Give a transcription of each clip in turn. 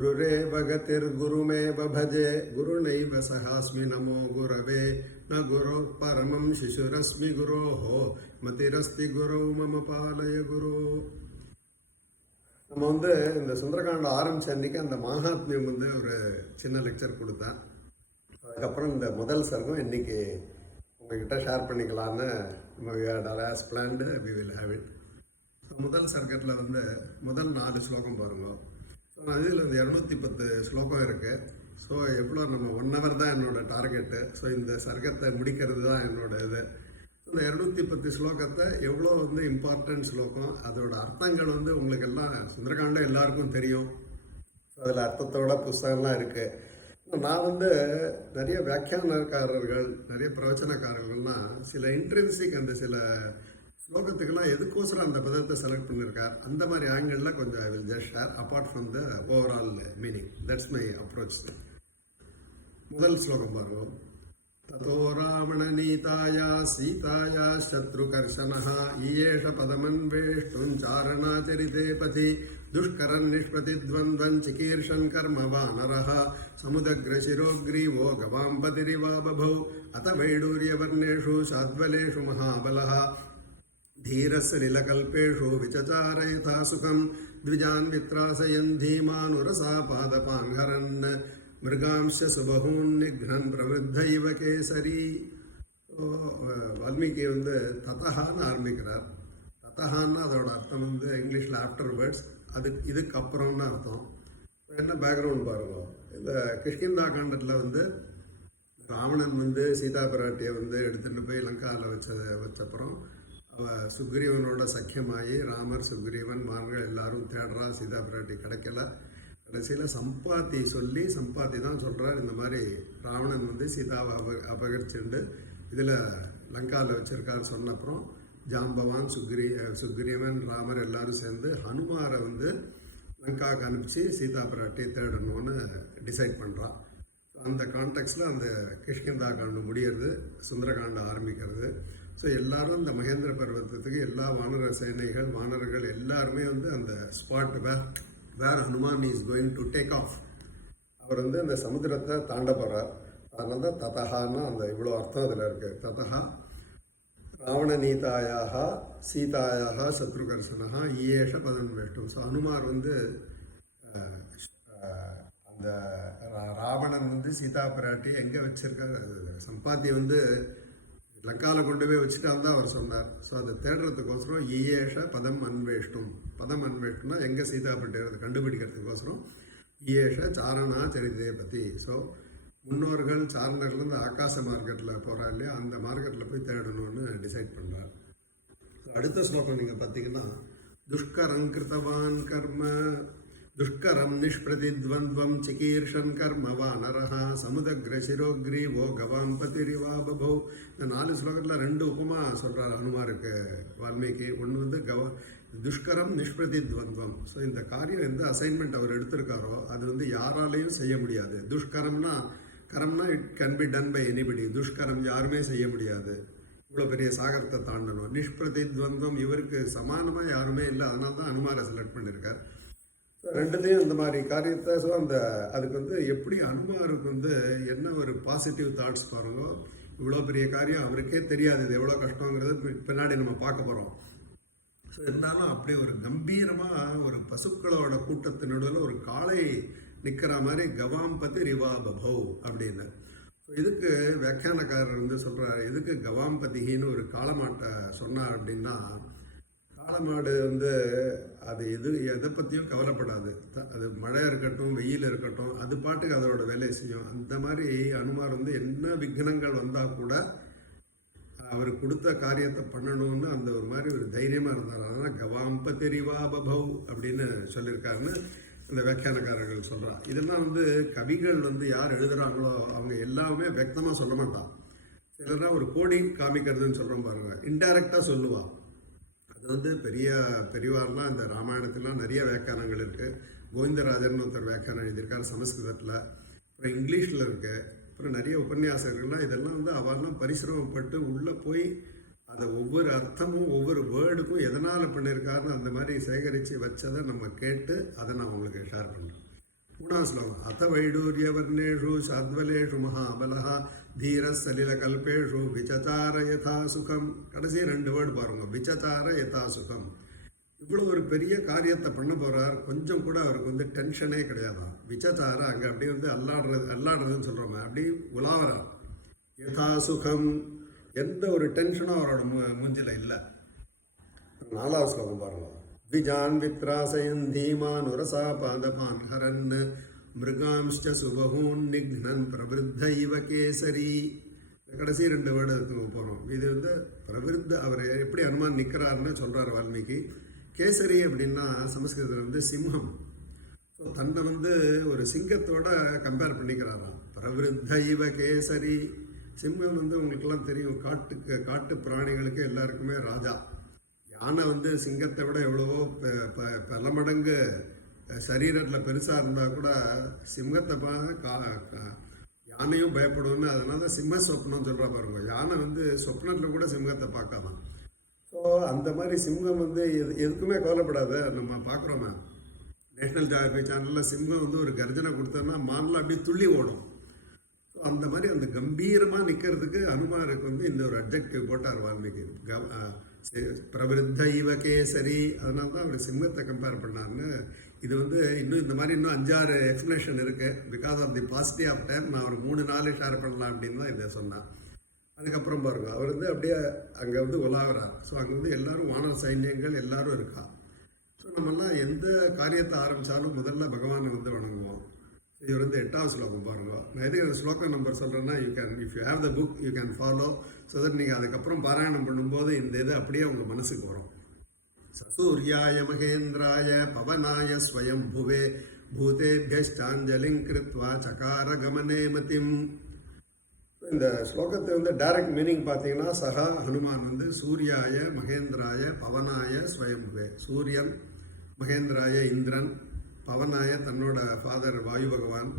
गुरुरेव गतिर्गुरुमेव भजे गुरुनैव सहास्मि नमो गुरवे न गुरोः परमं शिशुरस्मि गुरोः मतिरस्ति गुरौ मम पालय गुरु. நம்ம இந்த சுந்தரகாண்டம் ஆரம்பிச்ச அன்னைக்கு அந்த மகாத்மியம் ஒரு சின்ன லெக்சர் கொடுத்தேன். அதுக்கப்புறம் இந்த முதல் சர்க்கம் இன்னைக்கு உங்ககிட்ட ஷேர் பண்ணிக்கலான்னு as planned we will have it. முதல் சர்க்கத்தில் முதல் 4 ஸ்லோகம் பாருங்க. இதில் 210 ஸ்லோகம் இருக்குது. ஸோ எவ்வளோ நம்ம 1 hour தான் என்னோடய டார்கெட்டு. ஸோ இந்த சர்க்கத்தை முடிக்கிறது தான் என்னோட இது. இந்த 210 ஸ்லோகத்தை எவ்வளோ இம்பார்ட்டன்ட் ஸ்லோகம், அதோட அர்த்தங்கள் உங்களுக்கு எல்லாம் சுந்தரகாண்டம் எல்லாருக்கும் தெரியும். அதில் அர்த்தத்தோட புஸ்தகம்லாம் இருக்குது. நான் நிறைய வியாக்கியானக்காரர்கள், நிறைய பிரவச்சனக்காரர்கள்லாம் சில இன்ட்ரென்சிக் அந்த சில ஸ்லோகத்துக்கெல்லாம் எதுக்கோசரம் அந்த பதத்தை செலக்ட் பண்ணியிருக்கார், அந்த மாதிரி ஆங்கிளில் கொஞ்சம் ஐ will just share apart from the overall meaning. That's my approach. முதல் ஸ்லோகம் பாருங்க. ததோ ராவண நீதாயா சீதாயா சத்ருகர்ஷனः ஈயேஷ பதமன்வேஷ்டும் சாரணாச்சரிதே பதி துஷ்கரன் நிஷ்பதித்வந்த்வன் சிகீர்ஷன் கர்ம வானரः சமுதக்ரசிரோக்ரீவோ கவாம்பதிரிவா பபௌ அத வைடூரியவர்ணேஷு சாத்வலேஷு மகாபலः धीरस्य लीलकल्पेषु विचचार यथा सुखं द्विजान् वित्रासयन् धीमानुरसा पादपान् हरन् मृगांश्च सुबहून् निघ्नन् प्रवृद्ध इव केसरी. வால்மீகி ததஹான்னு ஆரம்பிக்கிறார். ததஹான்னா அதோட அர்த்தம் இங்கிலீஷில் ஆஃப்டர் வேர்ட்ஸ், இதுக்கு அப்புறம்னு அர்த்தம். என்ன பேக்ரவுண்ட் பாருங்க. இந்த கிஷ்கிந்தா காண்டத்தில் ராவணன் சீதா பிராட்டியை எடுத்துகிட்டு போய் லங்காவில் வச்சப்புறம் சுக்ரீவனோட சக்கியமாகி ராமர் சுக்ரீவன் மார்கள் எல்லாரும் தேடுறான். சீதா பிராட்டி கிடைக்கல. கடைசியில் சம்பாத்தி சொல்லி, சம்பாத்தி தான் சொல்கிறார், இந்த மாதிரி ராவணன் சீதாவை அபகரிச்சுண்டு இதில் லங்காவில் வச்சுருக்கான்னு சொன்னப்புறம் ஜாம்பவான் சுக்ரீவன் ராமர் எல்லாரும் சேர்ந்து ஹனுமாரை லங்காவுக்கு அனுப்பிச்சு சீதா பிராட்டியை தேடணும்னு டிசைட் பண்ணுறான். அந்த கான்டெக்ஸ்டில் அந்த கிஷ்கிந்தா காண்டம் முடிகிறது, சுந்தரகாண்டம் ஆரம்பிக்கிறது. ஸோ எல்லாரும் இந்த மகேந்திர பர்வத்தத்துக்கு எல்லா வானர சேனைகள் வானர்கள் எல்லாருமே அந்த spot where Hanuman is going to take off, அவர் அந்த சமுத்திரத்தை தாண்ட போகிறார். அதனால தான் ததஹான்னா அந்த இவ்வளோ அர்த்தம் அதில் இருக்குது. ததஹா ராவண நீதாயாக சீதாயாக சத்ருகர்ஷனா ஈயேஷ பதம் வேஷ்டும். ஸோ ஹனுமார் அந்த ராவணன் சீதா பிராட்டி எங்கே வச்சிருக்க சம்பாத்தி லங்காவில் கொண்டு போய் வச்சுட்டால் தான் அவர் சொன்னார். ஸோ அதை தேடுறதுக்கோசரம் ஈயேஷ பதம் அன்வேஷ்டும். பதம் அன்வேஷ்டும்னா எங்கே சீதா பிராட்டி கண்டுபிடிக்கிறதுக்கோசரம் ஈயேஷ சாரணா சரிதே பற்றி. ஸோ முன்னோர்கள் சாரணர்கள் ஆகாச மார்க்கெட்டில் போகிறா இல்லையா, அந்த மார்க்கெட்டில் போய் தேடணும்னு டிசைட் பண்ணுறார். அடுத்த ஸ்லோகம் நீங்கள் பார்த்தீங்கன்னா துஷ்கரங்கிருத்தவான் கர்ம दुष्करं निष्प्रतिद्वन्द्वं चिकीर्षन् कर्म वानरः समुदग्रशिरोग्रीवो गवाம்பதிரிவா பபௌ. இந்த 4 ஸ்லோகத்தில் 2 உபமா சொல்கிறார் ஹனுமாருக்கு வால்மீகி. ஒன்று துஷ்கரம் நிஷ்பிரதித்வந்த்வம். ஸோ இந்த காரியம் எந்த அசைன்மெண்ட் அவர் எடுத்திருக்காரோ அது யாராலையும் செய்ய முடியாது. துஷ்கரம்னா it can be done by anybody. துஷ்கரம் யாருமே செய்ய முடியாது. இவ்வளோ பெரிய சாகரத்தை தாண்டணும். நிஷ்பிரதித்வந்த்வம் இவருக்கு சமானமாக யாருமே இல்லை. அதனால தான் ஹனுமாரை செலக்ட் பண்ணியிருக்கார். ரெண்டுத்தையும் இந்த மாதிரி காரியத்தை. ஸோ அதுக்கு எப்படி அனுமாருக்கு என்ன ஒரு பாசிட்டிவ் தாட்ஸ் பாருங்க. இவ்வளோ பெரிய காரியம் அவருக்கே தெரியாது இது எவ்வளோ கஷ்டங்கிறது பின்னாடி நம்ம பார்க்க போகிறோம். ஸோ இருந்தாலும் அப்படியே ஒரு கம்பீரமாக ஒரு பசுக்களோட கூட்டத்தினுடைய ஒரு காளை நிற்கிற மாதிரி கவாம்பதிரிவா பபௌ அப்படின்னு. ஸோ இதுக்கு வியாக்கியானக்காரர் சொல்கிறார், எதுக்கு கவாம்பதிகின்னு ஒரு காளமாட்டை சொன்னார் அப்படின்னா, காளமாடு அது எதை பற்றியும் கவலைப்படாது. அது மழை இருக்கட்டும் வெயில் இருக்கட்டும் அது பாட்டுக்கு அதோட வேலையை செய்யும். அந்த மாதிரி அனுமார் என்ன விக்னங்கள் வந்தால் கூட அவர் கொடுத்த காரியத்தை பண்ணணும்னு அந்த ஒரு மாதிரி ஒரு தைரியமாக இருந்தார். அதனால் கவாம்பதிரிவா பபௌ அப்படின்னு சொல்லியிருக்காருன்னு அந்த வியாக்கியானக்காரர்கள் சொல்கிறார். இதெல்லாம் கவிகள் யார் எழுதுகிறாங்களோ அவங்க எல்லாமே வியக்தமாக சொல்ல மாட்டான். சிலர்லாம் ஒரு கோடிங் காமிக்கிறதுன்னு சொல்கிறோம் பாருங்க, இன்டைரக்டாக சொல்லுவாள். அது பெரியவாரெலாம் இந்த ராமாயணத்திலாம் நிறைய வியாக்கியானங்கள் இருக்குது. கோவிந்தராஜன் ஒருத்தர் வியாக்கியானம் எழுதியிருக்கார் சமஸ்கிருதத்தில். அப்புறம் இங்கிலீஷில் இருக்குது. அப்புறம் நிறைய உபன்யாசகர்கள்லாம் இதெல்லாம் அவரெல்லாம் பரிசிரமப்பட்டு உள்ளே போய் அதை ஒவ்வொரு அர்த்தமும் ஒவ்வொரு வேர்டுக்கும் எதனால் பண்ணியிருக்காருன்னு அந்த மாதிரி சேகரித்து வச்சதை நம்ம கேட்டு அதை நான் உங்களுக்கு ஷேர் பண்ணுறேன். மூணாவது ஸ்லோகம் அத வைடூரியவர்ணேஷு சாத்வலேஷு மகாபலஹா தீர சலில கல்பேஷு விசச்சார யதா சுகம். கடைசி 2 வேர்டு பாருங்க, விசச்சார யதா சுகம். இவ்வளோ ஒரு பெரிய காரியத்தை பண்ண போகிறார், கொஞ்சம் கூட அவருக்கு வந்து டென்ஷனே கிடையாதான். விசச்சார அங்கே அப்படியே வந்து அல்லாடுறதுன்னு சொல்கிறோமே, அப்படி உலாவறார். யதா சுகம், எந்த ஒரு டென்ஷனும் அவரோட மூஞ்சில் இல்லை. 4வது ஸ்லோகம் பாருங்க. விஜான் வித்ராசயன் தீமான் உரசா பாதபான் ஹரன் மிருகாம்ஷ்ட சுபஹூன் நிக்னன் பிரவிருத்த இவ கேசரி. கடைசி 2 வேர்டு போகிறோம். இது வந்து பிரவிருத்த, அவர் எப்படி அனுமான் நிற்கிறாருன்னு சொல்கிறார் வால்மீகி. கேசரி அப்படின்னா சமஸ்கிருதத்தில் வந்து சிம்ஹம். ஸோ தன்னை வந்து ஒரு சிங்கத்தோட கம்பேர் பண்ணிக்கிறாராம். பிரவிருத்த இவ கேசரி. சிம்மம் வந்து உங்களுக்கெல்லாம் தெரியும், காட்டு பிராணிகளுக்கு எல்லாருக்குமே ராஜா. யானை வந்து சிங்கத்தை விட எவ்வளவோ பல மடங்கு சரீரத்தில் பெருசாக இருந்தால் கூட சிங்கத்தை யானையும் பயப்படும்னு, அதனால தான் சிம்ம சொப்னம்னு சொல்கிறா பாருங்க. யானை வந்து சொப்னத்தில் கூட சிங்கத்தை பார்க்காதான். ஸோ அந்த மாதிரி சிங்கம் வந்து எதுக்குமே கவலைப்படாத. நம்ம பார்க்குறோமே நேஷ்னல் ஜியோகிராஃபி சேனலில் சிங்கம் வந்து ஒரு கர்ஜனை கொடுத்தோன்னா மான்லாம் அப்படியே துள்ளி ஓடும். ஸோ அந்த மாதிரி அந்த கம்பீரமாக நிற்கிறதுக்கு அனுமாருக்கு வந்து இந்த ஒரு அப்ஜெக்டிவ் போட்டார் வால்மீகி. பிரவிருத்த இவ கேசரி, அதனால தான் அவர் சிம்மத்தை கம்பேர் பண்ணார்னு. இது வந்து இன்னும் இந்த மாதிரி இன்னும் 5-6 எக்ஸ்பிளேஷன் இருக்குது. Because of the paucity of time நான் ஒரு 3-4 ஷேர் பண்ணலாம் அப்படின்னு தான் இதை சொன்னேன். அதுக்கப்புறம் பாருங்க, அவர் வந்து அப்படியே அங்கே வந்து உலாகிறார். ஸோ அங்கே வந்து எல்லாரும் வானர சைன்யங்கள் எல்லாரும் இருக்கா. ஸோ நம்மெல்லாம் எந்த காரியத்தை ஆரம்பித்தாலும் முதல்ல பகவானை வந்து வணங்குவோம். இவர் வந்து 8வது ஸ்லோகம் பாருங்க. நான் எதுக்கு ஸ்லோகம் நம்பர் சொல்கிறேன்னா, if you have the book you can follow. So that நீங்கள் அதுக்கப்புறம் பாராயணம் பண்ணும்போது இந்த இது அப்படியே உங்கள் மனசுக்கு வரும். சூர்யாய மகேந்திராய பவனாய ஸ்வயம்புவே பூதேபியஷ்டாஞ்சலிங் கிருத்வா சகார கமனே மதிம். இந்த ஸ்லோகத்தை வந்து டைரக்ட் மீனிங் பார்த்தீங்கன்னா, சகா ஹனுமான் வந்து சூர்யாய மகேந்திராய பவனாய ஸ்வயம்புவே. சூரியன், மகேந்திராய இந்திரன், பவனாய தன்னோட ஃபாதர் வாயு பகவான்,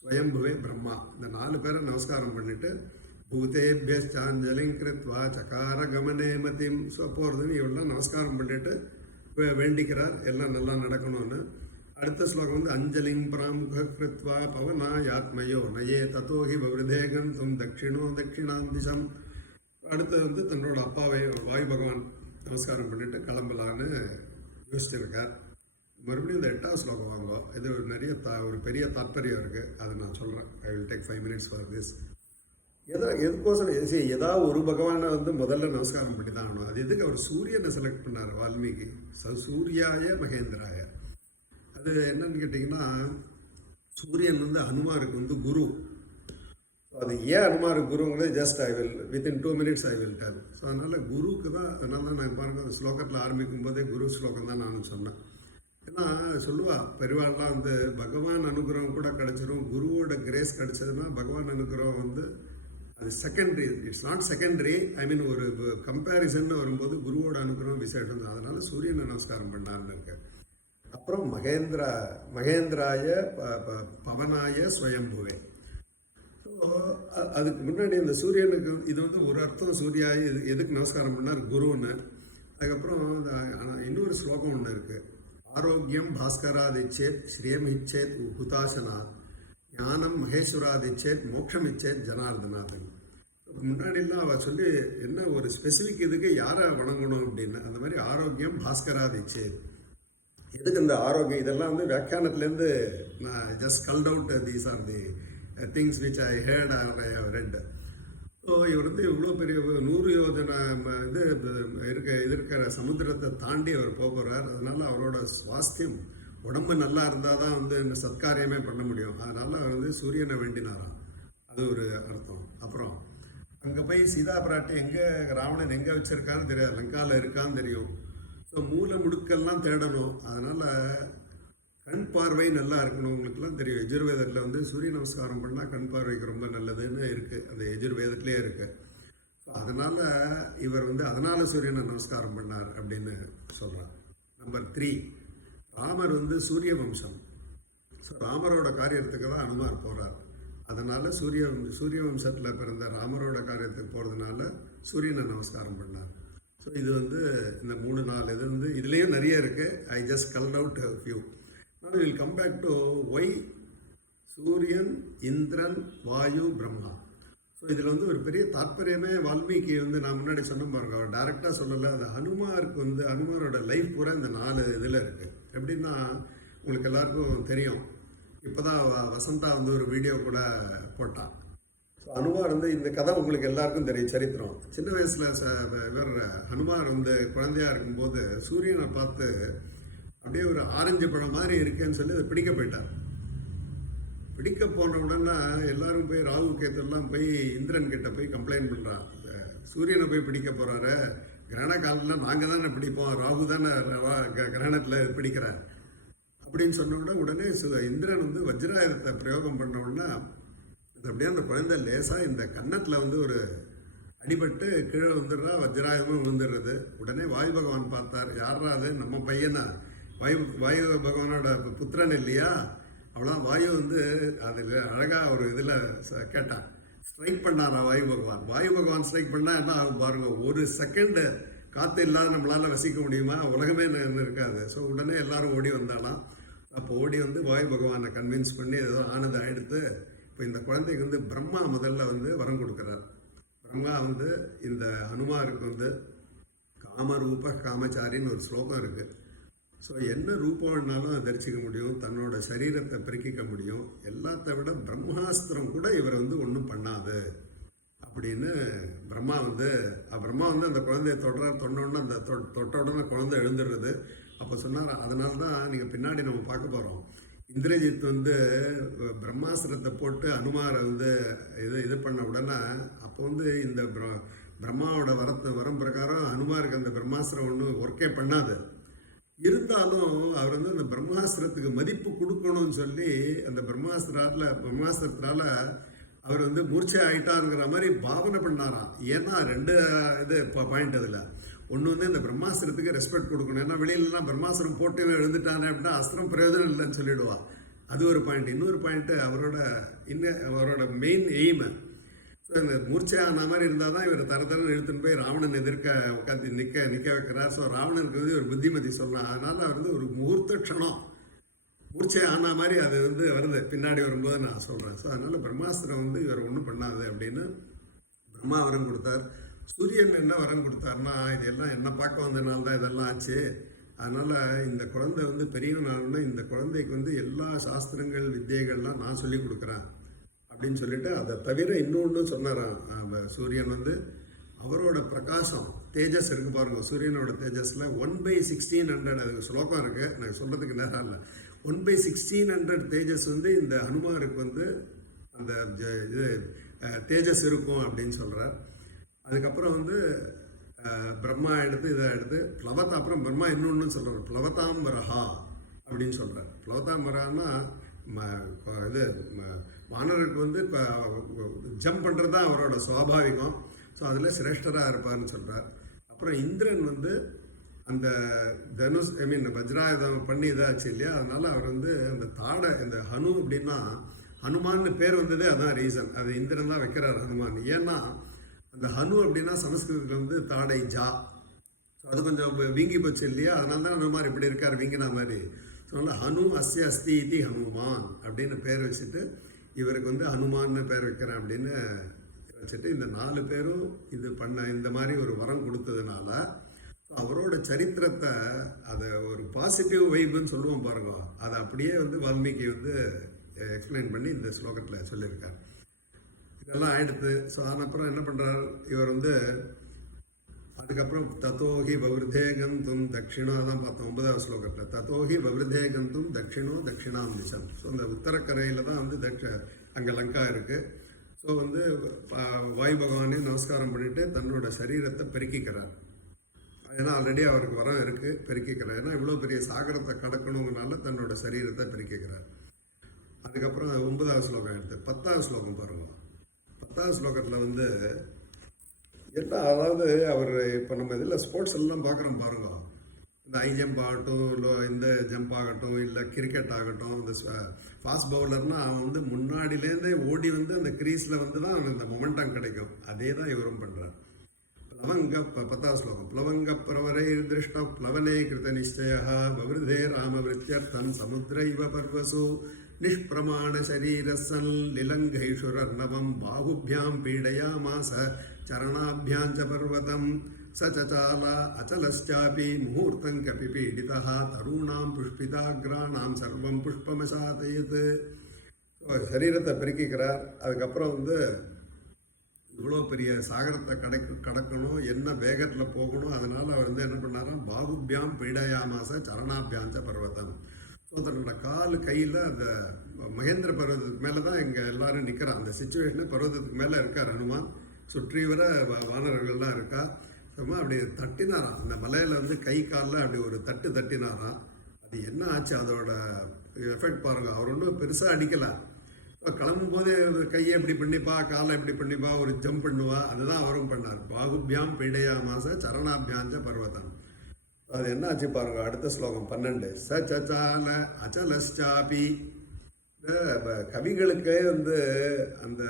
ஸ்வயம்புவே பிரம்மா. இந்த 4 பேரை நமஸ்காரம் பண்ணிட்டு பூதேபியஷ்டாஞ்சலிங் கிருத்வா சகார கமனே மதிம். ஸோ போகிறதுன்னு இவெல்லாம் நமஸ்காரம் பண்ணிட்டு வேண்டிக்கிறார் எல்லாம் நல்லா நடக்கணும்னு. அடுத்த ஸ்லோகம் வந்து அஞ்சலிங் பிராமுக கிருத்வா பவனாயாத்மயோ நயே தத்தோஹி வவிருதேகன் தும் தட்சிணோ தட்சிணாம் திசம். அடுத்தது வந்து தன்னோட அப்பாவை வாயு பகவான் நமஸ்காரம் பண்ணிட்டு கிளம்பலான்னு யோசிச்சிருக்கார். மறுபடியும் இந்த 8வது ஸ்லோகம் வாங்குவோம். இது ஒரு நிறைய ஒரு பெரிய தாற்பயம் இருக்குது. அதை நான் சொல்கிறேன். I will take 5 minutes for this. எதுக்கோசரம் ஏதாவது ஒரு பகவானை வந்து முதல்ல நமஸ்காரம் பண்ணி தான் ஆகணும். அது எதுக்கு அவர் சூரியனை செலக்ட் பண்ணார் வால்மீகி. சூர்யாய மகேந்திராய. அது என்னன்னு கேட்டிங்கன்னா, சூரியன் வந்து ஹனுமாருக்கு வந்து குரு. ஸோ அது ஏன் ஹனுமாருக்கு குருங்கிறது just I will within 2 minutes I will tell. So அதனால் குருக்கு தான். அதனால தான் நான் பாருங்கள், அந்த ஸ்லோகத்தில் ஆரம்பிக்கும் போதே குரு ஸ்லோகம் தான் நானும் சொன்னேன். ஏன்னா சொல்லுவா பெரியவாள்லாம் வந்து பகவான் அனுகிரகம் கூட கிடச்சிரும், குருவோட கிரேஸ் கிடச்சதுன்னா பகவான் அனுகிரகம் வந்து அது secondary. It's not secondary. I mean ஒரு கம்பேரிசன் வரும்போது குருவோட அனுகிரகம் விசேஷம் தான். அதனால சூரியனை நமஸ்காரம் பண்ணார்னு இருக்கு. அப்புறம் மகேந்திராய பவனாய ஸ்வயம்புவே. அதுக்கு முன்னாடி இந்த சூரியனுக்கு இது வந்து ஒரு அர்த்தம். சூர்யாய எதுக்கு நமஸ்காரம் பண்ணார், குருன்னு. அதுக்கப்புறம் இன்னொரு ஸ்லோகம் ஒன்று இருக்குது. ஆரோக்கியம் பாஸ்கராதிச்சேத் ஸ்ரீயம் இச்சேத் ஹுதாசனாத் ஞானம் மகேஸ்வராதிச்சேத் மோட்சம் இச்சேத் ஜனார்தனாதன். முன்னாடிலாம் அவள் சொல்லி என்ன ஒரு ஸ்பெசிஃபிக் இதுக்கு யாரை வணங்கணும் அப்படின்னு. அந்த மாதிரி ஆரோக்கியம் பாஸ்கராதிச்சேத். எதுக்கு இந்த ஆரோக்கியம்? இதெல்லாம் வந்து வியாக்கியானத்துலேருந்து நான் just culled out. These are the things which I heard or I have read. So இவர் வந்து இவ்வளோ பெரிய 100 யோஜனை இது இருக்கிற சமுத்திரத்தை தாண்டி அவர் போகிறார். அதனால அவரோட சுவாஸ்தியம் உடம்பு நல்லா இருந்தால் தான் வந்து இந்த சத்காரியமே பண்ண முடியும். அதனால் அவர் வந்து சூரியனை வேண்டினாராம். அது ஒரு அர்த்தம். அப்புறம் அங்கே போய் சீதா பிராட்டி எங்கே, ராவணன் எங்கே வச்சுருக்கான்னு தெரியாது, லங்காவில் இருக்கான்னு தெரியும். ஸோ மூல முடுக்கெல்லாம் தேடணும். அதனால் கண் பார்வை நல்லா இருக்கணும். உங்களுக்குலாம் தெரியும், எஜுர்வேதத்தில் வந்து சூரிய நமஸ்காரம் பண்ணால் கண் பார்வைக்கு ரொம்ப நல்லதுன்னு இருக்குது. அந்த எஜுர்வேதத்திலே இருக்குது. அதனால் இவர் வந்து அதனால் சூரியனை நமஸ்காரம் பண்ணார் அப்படின்னு சொல்கிறார். நம்பர் 3, ராமர் வந்து சூரிய வம்சம். ஸோ ராமரோட காரியத்துக்கு தான் அனுமார் போகிறார். அதனால் சூரிய வம்சத்தில் பிறந்த ராமரோட காரியத்துக்கு போகிறதுனால சூரியனை நமஸ்காரம் பண்ணார். ஸோ இது வந்து இந்த 3-4 இது வந்து இதுலேயும் நிறைய இருக்குது. I just culled out few. Now we will come back to why சூரியன், இந்திரன், வாயு, பிரம்மா. ஸோ இதில் வந்து ஒரு பெரிய தாற்பயமே வால்மீகி வந்து நான் முன்னாடி சொன்ன பாருங்க, அவர் டைரெக்டாக சொல்லலை. அது ஹனுமாருக்கு வந்து ஹனுமாரோட லைஃப் பூரா இந்த 4 இதில் இருக்குது. எப்படின்னா உங்களுக்கு எல்லாருக்கும் தெரியும், இப்போ தான் வசந்தா வந்து ஒரு வீடியோ கூட போட்டான். ஸோ ஹனுமார் வந்து இந்த கதை உங்களுக்கு எல்லாருக்கும் தெரியும், சரித்திரம். சின்ன வயசில் இவர் ஹனுமார் வந்து குழந்தையாக இருக்கும்போது சூரியனை பார்த்து அப்படியே ஒரு ஆரஞ்சு பழம் மாதிரி இருக்கேன்னு சொல்லி அதை பிடிக்க போயிட்டார். பிடிக்க போன உடனே எல்லாரும் போய் ராகு கேத்தெல்லாம் போய் இந்திரன் கிட்ட போய் கம்ப்ளைண்ட் பண்ணுறான். சூரியனை போய் பிடிக்க போகிறாரு, கிரகண காலத்தில் நாங்கள் தானே பிடிப்போம், ராகு தானே கிரகணத்தில் பிடிக்கிறேன் அப்படின்னு சொன்ன உடனே இந்திரன் வந்து வஜ்ராயுதத்தை பிரயோகம் பண்ண உடனே அது அப்படியே அந்த குழந்தை லேசாக இந்த கன்னத்தில் வந்து ஒரு அடிபட்டு கீழே வந்துடுறா, வஜ்ராயுதமும் வந்துடுறது. உடனே வாயு பகவான் பார்த்தார், யாரா அது, நம்ம பையனா, வாயு பகவானோட புத்திரன் இல்லையா, அவ்வளோ வாயு வந்து அதில் அழகாக ஒரு இதில் கேட்டான். ஸ்ட்ரைக் பண்ணாரா வாயு பகவான். வாயு பகவான் ஸ்ட்ரைக் பண்ணால் என்ன ஆகும் பாருங்க, ஒரு செகண்டு காற்று இல்லாத நம்மளால் வசிக்க முடியுமா, உலகமே இருக்காது. ஸோ உடனே எல்லாரும் ஓடி வந்தாலாம். அப்போ ஓடி வந்து வாயு பகவானை கன்வின்ஸ் பண்ணி ஏதோ ஆனதை எடுத்து இப்போ இந்த குழந்தைக்கு வந்து பிரம்மா முதல்ல வந்து வரம் கொடுக்குறார். பிரம்மா வந்து இந்த ஹனுமாருக்கு வந்து காமரூப காமச்சாரின்னு ஒரு ஸ்லோகம் இருக்குது. ஸோ என்ன ரூபம்னாலும் அதை தரிசிக்க முடியும், தன்னோட சரீரத்தை பெருக்கிக்க முடியும். எல்லாத்த விட பிரம்மாஸ்திரம் கூட இவர் வந்து ஒன்றும் பண்ணாது அப்படின்னு பிரம்மா வந்து அந்த குழந்தைய தொட்டோடனே அந்த தொட்ட உடனே குழந்தை எழுந்துடுறது. அப்போ சொன்னார், அதனால தான் நீங்கள் பின்னாடி நம்ம பார்க்க போகிறோம், இந்திரஜித் வந்து பிரம்மாஸ்திரத்தை போட்டு அனுமாரை வந்து இது பண்ண உடனே அப்போ வந்து இந்த பிரம்மாவோட வரம் பிரகாரம் அனுமாருக்கு அந்த பிரம்மாஸ்திரம் ஒன்றும் ஒர்க்கே பண்ணாது. இருந்தாலும் அவர் வந்து அந்த பிரம்மாஸ்திரத்துக்கு மதிப்பு கொடுக்கணும்னு சொல்லி அந்த பிரம்மாஸ்திரத்தினால அவர் வந்து மூர்ச்சை ஆயிட்டாருங்கிற மாதிரி பாவனை பண்ணாராம். ஏன்னா 2 இது பாயிண்ட் அதில். ஒன்று வந்து இந்த பிரம்மாஸ்திரத்துக்கு ரெஸ்பெக்ட் கொடுக்கணும். ஏன்னா வெளியிலலாம் பிரம்மாஸ்திரம் போட்டு எழுந்துட்டானே அப்படின்னா அஸ்திரம் பிரயோஜனம் இல்லைன்னு சொல்லிடுவான். அது ஒரு பாயிண்ட். இன்னொரு பாயிண்ட்டு அவரோட மெயின் எய்மு இந்த மூர்ச்சையான மாதிரி இருந்தால் தான் இவர் தரத்தரன்னு இழுத்துன்னு போய் ராவணன் எதிர்க்க உட்காந்து நிற்க வைக்கிறார். ஸோ ராவணனுக்கு வந்து ஒரு புத்திமதி சொல்லலாம். அதனால் அவர் வந்து ஒரு முகூர்த்த க்ஷணம் மூர்ச்சை ஆன மாதிரி அது வந்து வருது பின்னாடி வரும்போது நான் சொல்கிறேன். ஸோ அதனால் பிரம்மாஸ்திரம் வந்து இவர் ஒன்றும் பண்ணாது அப்படின்னு பிரம்மா வரம் கொடுத்தார். சூரியன் என்ன வரம் கொடுத்தாருன்னா, இதெல்லாம் என்ன பார்க்க வந்ததுனால தான் இதெல்லாம் ஆச்சு. அதனால் இந்த குழந்தை வந்து பெரியவனாலும்னா இந்த குழந்தைக்கு வந்து எல்லா சாஸ்திரங்கள் வித்தியைகள்லாம் நான் சொல்லி கொடுக்குறேன் அப்படின்னு சொல்லிட்டு அதை தவிர இன்னொன்று சொன்னாராம். சூரியன் வந்து அவரோட பிரகாசம் தேஜஸ் இருக்கு பாருங்க, சூரியனோட தேஜஸில் 1/1600 அதுக்கு ஸ்லோகம் இருக்குது, எனக்கு சொல்கிறதுக்கு நேரம் இல்லை. 1/1600 தேஜஸ் வந்து இந்த ஹனுமாருக்கு வந்து அந்த இது தேஜஸ் இருக்கும் அப்படின்னு சொல்கிறார். அதுக்கப்புறம் வந்து பிரம்மா இதை எடுத்து அப்புறம் பிரம்மா இன்னொன்று சொல்கிறார், பிளவதாம்பரஹா அப்படின்னு சொல்கிறார். பிளவதாம்பரான்னா இது வானருக்கு வந்து ஜம்ப் பண்ணுறது தான் அவரோட சுவாபாவிகம். ஸோ அதில் சிரேஷ்டராக இருப்பார்னு சொல்கிறார். அப்புறம் இந்திரன் வந்து அந்த தனுஷ் வஜ்ராயுதம் பண்ணி இதாச்சு இல்லையா, அதனால் அவர் வந்து அந்த இந்த ஹனு அப்படின்னா ஹனுமான்னு பேர் வந்ததே அதான் ரீசன். அது இந்திரன் தான் வைக்கிறார் ஹனுமான். ஏன்னா அந்த ஹனு அப்படின்னா சமஸ்கிருதத்தில் வந்து தாடை ஜா, ஸோ அது கொஞ்சம் வீங்கி போச்சு இல்லையா, அதனால தான் ஹனுமான் இப்படி இருக்கார் வீங்கினா மாதிரி. ஸோ அதனால் ஹனு அஸ்ய அஸ்தி இதி ஹனுமான் அப்படின்னு பேர் வச்சுட்டு இவருக்கு வந்து ஹனுமான்னு பேர் வைக்கிறேன் அப்படின்னு வச்சுட்டு இந்த 4 பேரும் இது பண்ண இந்த மாதிரி ஒரு வரம் கொடுத்ததுனால அவரோட சரித்திரத்தை அதை ஒரு பாசிட்டிவ் வைப்புன்னு சொல்லுவோம் பாருங்க, அதை அப்படியே வந்து வால்மீகி வந்து எக்ஸ்பிளைன் பண்ணி இந்த ஸ்லோகத்தில் சொல்லியிருக்கார். இதெல்லாம் ஆயிடுத்து. ஸோ அதனப்புறம் என்ன பண்ணுறார் இவர் வந்து, அதுக்கப்புறம் தத்தோஹி வவ்ருதே கந்தும் தட்சிணோ தான் பார்த்தோம் 9வது ஸ்லோகத்தில். தத்தோஹி வவ்ருதே கந்தும் தட்சிணோ தட்சிணாம் திசம். ஸோ அந்த உத்தரக்கரையில் தான் வந்து அங்கே லங்கா இருக்குது. ஸோ வந்து வாயு பகவானே நமஸ்காரம் பண்ணிவிட்டு தன்னோட சரீரத்தை பெருக்கிக்கிறார். ஏன்னா ஆல்ரெடி அவருக்கு வரம் இருக்குது, பெருக்கிக்கிறார். ஏன்னா இவ்வளோ பெரிய சாகரத்தை கடக்கணுங்கனால தன்னோட சரீரத்தை பெருக்கிக்கிறார். அதுக்கப்புறம் 9வது ஸ்லோகம் எடுத்து 10வது ஸ்லோகம் பாருங்க. 10வது ஸ்லோகத்தில் வந்து எல்லாம், அதாவது அவர் இப்போ நம்ம இதில் ஸ்போர்ட்ஸ் எல்லாம் பார்க்குறோம் பாருங்க, இந்த ஹை ஜம்ப் ஆகட்டும், இல்லை இந்த ஜம்ப் ஆகட்டும், இல்லை கிரிக்கெட் ஆகட்டும், இந்த ஃபாஸ்ட் பவுலர்னால் அவன் வந்து முன்னாடிலேருந்தே ஓடி வந்து அந்த க்ரீஸில் வந்து தான் அவனுக்கு இந்த மொமெண்டம் கிடைக்கும். அதே தான் இவரும் பண்ணுறார். पता श्लोकं प्लवङ्गप्रवरैर्दृष्टः प्लवने कृतनिश्चयः ववृधे रामवृत्त्यर्थं समुद्रैव पर्वसु निष्प्रमाणशरीरः सन् लिलङ्घैषुरर्णवं बाहुभ्यां पीडयामास चरणाभ्यां च पर्वतं स चचाल अचलश्चापि मुहूर्तं कपि पीडितः तरूणां पुष्पिताग्राणां सर्वं पुष्पमशातयत् शरीरத்தை பெருக்கிக்கிறார். அதுக்கப்புறம் இவ்வளோ பெரிய சாகரத்தை கடக்கணும், என்ன வேகத்தில் போகணும். அதனால் அவர் என்ன பண்ணாராம், பாகுபியாம் பீடயாமாச சரணாபியாஞ்ச பர்வதம். ஸோ தன்னோட கால் கையில் அந்த மகேந்திர பர்வதத்துக்கு மேலே தான் இங்கே எல்லாரும் நிற்கிறான். அந்த சுச்சுவேஷனு பர்வதத்துக்கு மேலே இருக்கார் ஹனுமான். சுற்றி வர வானர்கள்லாம் இருக்கா. சும்மா அப்படி தட்டினாராம் அந்த மலையில் கை காலில் அப்படி ஒரு தட்டினாராம். அது என்ன ஆச்சு, அதோட எஃபெக்ட் பாருங்கள். அவர் ஒன்றும் பெருசாக அடிக்கலை. கிளம்பும் போது கையை எப்படி பண்ணிப்பா, காலை எப்படி பண்ணிப்பா, ஒரு ஜம்ப் பண்ணுவா. அதுதான் அவரும் பண்ணார். பாகுபியாம் பீடையாமாச சரணாபியாஞ்ச பர்வதம். அது என்ன ஆச்சு பாருங்க. அடுத்த ஸ்லோகம் 12. ச சச்சால அச்சலஸ்சாபி. கவிகளுக்கே அந்த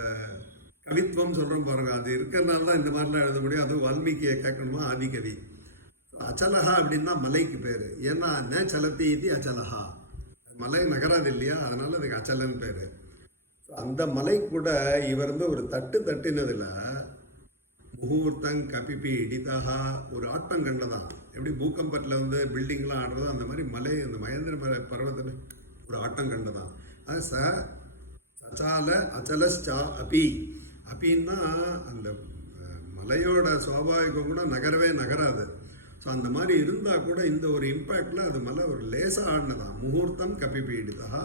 கவித்துவம் சொல்கிறோம் பாருங்க. அது இருக்கிறதுனால தான் இந்த மாதிரிலாம் எழுத முடியும். அதுவும் வால்மீகியை கேட்கணுமா, ஆதிகவி. அச்சலஹா அப்படின்னா மலைக்கு பேர். ஏன்னா ந சலத்தி இது அச்சலஹா, மலை நகராது இல்லையா, அதனால அதுக்கு அச்சலன்னு பேர். அந்த மலை கூட இவர் ஒரு தட்டினதுல முகூர்த்தம் கபிபி இடிதா ஒரு ஆட்டம் கண்டதான். எப்படி பூகம்பத்தில் பில்டிங்லாம் ஆடுறதோ அந்த மாதிரி மலை, அந்த மகேந்திர பர்வத்தில் ஒரு ஆட்டம் கண்டதான். அது சச்சால அச்சலஸ்சா அபி. அப்பின்னா அந்த மலையோட சுவாபாவிகம் கூட நகராது. ஸோ அந்த மாதிரி இருந்தால் கூட இந்த ஒரு இம்பேக்டில் அது மலை ஒரு லேசாக ஆடினதான். முகூர்த்தம் கபிபி இடிதா.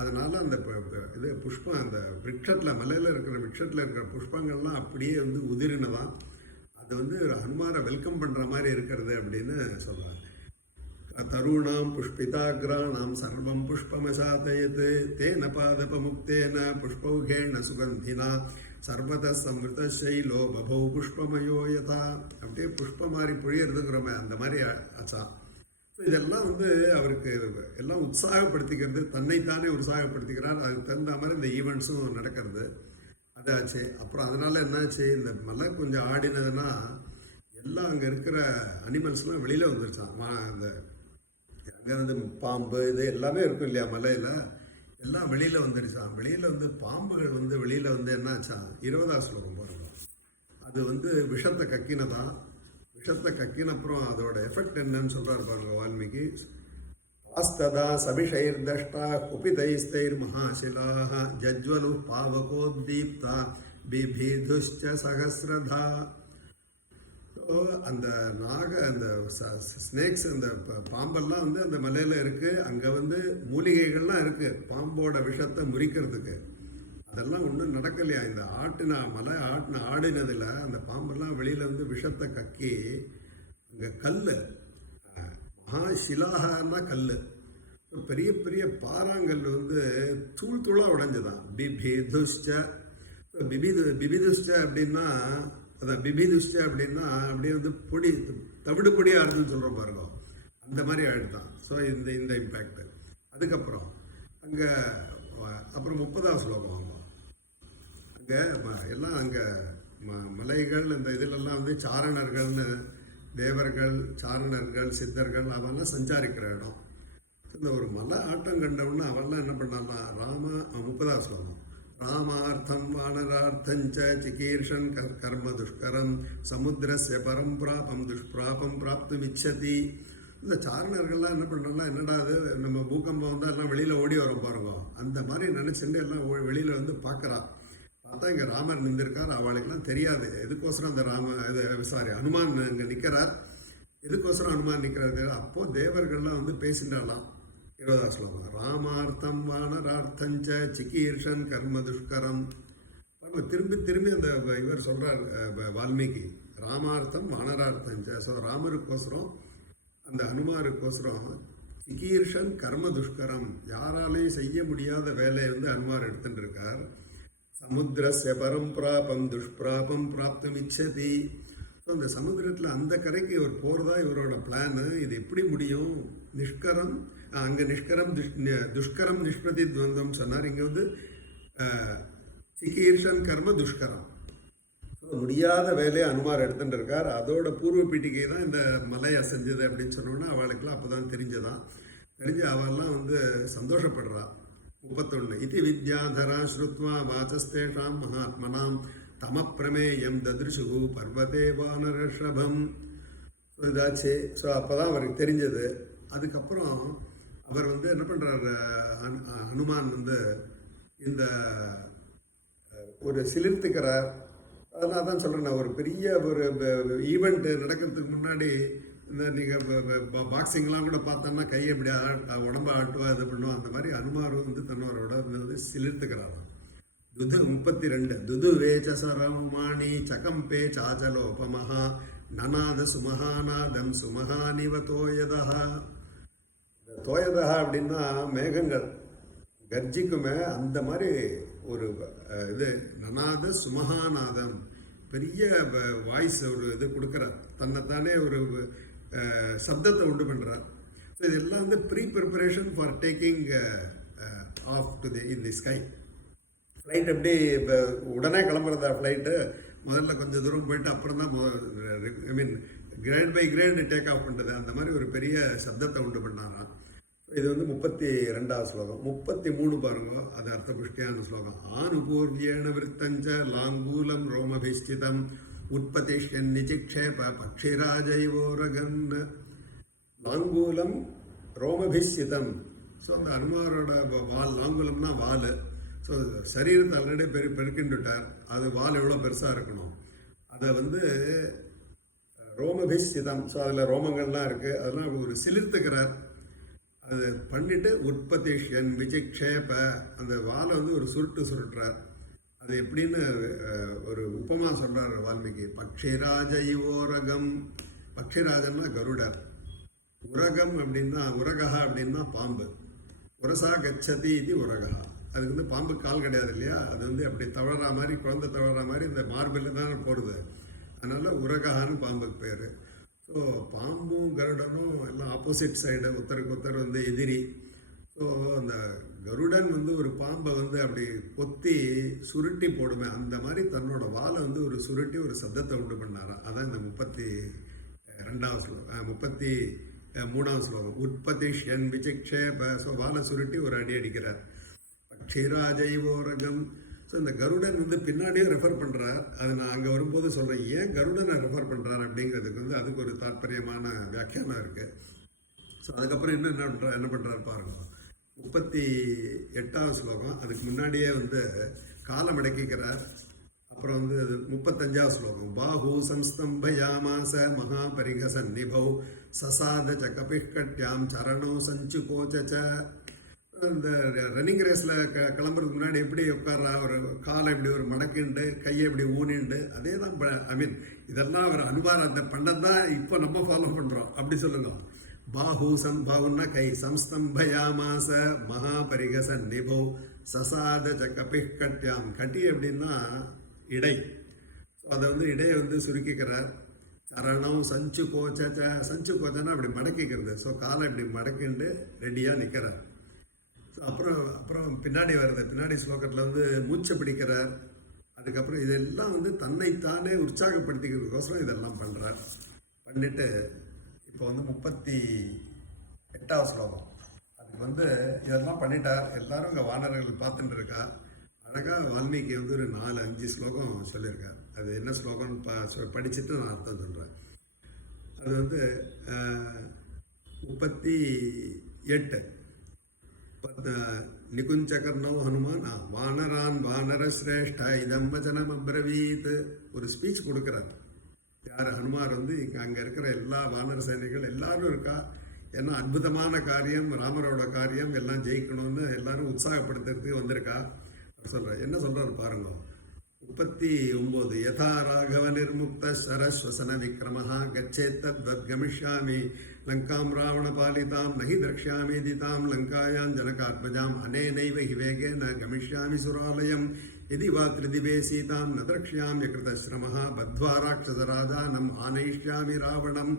அதனால் அந்த இது புஷ்பம், அந்த விருட்சத்தில் மலையில் இருக்கிற விருட்சத்தில் இருக்கிற புஷ்பங்கள்லாம் அப்படியே உதிரினதான். அது ஹனுமாரை வெல்கம் பண்ணுற மாதிரி இருக்கிறது அப்படின்னு சொல்கிறாங்க. தருணாம் புஷ்பிதாகிராணாம் சர்வம் புஷ்பமசாதயத் தேன பாதபமுக்தேன புஷ்பௌகேண சுகந்தினா சர்வத சம்ருத சைலோ பபௌ புஷ்பமயோ யதா. அப்படியே புஷ்பம் மாதிரி பொழியறதுங்கிறோமே, அந்த மாதிரி ஆச்சா. இதெல்லாம் அவருக்கு எல்லாம் உற்சாகப்படுத்திக்கிறது, தன்னைத்தானே உற்சாகப்படுத்திக்கிறார். அதுக்கு தகுந்த மாதிரி இந்த ஈவெண்ட்ஸும் நடக்கிறது. அதாச்சு. அப்புறம் அதனால என்னாச்சு, இந்த மலை கொஞ்சம் ஆடினதுன்னா எல்லாம் அங்கே இருக்கிற அனிமல்ஸ்லாம் வெளியில் வந்துருச்சான். அந்த அங்கே பாம்பு இது எல்லாமே இருக்கும் இல்லையா மலையில், எல்லாம் வெளியில் வந்துருச்சான். வெளியில் பாம்புகள் வெளியில் என்னாச்சான், 20ஆம் ஸ்லோகம் போகிறோம். அது விஷத்தை கக்கினதான். விஷத்தை கக்கினப்புறம் அதோட எஃபெக்ட் என்னன்னு சொல்கிறார் பாருங்க வால்மீகி. ஆஸ்ததா சபிஷைர் தஷ்டா குபிதைஸ்தைர் மகாசிலாஹ ஜஜ்வலு பாவகோத்தீப்தா பிபீதுஷ்ச சகஸ்ரதா. அந்த அந்த ஸ்னேக்ஸ், அந்த பாம்பெல்லாம் அந்த மலையில் இருக்குது. அங்கே மூலிகைகள்லாம் இருக்குது பாம்போட விஷத்தை முறிக்கிறதுக்கு. அதெல்லாம் ஒன்றும் நடக்கலையா. இந்த மலை ஆடினதில் அந்த பாம்பெல்லாம் வெளியில் விஷத்தை கக்கி அங்கே கல், மகாசிலாகனா கல், பெரிய பெரிய பாறாங்கல் தூள் தூளாக உடைஞ்சுதான். பிபிதுஷ்ட அப்படின்னா அதான் பிபிதுஷ்ட அப்படின்னா அப்படியே பொடி தவிடு பொடியாக இருந்துன்னு சொல்கிறோம் பாருங்க, அந்த மாதிரி ஆகிடுதான். ஸோ இந்த இம்பேக்ட். அதுக்கப்புறம் அப்புறம் 30ஆம் ஸ்லோகம். எல்லாம் அங்கே மலைகள் இந்த இதிலெல்லாம் சாரணர்கள்னு, தேவர்கள், சாரணர்கள், சித்தர்கள் அவெல்லாம் சஞ்சாரிக்கிற இடம். இந்த ஒரு மலை ஆட்டம் கண்டவுடனே அவெல்லாம் என்ன பண்ணாலாம், 30ஆம் ஸ்லோகம். ராமார்த்தம் வானரார்த்தஞ்ச சிகீர்ஷன் கர்ம துஷ்கரம் சமுத்திரஸ்ய பரம்பிராபம் துஷ்பிராபம் பிராப்துமிச்சதி. இந்த சாரணர்கள்லாம் என்ன பண்ணுறோம்னா, என்னடா அது நம்ம பூகம்பம் எல்லாம் வெளியில் ஓடி வரோம் பாருங்க, அந்த மாதிரி நினச்சிட்டு எல்லாம் வெளியில் பார்க்குறா. பார்த்தா இங்கே ராமர் நின்றுருக்கார். அவளுக்கெல்லாம் தெரியாது எதுக்கோசரம் அந்த ஹனுமான் இங்கே நிற்கிறார், எதுக்கோசரம் ஹனுமான் நிற்கிறாரு. அப்போது தேவர்கள்லாம் பேசினாலாம். 20ஆம் ஸ்லோகம். ராமார்த்தம் வானரார்த்தஞ்ச சிகீர்ஷன் கர்ம துஷ்கரம். திரும்பி அந்த இவர் சொல்கிறார் வால்மீகி, ராமார்த்தம் வானரார்த்தஞ்ச. ஸோ ராமருக்கோசரம், அந்த ஹனுமாருக்கோசரம் சிகீர்ஷன் கர்ம துஷ்கரம், யாராலையும் செய்ய முடியாத வேலையை ஹனுமார் எடுத்துட்டு இருக்கார். சமுத்திரஸ்ய பரம்பிராபம் துஷ்பிராபம் பிராப்துமிச்சதி. ஸோ அந்த சமுத்திரத்தில் அந்த கரைக்கு இவர் போகிறதா இவரோட பிளானு. இது எப்படி முடியும், நிஷ்கரம் அங்கே நிஷ்கரம் துஷ்கரம் நிஷ்பிரதி துவந்தம் சொன்னார். இங்கே சிகீர்ஷன் கர்ம துஷ்கரம். ஸோ முடியாத வேலையை அனுமார் எடுத்துட்டு இருக்கார். அதோட பூர்வ பீட்டிகை தான் இந்த மலை அசைஞ்சது அப்படின்னு சொன்னோன்னா அவளுக்குலாம் அப்போ தான் தெரிஞ்சதான். தெரிஞ்சு அவெல்லாம் வந்து சந்தோஷப்படுறா. 31 இது வித்யாதரா ஸ்ருத்வா வாசஸ்தேஷாம் மகாத்மனாம் தமப்பிரமேயம் ததிருஷு பர்வதே வானரஷபம். இதாச்சு. ஸோ அப்போ தான் அவருக்கு தெரிஞ்சது. அதுக்கப்புறம் அவர் வந்து என்ன பண்ணுறாரு, ஹனுமான் வந்து இந்த ஒரு சிலிர்த்துக்கிறார். அதனால தான் சொல்கிறேன், ஒரு பெரிய ஒரு ஈவெண்ட் நடக்கிறதுக்கு முன்னாடி இந்த நீங்கள் பாக்ஸிங்லாம் கூட பார்த்தோம்னா கையை இப்படி உடம்ப ஆட்டுவா இது பண்ணுவோம். அந்த மாதிரி அனுமார் வந்து தன்னோரோட வந்து சிலிர்த்துக்கிறார். 32 துது வேச்ச சரமாணி சகம்பே சாச்சலோபமஹா நநாத சுமஹாநாதம் சுமஹானிவ தோயதா. தோயதா அப்படின்னா மேகங்கள் கர்ஜிக்குமே அந்த மாதிரி ஒரு இது நநாத சுமஹாநாதம், பெரிய வாய்ஸ் ஒரு இது கொடுக்குறார், தன்னைத்தானே ஒரு சப்தத்தை உண்டு பண்ணுறார். ஸோ இதெல்லாம் வந்து pre preparation for taking off to in the sky. Flight எப்படி இப்போ உடனே கிளம்புறதா ஃப்ளைட்டு, முதல்ல கொஞ்சம் தூரம் போயிட்டு அப்புறம் தான் I mean great by great take off பண்ணுறது, அந்த மாதிரி ஒரு பெரிய சப்தத்தை உண்டு பண்ணாராம். இது வந்து 32வது ஸ்லோகம். 33 பாருங்க, அது அர்த்தபுஷ்டியான ஸ்லோகம். ஆனுபூர்வியேண விருத்தஞ்ச லாங்கூலம் ரோமபிஸ்திதம் உற்பத்திஷ்யன் நிச்சிக்ஷேப பக்ஷிராஜைவோரகன். லாங்கூலம் ரோமபிஸ்திதம். ஸோ அந்த அனுமாரோட வால், லாங்குலம்னா வால். ஸோ சரீரத்தை ஆல்ரெடி பெருக்கின்றுட்டார். அது வால் எவ்வளோ பெருசாக இருக்கணும், அதை வந்து ரோமபிஸ்திதம். ஸோ அதில் ரோமங்கள்லாம் இருக்குது, அதெல்லாம் ஒரு சிலிர்த்துக்கிறார். அது பண்ணிட்டு உற்பத்திஷ்யன் விஜிக்ஷேப, அந்த வாழை வந்து ஒரு சுருட்டுறார். அது எப்படின்னு ஒரு உபமா சொல்றார் வால்மீகி. பக்ஷிராஜ இவோரகம். பக்ஷிராஜன்னா கருடர். உரகம் அப்படின்னா உரகா அப்படின்னா பாம்பு. உரசா கச்சதி இது உரகா. அதுக்கு வந்து பாம்பு கால் கிடையாது இல்லையா, அது வந்து அப்படி தவறா மாதிரி, குழந்தை தவறா மாதிரி இந்த மார்பில் தான் போடுது. அதனால உரகான்னு பாம்புக்கு பேர். ஸோ பாம்பும் கருடனும் எல்லாம் ஆப்போசிட் சைடு, ஒருத்தருக்கு ஒருத்தர் வந்து எதிரி. ஸோ அந்த கருடன் வந்து ஒரு பாம்பை வந்து அப்படி கொத்தி சுருட்டி போடுமே, அந்த மாதிரி தன்னோட வாழை வந்து ஒரு சுருட்டி ஒரு சப்தத்தை உண்டு பண்ணாராம். அதான் இந்த 32வது ஸ்லோகம். 33வது ஸ்லோகம். உற்பத்திஷ்யன் விசிக்ஷேப. ஸோ வாழை சுருட்டி ஒரு அடி அடிக்கிறார். பக்ஷிராஜைவோரகம். ஸோ இந்த கருடன் வந்து பின்னாடியே ரெஃபர் பண்ணுறார். அது நான் அங்கே வரும்போது சொல்கிறேன், ஏன் கருடனை ரெஃபர் பண்ணுறார் அப்படிங்கிறதுக்கு வந்து அதுக்கு ஒரு தாற்பயமான வியாக்கியானம் இருக்குது. ஸோ அதுக்கப்புறம் இன்னும் என்ன பண்ணுறாரு பாருங்க. 38வது ஸ்லோகம். அதுக்கு முன்னாடியே வந்து காலம் அடக்கிக்கிறார். அப்புறம் வந்து 35வது ஸ்லோகம். பாஹூ சம்ஸ்தம்பயாமாச மகாபரிகசன் நிபௌ சசாத ச கபிஷ்கட்யாம் சரணோ சஞ்சு கோச்ச. இந்த ரன்னிங் ரேஸில் கிளம்புறதுக்கு முன்னாடி எப்படி உட்கார்றா, ஒரு காலை இப்படி ஒரு மடக்கிண்டு கையை இப்படி ஊனிண்டு, அதே தான் ஐ மீன் இதெல்லாம் அவர் அனுமார் அந்த பண்ணது தான் இப்போ நம்ம ஃபாலோ பண்ணுறோம். அப்படி சொல்லுங்க. பாஹூ பாகுன்னா கை. சம்ஸ்தம்பயாமாச மகாபரிகசன் நிபௌ சசாத ச கபிஷ்கட்யாம். கட்டி அப்படின்னா இடை. அதை வந்து இடையை வந்து சுருக்கிக்கிறார். சரணம் சஞ்சு கோச்ச. சஞ்சு கோச்சன்னா அப்படி மடக்கிக்கிறது. ஸோ காலை இப்படி மடக்கிண்டு ரெடியாக நிற்கிறார். அப்புறம் பின்னாடி வருது, பின்னாடி ஸ்லோகத்தில் வந்து மூச்சை பிடிக்கிறார். அதுக்கப்புறம் இதெல்லாம் வந்து தன்னைத்தானே உற்சாகப்படுத்திக்கிறதுக்கோசரம் இதெல்லாம் பண்ணுறார். பண்ணிட்டு இப்போ வந்து 38வது ஸ்லோகம். அதுக்கு வந்து இதெல்லாம் பண்ணிட்டார். எல்லாரும் இங்கே வானரர்கள் பார்த்துட்டு இருக்கா. அழகாக வால்மீகி வந்து ஒரு 4-5 ஸ்லோகம் சொல்லியிருக்கார். அது என்ன ஸ்லோகம்னு படிச்சுட்டு நான் அர்த்தம் சொல்கிறேன். அது வந்து 38 நிகுஞ்சகர்ணோ ஹனுமான் வானரான் வானரஸ்ரேஷ்ட இதம் வச்சனம் அப்ரவீத். ஒரு ஸ்பீச் கொடுக்குறார். யார்? ஹனுமார் வந்து அங்கே இருக்கிற எல்லா வானர சேனைகள் எல்லாரும் இருக்கா. ஏன்னா அற்புதமான காரியம், ராமரோட காரியம், எல்லாம் ஜெயிக்கணும்னு எல்லாரும் உற்சாகப்படுத்துறதுக்கு வந்திருக்கா. சொல்கிறார். என்ன சொல்கிறார் பாருங்க. 39 யதா ராகவ நிர்முக்த சரஸ்வசன விக்ரமஹா கச்சேத்தத்வத் கமிஷ்யாமி லங்காம் ராவண பாலிதாம் நஹி திரக்ஷ்யாமி திதாம் லங்காயாம் ஜனகாத்மஜாம் அனேனைவ ஹிவேகேன கமிஷ்யாமி சுராலயம் யதி வா த்ரிதிவே சீதாம் ந திரக்ஷ்யாமி யக்ருதஸ்ரமஹா பத்வா ராட்சசராஜானம் ஆனயிஷ்யாமி ராவணம்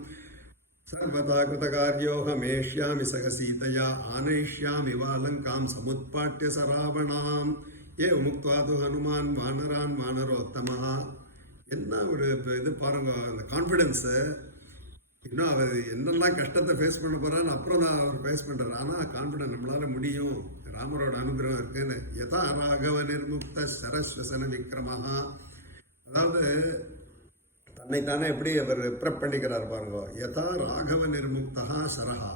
சர்வதா கிருதகார்யோஹமேஷ்யாமி சக சீதையா ஆனயிஷ்யாமி வா லங்காம் சமுத்பாட்ய சராவணாம். ஏ முக்த்வா து ஹனுமான் வானரான் வானரோத்தமஹ என்ன ஒரு இது பாருங்க, அந்த கான்ஃபிடென்ஸு. இன்னும் அவர் என்னெல்லாம் கஷ்டத்தை ஃபேஸ் பண்ண போகிறான்னு அப்புறம் தான் அவர் ஃபேஸ் பண்ணுறாரு. ஆனால் கான்ஃபிடென்ட் நம்மளால் முடியும், ராமரோட அனுகிரகம் இருக்குன்னு. யதா ராகவ நிர்முக்த சரஸ்வசன விக்ரமஹா. அதாவது தன்னைத்தானே எப்படி அவர் ப்ரெப் பண்ணிக்கிறார் பாருங்க. யதா ராகவ நிர்முக்தா சரஹா.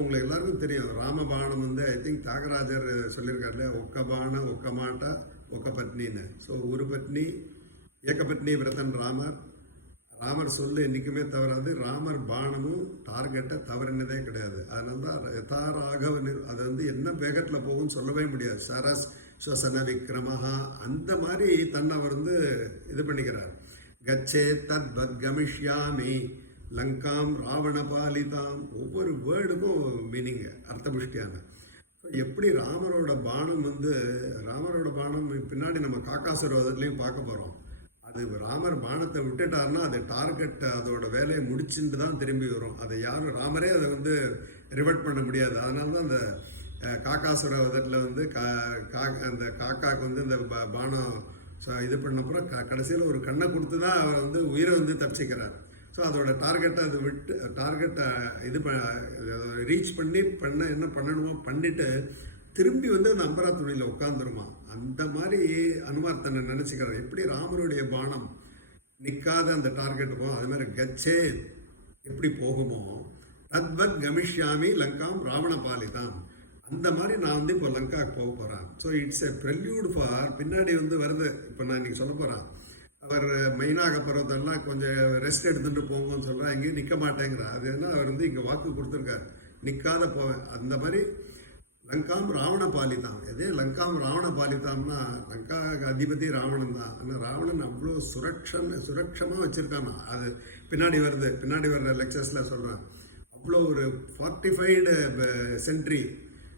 உங்களுக்கு எல்லாருக்கும் தெரியும் ராமபாணம் வந்து ஐ திங்க் தியாகராஜர் சொல்லியிருக்காருல, ஒக்க பாண ஒக்க மாட்டா ஒக்க பத்னின்னு. ஸோ ஒரு பத்னி ஏகபத்னி விரதன் ராமர். ராமர் சொல்லு என்றைக்குமே தவறாது. ராமர் பானமும் டார்கெட்டை தவறினதே கிடையாது. அதனால தான் யதா ராகவ அது வந்து என்ன வேகத்தில் போகும்னு சொல்லவே முடியாது. சரஸ் ஸ்வசன விக்ரமஹா அந்த மாதிரி தன்னை அவர் வந்து இது பண்ணிக்கிறார். கச்சே தத் பத் கமிஷ்யாமி லங்காம் ராவண பாலிதாம். ஒவ்வொரு வேர்டுக்கும் மீனிங் அர்த்தபுஷ்டியான. எப்படி ராமரோட பானம் வந்து ராமரோட பானம் பின்னாடி நம்ம காக்காசுரவதத்துலேயும் பார்க்க போகிறோம். அது ராமர் பானத்தை விட்டுட்டாருன்னா அது டார்கெட் அதோட வேலையை முடிச்சுட்டு தான் திரும்பி வரும். அதை யாரும் ராமரே அதை வந்து ரிவர்ட் பண்ண முடியாது. அதனால தான் அந்த காக்காசுரவதத்தில் வந்து அந்த காக்காவுக்கு வந்து இந்த பானம் இது பண்ணப்புறம் கடைசியில் ஒரு கண்ணை கொடுத்து தான் அவர் வந்து உயிரை வந்து தப்பிச்சிக்கிறார். ஸோ அதோட டார்கெட்டை அதை விட்டு டார்கெட்டை இது ரீச் பண்ணி என்ன பண்ணணுமோ பண்ணிட்டு திரும்பி வந்து அந்த அம்பரா துணியில் உட்காந்துருமா. அந்த மாதிரி அனுமார் தன்னை நினச்சிக்கிறார். எப்படி ராமருடைய பானம் நிற்காத அந்த டார்கெட் போகும், அது மாதிரி கச்சே எப்படி போகுமோ தத்வத் கமிஷ்யாமி லங்காம் ராவண பாலிதாம். அந்த மாதிரி நான் வந்து இப்போ லங்காவுக்கு போக போகிறேன். ஸோ இட்ஸ் எ ப்ரெல்யூட் ஃபார் பின்னாடி வந்து வருது. இப்போ நான் இன்னைக்கு சொல்ல போகிறேன். அவர் மைனாக பருவத்தெல்லாம் கொஞ்சம் ரெஸ்ட் எடுத்துகிட்டு போங்கன்னு சொல்கிறேன். எங்கேயும் நிற்க மாட்டேங்கிறார். அது என்ன அவர் வந்து இங்கே வாக்கு கொடுத்துருக்காரு, நிற்காத போவேன். அந்த மாதிரி லங்காம் ராவண பாலிதாம். எதே லங்காம் ராவண பாலிதாம்னா லங்கா அதிபதி ராவணன் தான். ஆனால் ராவணன் அவ்வளோ சுரட்சமாக வச்சுருக்கானா. அது பின்னாடி வர்ற லெக்சர்ஸில் சொல்கிறேன். அவ்வளோ ஒரு 45 சென்ட்ரி.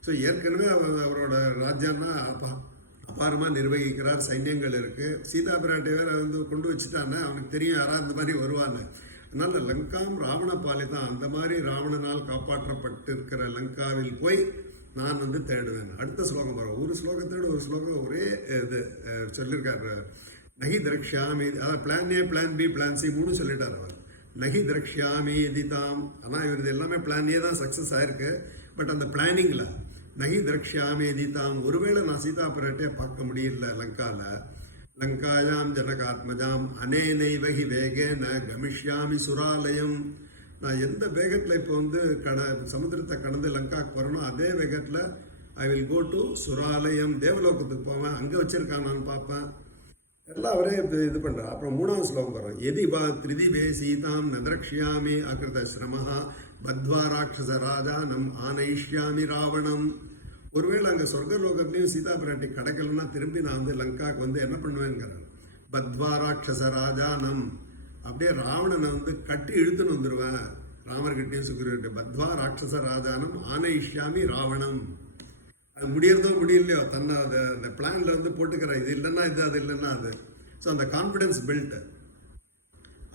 ஸோ ஏற்கனவே அவரோட ராஜ்யம்னா அபாரமாக நிர்வகிக்கிறார். சைன்யங்கள் இருக்குது. சீதா பிராட்டி வேறு வந்து கொண்டு வச்சுட்டானே, அவனுக்கு தெரியும் யாராவது இந்த மாதிரி வருவான்னு. அதனால் லங்காம் ராவண பாலிதான். அந்த மாதிரி ராவணனால் காப்பாற்றப்பட்டிருக்கிற லங்காவில் போய் நான் வந்து தேடுவேன். அடுத்த ஸ்லோகம் வரும். ஒரு ஸ்லோகத்தோட ஒரு ஸ்லோகம் ஒரே இது சொல்லியிருக்காரு. நகி திரக்ஷாமி, அதாவது plan A, plan B, plan C 3 சொல்லிட்டார் அவர். நகி திரக்ஷாமி எதிதாம். ஆனால் இவரது எல்லாமே பிளான் ஏ தான் சக்ஸஸ் ஆயிருக்கு. பட் அந்த பிளானிங்கில் நகி திரக்ஷாமி எதிதாம், ஒருவேளை நான் சீதா பிராட்டியை பார்க்க முடியல லங்காவில். லங்காயாம் ஜனகாத்மஜாம் அனேனைவகி வேகேன கமிஷ்யாமி சுராலயம். நான் எந்த வேகத்தில் இப்போ வந்து சமுத்திரத்தை கடந்து லங்காவுக்கு போகிறேனோ அதே வேகத்தில் ஐ வில் கோ டு சுராலயம், தேவலோகத்துக்கு போவேன். அங்கே வச்சுருக்கான் நான் பார்ப்பேன். எல்லாம் அவரே இது பண்ணுறார். அப்புறம் 3வது ஸ்லோகம் வரும். எதி வா திரிதிவே சீதாம் நதிரக்ஷியாமி அகிருத ஸ்ரமஹா பத்வா ராட்சச ராஜா நம் ஆனைஷ்யாமி ராவணம். ஒருவேளை அங்கே சொர்க்கலோகத்துலேயும் சீதா பிராட்டி கிடைக்கலன்னா திரும்பி நான் வந்து லங்காவுக்கு வந்து என்ன பண்ணுவேங்கிறார். பத்வா ராட்சச ராஜா நம், அப்படியே ராவணனை வந்து கட்டி இழுத்துன்னு வந்துடுவேன். ராமர்கிட்டையும் சுக்ரீவர்கிட்ட பத்வா ராட்சச ராஜானம் ஆனைஷ்யாமி ராவணம். அது முடியறதோ முடியலையோ தன்னை அதை அந்த பிளானில் வந்து போட்டுக்கிற. இது இல்லைன்னா இது, அது இல்லைன்னா அது. ஸோ அந்த கான்ஃபிடென்ஸ் பில்ட்.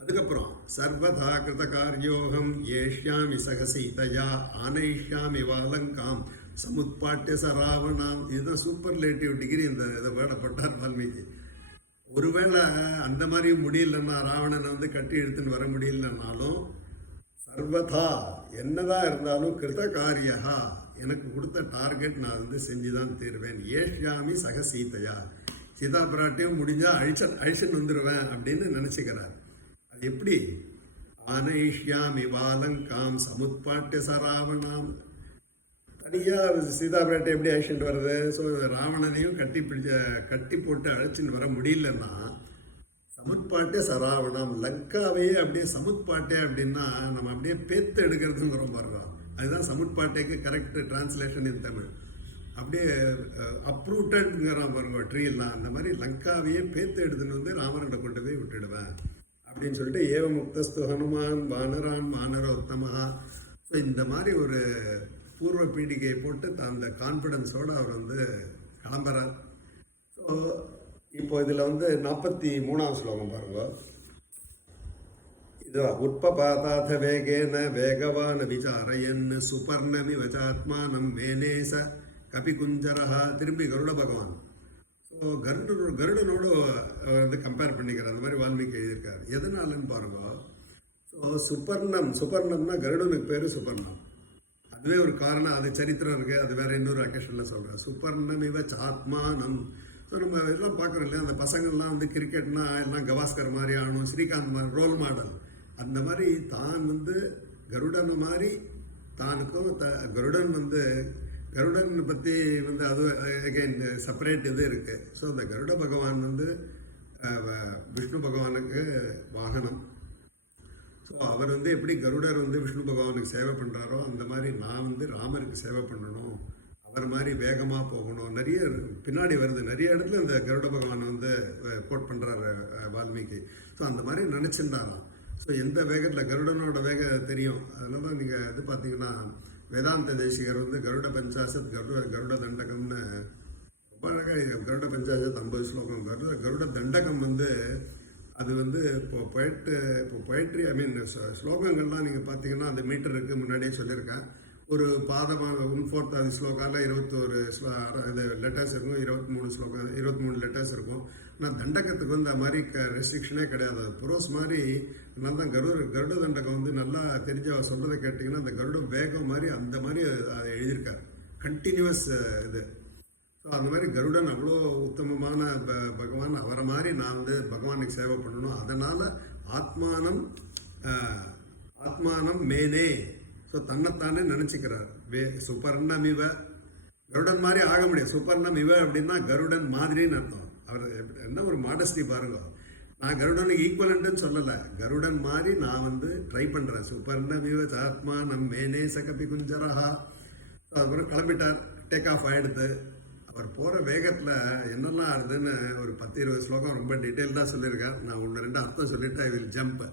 அதுக்கப்புறம் சர்வதா கிருத காரியோகம் ஏஷ்யாமி சகசீதையா ஆனைஷ்யாமி வாலங்காம் சமுத்பாட்டிய சராவணாம். இதுதான் சூப்பர்லேட்டிவ் டிகிரி இந்த இதை வேடப்பட்டார் வால்மீகி. ஒருவேளை அந்த மாதிரி முடியலன்னா, ராவணனை வந்து கட்டி எடுத்துன்னு வர முடியலன்னாலும் சர்வதா என்னதான் இருந்தாலும் கிருத காரியா, எனக்கு கொடுத்த டார்கெட் நான் வந்து செஞ்சுதான் தீருவேன். ஏஷ்யாமி சக சீதையா, சீதா பிராட்டியும் முடிஞ்சா அழிச்சன் வந்துடுவேன் அப்படின்னு நினச்சிக்கிறார். அது எப்படி? ஆனைஷ்யாமி வாலங்காம் சமுத்பாட்டிய சராவணாம். தனியாக சீதா பிராட்டி எப்படி அழிச்சுட்டு வர்றது? ஸோ ராவணனையும் கட்டி போட்டு அழைச்சின்னு வர முடியலன்னா சமுத்பாட்டே சராவணம், லங்காவையே அப்படியே சமுத்பாட்டே அப்படின்னா நம்ம அப்படியே பேத்து எடுக்கிறதுங்கிறோம் பாருங்க. அதுதான் சமுத்பாட்டேக்கு கரெக்ட் டிரான்ஸ்லேஷன் இன் தமிழ். அப்படியே அப்ரூட்டட்ங்கிறான் பாருங்க ட்ரீலாம். அந்த மாதிரி லங்காவையே பேத்து எடுத்துன்னு வந்து ராமர்கிட்ட கொண்டு போய் விட்டுடுவேன் அப்படின்னு சொல்லிட்டு ஏவ முக்தஸ்து ஹனுமான் வானரான் வானரோத்தமஹா. ஸோ இந்த மாதிரி ஒரு பூர்வ பீடிகையை போட்டு அந்த கான்ஃபிடென்ஸோடு அவர் வந்து கிளம்புறார். ஸோ இப்போ இதில் வந்து 43வது ஸ்லோகம் பாருங்க. இது உட்பபாதாத வேகேன வேகவான விசாரயன் சுபர்ணமி வச்சாத்மானம் மேனேச கபிகுஞ்சரஹா. திரும்பி கருட பகவான். ஸோ ஸோ கருடனோட வந்து கம்பேர் பண்ணிக்கிறார். அந்த மாதிரி வால்மீகி எழுதியிருக்காரு. எதனாலன்னு பாருங்க. ஸோ சுபர்ணம்னா கருடனுக்கு பேர் சுபர்ணம். அதுவே ஒரு காரணம், அது சரித்திரம் இருக்குது, அது வேற இன்னொரு அக்கேஷனில் சொல்கிறேன். சுபர்ணம் இவ சாத்மானம். ஸோ நம்ம இதெல்லாம் பார்க்குறோம் இல்லையா, அந்த பசங்கள்லாம் வந்து கிரிக்கெட்னா எல்லாம் கவாஸ்கர் மாதிரி ஆகணும், ஸ்ரீகாந்த் மாதிரி ரோல் மாடல். அந்த மாதிரி தான் வந்து கருடன் மாதிரி தானுக்கும் கருடன் வந்து கருடன் பற்றி வந்து அது அகைன் செப்பரேட் இது இருக்குது. ஸோ இந்த கருட பகவான் வந்து விஷ்ணு பகவானுக்கு வாகனம். ஸோ அவர் வந்து எப்படி கருடர் வந்து விஷ்ணு பகவானுக்கு சேவை பண்ணுறாரோ அந்த மாதிரி நான் வந்து ராமருக்கு சேவை பண்ணணும், அவர் மாதிரி வேகமாக போகணும். நிறைய பின்னாடி வருது, நிறைய இடத்துல இந்த கருட பகவானை வந்து கோட் பண்ணுறாரு வால்மீகி. ஸோ அந்த மாதிரி நினச்சிருந்தாராம். ஸோ எந்த வேகத்தில் கருடனோட வேகம் தெரியும். அதனால தான் நீங்கள் இது பார்த்தீங்கன்னா வேதாந்த தேசிகர் வந்து கருட பஞ்சாசத் கருட தண்டகம்னு ரொம்ப அழகாக கருட பஞ்சாசத் 50 ஸ்லோகம். கருட தண்டகம் வந்து அது வந்து இப்போ பொயட்ரி ஐ மீன் ஸ்லோகங்கள்லாம் நீங்கள் பார்த்தீங்கன்னா அந்த மீட்டருக்கு முன்னாடியே சொல்லியிருக்கேன். ஒரு பாதமாக 1/4 ஸ்லோகாவில் 21 இது லெட்டர்ஸ் இருக்கும், 23 லெட்டர்ஸ் இருக்கும். ஆனால் தண்டகத்துக்கு வந்து அந்த மாதிரி ரெஸ்ட்ரிக்ஷனே கிடையாது. புரோஸ் மாதிரி நல்லா தான் கருட தண்டகம் வந்து நல்லா தெரிஞ்ச அவர் சொல்கிறத கேட்டிங்கன்னா அந்த கருட வேகம் மாதிரி அந்த மாதிரி எழுதியிருக்காரு. கண்டினியூவஸ் இது. ஸோ அந்த மாதிரி கருடன் அவ்வளோ உத்தமமான பகவான். அவரை மாதிரி நான் வந்து பகவானுக்கு சேவை பண்ணணும். அதனால் ஆத்மானம் மேனே. ஸோ தன்னைத்தானே நினச்சிக்கிறார். சுபர்ணமிவ கருடன் மாதிரி ஆக முடியாது. சுபர்ணமிவ அப்படின்னா கருடன் மாதிரின்னு அர்த்தம். அவர் என்ன ஒரு மாடஸ்டி பாருங்க. நான் கருடனுக்கு ஈக்குவலன்ட்டுன்னு சொல்லலை, கருடன் மாதிரி நான் வந்து ட்ரை பண்ணுறேன். சுபர்ணமிவ ஆத்மானம் மேனே சகபி குஞ்சரஹா. ஸோ அதுக்கப்புறம் கிளம்பிட்டார். டேக் ஆஃப் ஆகிடுது. அவர் போகிற வேகத்தில் என்னெல்லாம் ஆகுதுன்னு ஒரு 10-20 ஸ்லோகம் ரொம்ப டீட்டெயில்டாக சொல்லியிருக்கார். நான் 1-2 அர்த்தம் சொல்லிவிட்டு ஐ வில் ஜம்ப்.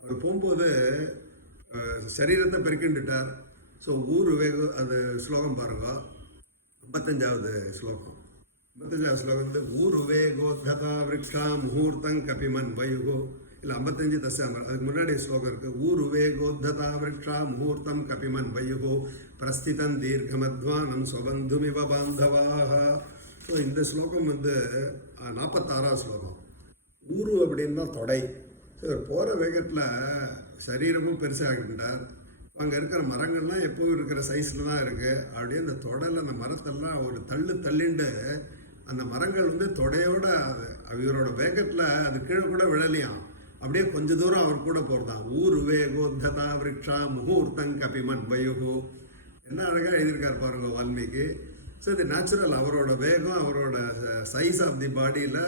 அவர் போகும்போது சரீரத்தை பெருக்கிண்டுட்டார். ஸோ ஊர் வேகம் அது ஸ்லோகம் பாருங்க. 55வது ஸ்லோகம். 55வது ஸ்லோகம் வந்து ஊர் வேகோத்ததா விரக்ஷா முகூர்த்தம் கபிமன் வயுகோ. இல்லை 55 தசாம்பரம் அதுக்கு முன்னாடி ஸ்லோகம் இருக்குது. ஊர் வேகோத்ததா விரக்ஷா முகூர்த்தம் கபிமன் வயுகோ பிரஸ்திதம் தீர்க்கமத்வானம் சுபந்துமிவ பாந்தவாக. ஸோ இந்த ஸ்லோகம் வந்து 46வது ஸ்லோகம். ஊரு அப்படின்னா தொடை. போகிற வேகத்தில் சரீரமும் பெருசாகிட்டார். அங்கே இருக்கிற மரங்கள்லாம் எப்போவும் இருக்கிற சைஸில் தான் இருக்குது. அப்படியே அந்த தொடையில் அந்த மரத்தெல்லாம் ஒரு தள்ளிண்டு அந்த மரங்கள் வந்து தொடையோட இவரோட வேகத்தில் அது கீழே கூட விழலையாம். அப்படியே கொஞ்ச தூரம் அவர் கூட போகிறதான். ஊர் வேகோத்ததா விரக்ஷா முகூர்த்தம் கபிமன் வயுகோ. என்ன அழகாக எழுதியிருக்கார் பாருங்க வால்மீகி. ஸோ இது நேச்சுரல். அவரோட வேகம், அவரோட சைஸ் ஆஃப் தி பாடியில்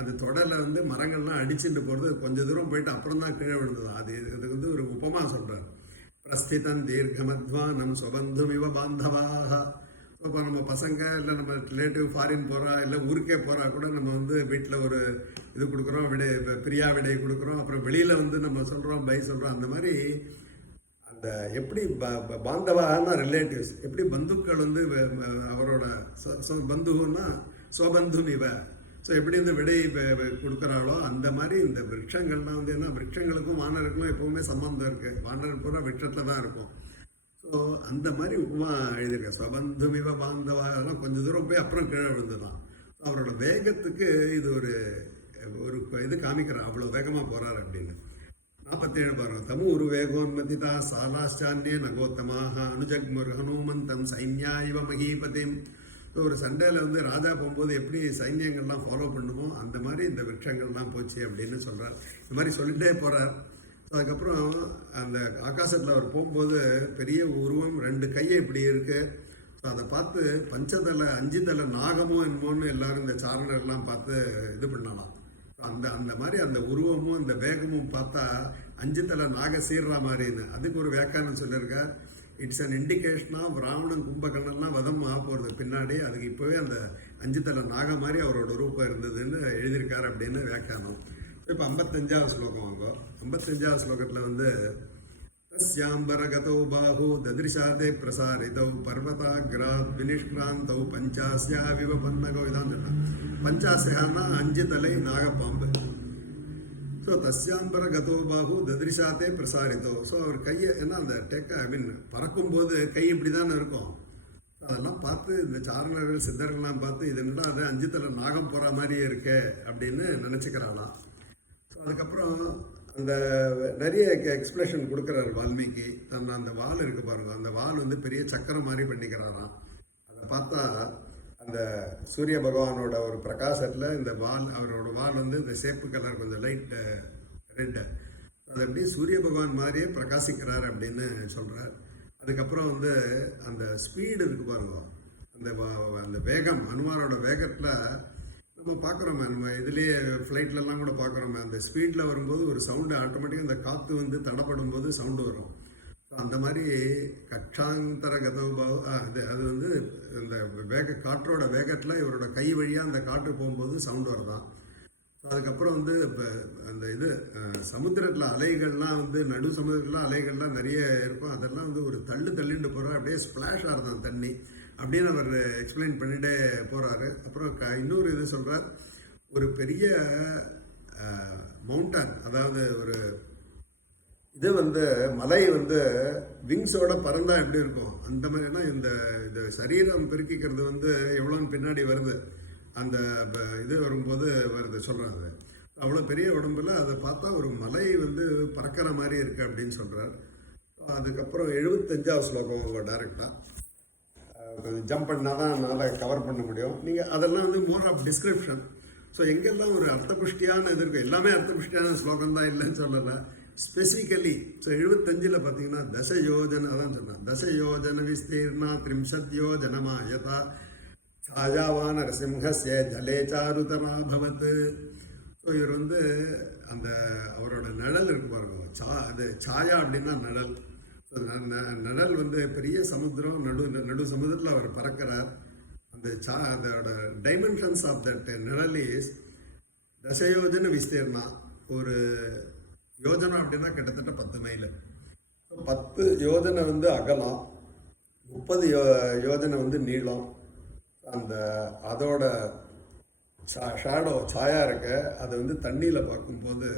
அந்த தொடரில் வந்து மரங்கள்லாம் அடிச்சுட்டு போகிறது கொஞ்சம் தூரம் போயிட்டு அப்புறம் தான் கீழே விழுந்துதான். அது வந்து ஒரு உபமா சொல்கிறார். பிரஸ்திதம் தீர்க்கமத்வானம் சுபந்துமிவ பாந்தவாக. இப்போ நம்ம பசங்க இல்லை நம்ம ரிலேட்டிவ் ஃபாரின் போகிறா இல்லை ஊருக்கே போகிறா கூட நம்ம வந்து வீட்டில் ஒரு இது கொடுக்குறோம், பிரியா விடை கொடுக்குறோம். அப்புறம் வெளியில் வந்து நம்ம சொல்கிறோம், பை சொல்கிறோம். அந்த மாதிரி அந்த எப்படி பாந்தவாகனா ரிலேட்டிவ்ஸ், எப்படி பந்துக்கள் வந்து அவரோட பந்துன்னா சோபந்துமிவ. ஸோ எப்படி இந்த விடை கொடுக்குறாங்களோ அந்த மாதிரி இந்த விரக்ஷங்கள்லாம் வந்து என்ன, விரக்ஷங்களுக்கும் வானருக்கும் எப்போவுமே சம்பந்தம் இருக்குது. வானர் பூரா விரக்ஷத்தில் தான் இருக்கும். ஸோ அந்த மாதிரி உப்புமா எழுதியிருக்கேன். ஸ்வபந்துமிவ பாந்தவாகலாம் கொஞ்சம் தூரம் போய் அப்புறம் கீழே விழுந்துதான். அவரோட வேகத்துக்கு இது ஒரு இது காமிக்கிறார், அவ்வளோ வேகமாக போகிறார் அப்படின்னு. 47 பாருங்க. தமு ஒரு வேகோன்மதிதா சாலாச்சான்யே நகோத்தமாக அனுஜக்முர் ஹனுமந்தம் சைன்யா இவ மகீபதிம். ஒரு சண்டையில் வந்து ராஜா போகும்போது எப்படி சைன்யங்கள்லாம் ஃபாலோ பண்ணுமோ அந்த மாதிரி இந்த விரக்ஷங்கள்லாம் போச்சு அப்படின்னு சொல்கிறார். இந்த மாதிரி சொல்லிகிட்டே போகிறார். அதுக்கப்புறம் அந்த ஆகாசத்தில் அவர் போகும்போது பெரிய உருவம், 2 கையை இப்படி இருக்குது. ஸோ அதை பார்த்து 5 தலை நாகமோ என்னமோன்னு எல்லாரும் இந்த சாரணர்லாம் பார்த்து இது பண்ணலாம். அந்த மாதிரி அந்த உருவமும் இந்த வேகமும் பார்த்தா 5 தலை நாக சீர்ற மாதிரின்னு அதுக்கு ஒரு வியாக்கியானம் சொல்லியிருக்கார். It's an indication of Ravanan கும்பகர்ணன்லாம் வதம் ஆக போகிறது பின்னாடி. அதுக்கு இப்போவே அந்த 5 தலை நாக மாதிரி அவரோட ரூபம் இருந்ததுன்னு எழுதியிருக்காரு அப்படின்னு வியாக்கியானம். இப்போ 55வது ஸ்லோகம் வாங்க. 55வது ஸ்லோகத்தில் வந்து தஸ்யாம்பரகதோ பாஹு ததிருஷாதே பிரசாரிதௌ பர்வதாகிராத் வினிஷ்கிராந்தௌ பஞ்சாஸ்யா விவ பன்னகோ. இதான் சொன்னான். பஞ்சாஸ்யான்னா 5 தலை நாகப்பாம்பு. ஸோ தஸ்யாம்பரகதோ பாஹு ததிருஷாதே பிரசாரிதோ. ஸோ அவர் கையை ஏன்னா அந்த பறக்கும்போது கை இப்படி தானே இருக்கும். அதெல்லாம் பார்த்து இந்த சாரணர்கள் சித்தர்கள்லாம் பார்த்து இது என்னடா அது 5 தலை நாகம் போகிற மாதிரியே இருக்கே அப்படின்னு நினச்சிக்கிறானாம். ஸோ அதுக்கப்புறம் அந்த நிறைய எக்ஸ்பிளேஷன் கொடுக்குறாரு வால்மீகி. தன்னை அந்த வால் இருக்கு பாருங்க, அந்த வால் வந்து பெரிய சக்கரம் மாதிரி பண்ணிக்கிறாராம். அதை பார்த்தா அந்த சூரிய பகவானோட ஒரு பிரகாசத்தில் இந்த வால், அவரோட வால் வந்து இந்த சேப்பு கலர் கொஞ்சம் லைட் ரெட்டு, அது அப்படியே சூரிய பகவான் மாதிரியே பிரகாசிக்கிறார் அப்படின்னு சொல்கிறார். அதுக்கப்புறம் வந்து அந்த ஸ்பீடு இருக்கு பாருங்க, அந்த அந்த வேகம், அனுமாரோட வேகத்தில் நம்ம பார்க்குறோமே, நம்ம இதுலேயே ஃப்ளைட்லலாம் கூட பார்க்குறோமே, அந்த ஸ்பீடில் வரும்போது ஒரு சவுண்டு ஆட்டோமேட்டிக்காக அந்த காற்று வந்து தடப்படும் போது சவுண்டு வரும். ஸோ அந்த மாதிரி கட்சாந்தர கதோபாவ் அது வந்து இந்த காற்றோட வேகத்தில் இவரோட கை வழியாக அந்த காற்று போகும்போது சவுண்டு வருதான். அதுக்கப்புறம் வந்து இப்போ அந்த இது சமுத்திரத்தில் அலைகள்லாம் வந்து நடு சமுதிரத்தில் அலைகள்லாம் நிறைய இருக்கும், அதெல்லாம் வந்து ஒரு தள்ளிட்டு போகிறார், அப்படியே ஸ்பிளாஷ் ஆகுதான் தண்ணி அப்படின்னு அவர் எக்ஸ்பிளைன் பண்ணிகிட்டே போகிறாரு. அப்புறம் இன்னொரு இது சொல்கிறார், ஒரு பெரிய மவுண்டன், அதாவது ஒரு இது வந்து மலை வந்து விங்ஸோட பறந்தா எப்படி இருக்கும் அந்த மாதிரினா இந்த சரீரம் பெருக்கிக்கிறது வந்து எவ்வளோன்னு பின்னாடி வருது, அந்த இது வரும்போது வருது சொல்கிறாங்க. அவ்வளோ பெரிய உடம்புல அதை பார்த்தா ஒரு மலை வந்து பறக்கிற மாதிரி இருக்குது அப்படின்னு சொல்கிறார். அதுக்கப்புறம் 75வது ஸ்லோகம் டைரெக்டாக கொஞ்சம் ஜம்ப் பண்ணால் தான் என்னால் கவர் பண்ண முடியும். நீங்கள் அதெல்லாம் வந்து மோர் ஆஃப் டிஸ்கிரிப்ஷன். ஸோ எங்கெல்லாம் ஒரு அர்த்தபுஷ்டியான இது இருக்கும், எல்லாமே அர்த்தபுஷ்டியான ஸ்லோகம் தான் இல்லைன்னு சொல்லலை, ஸ்பெசிஃபிக்கலி. ஸோ 75 பார்த்தீங்கன்னா தசயோஜன, அதான் சொன்னேன், தசயோஜன விஸ்தீர்ணா 30 யோஜனமாயதா சாயாவா நரசிம்ஹஸ்ய ஜலே சாருதராபவத். ஸோ இவர் வந்து அந்த அவரோட நிழல் இருக்கு பாருங்க, அது சாயா அப்படின்னா நிழல். ஸோ நிழல் வந்து பெரிய சமுத்திரம், நடு சமுத்திரத்தில் அவர் பறக்கிறார். அந்த அதோட டைமென்ஷன்ஸ் ஆஃப் தட் நிழல் இஸ் தசயோஜன விஸ்தீர்ணா. ஒரு யோஜனை அப்படின்னா கிட்டத்தட்ட 10 மைல். 10 யோஜனை வந்து அகலம், 30 யோஜனை வந்து நீளம். அந்த அதோட ஷேடோ சாயா இருக்க அது வந்து தண்ணியில் பார்க்கும்போது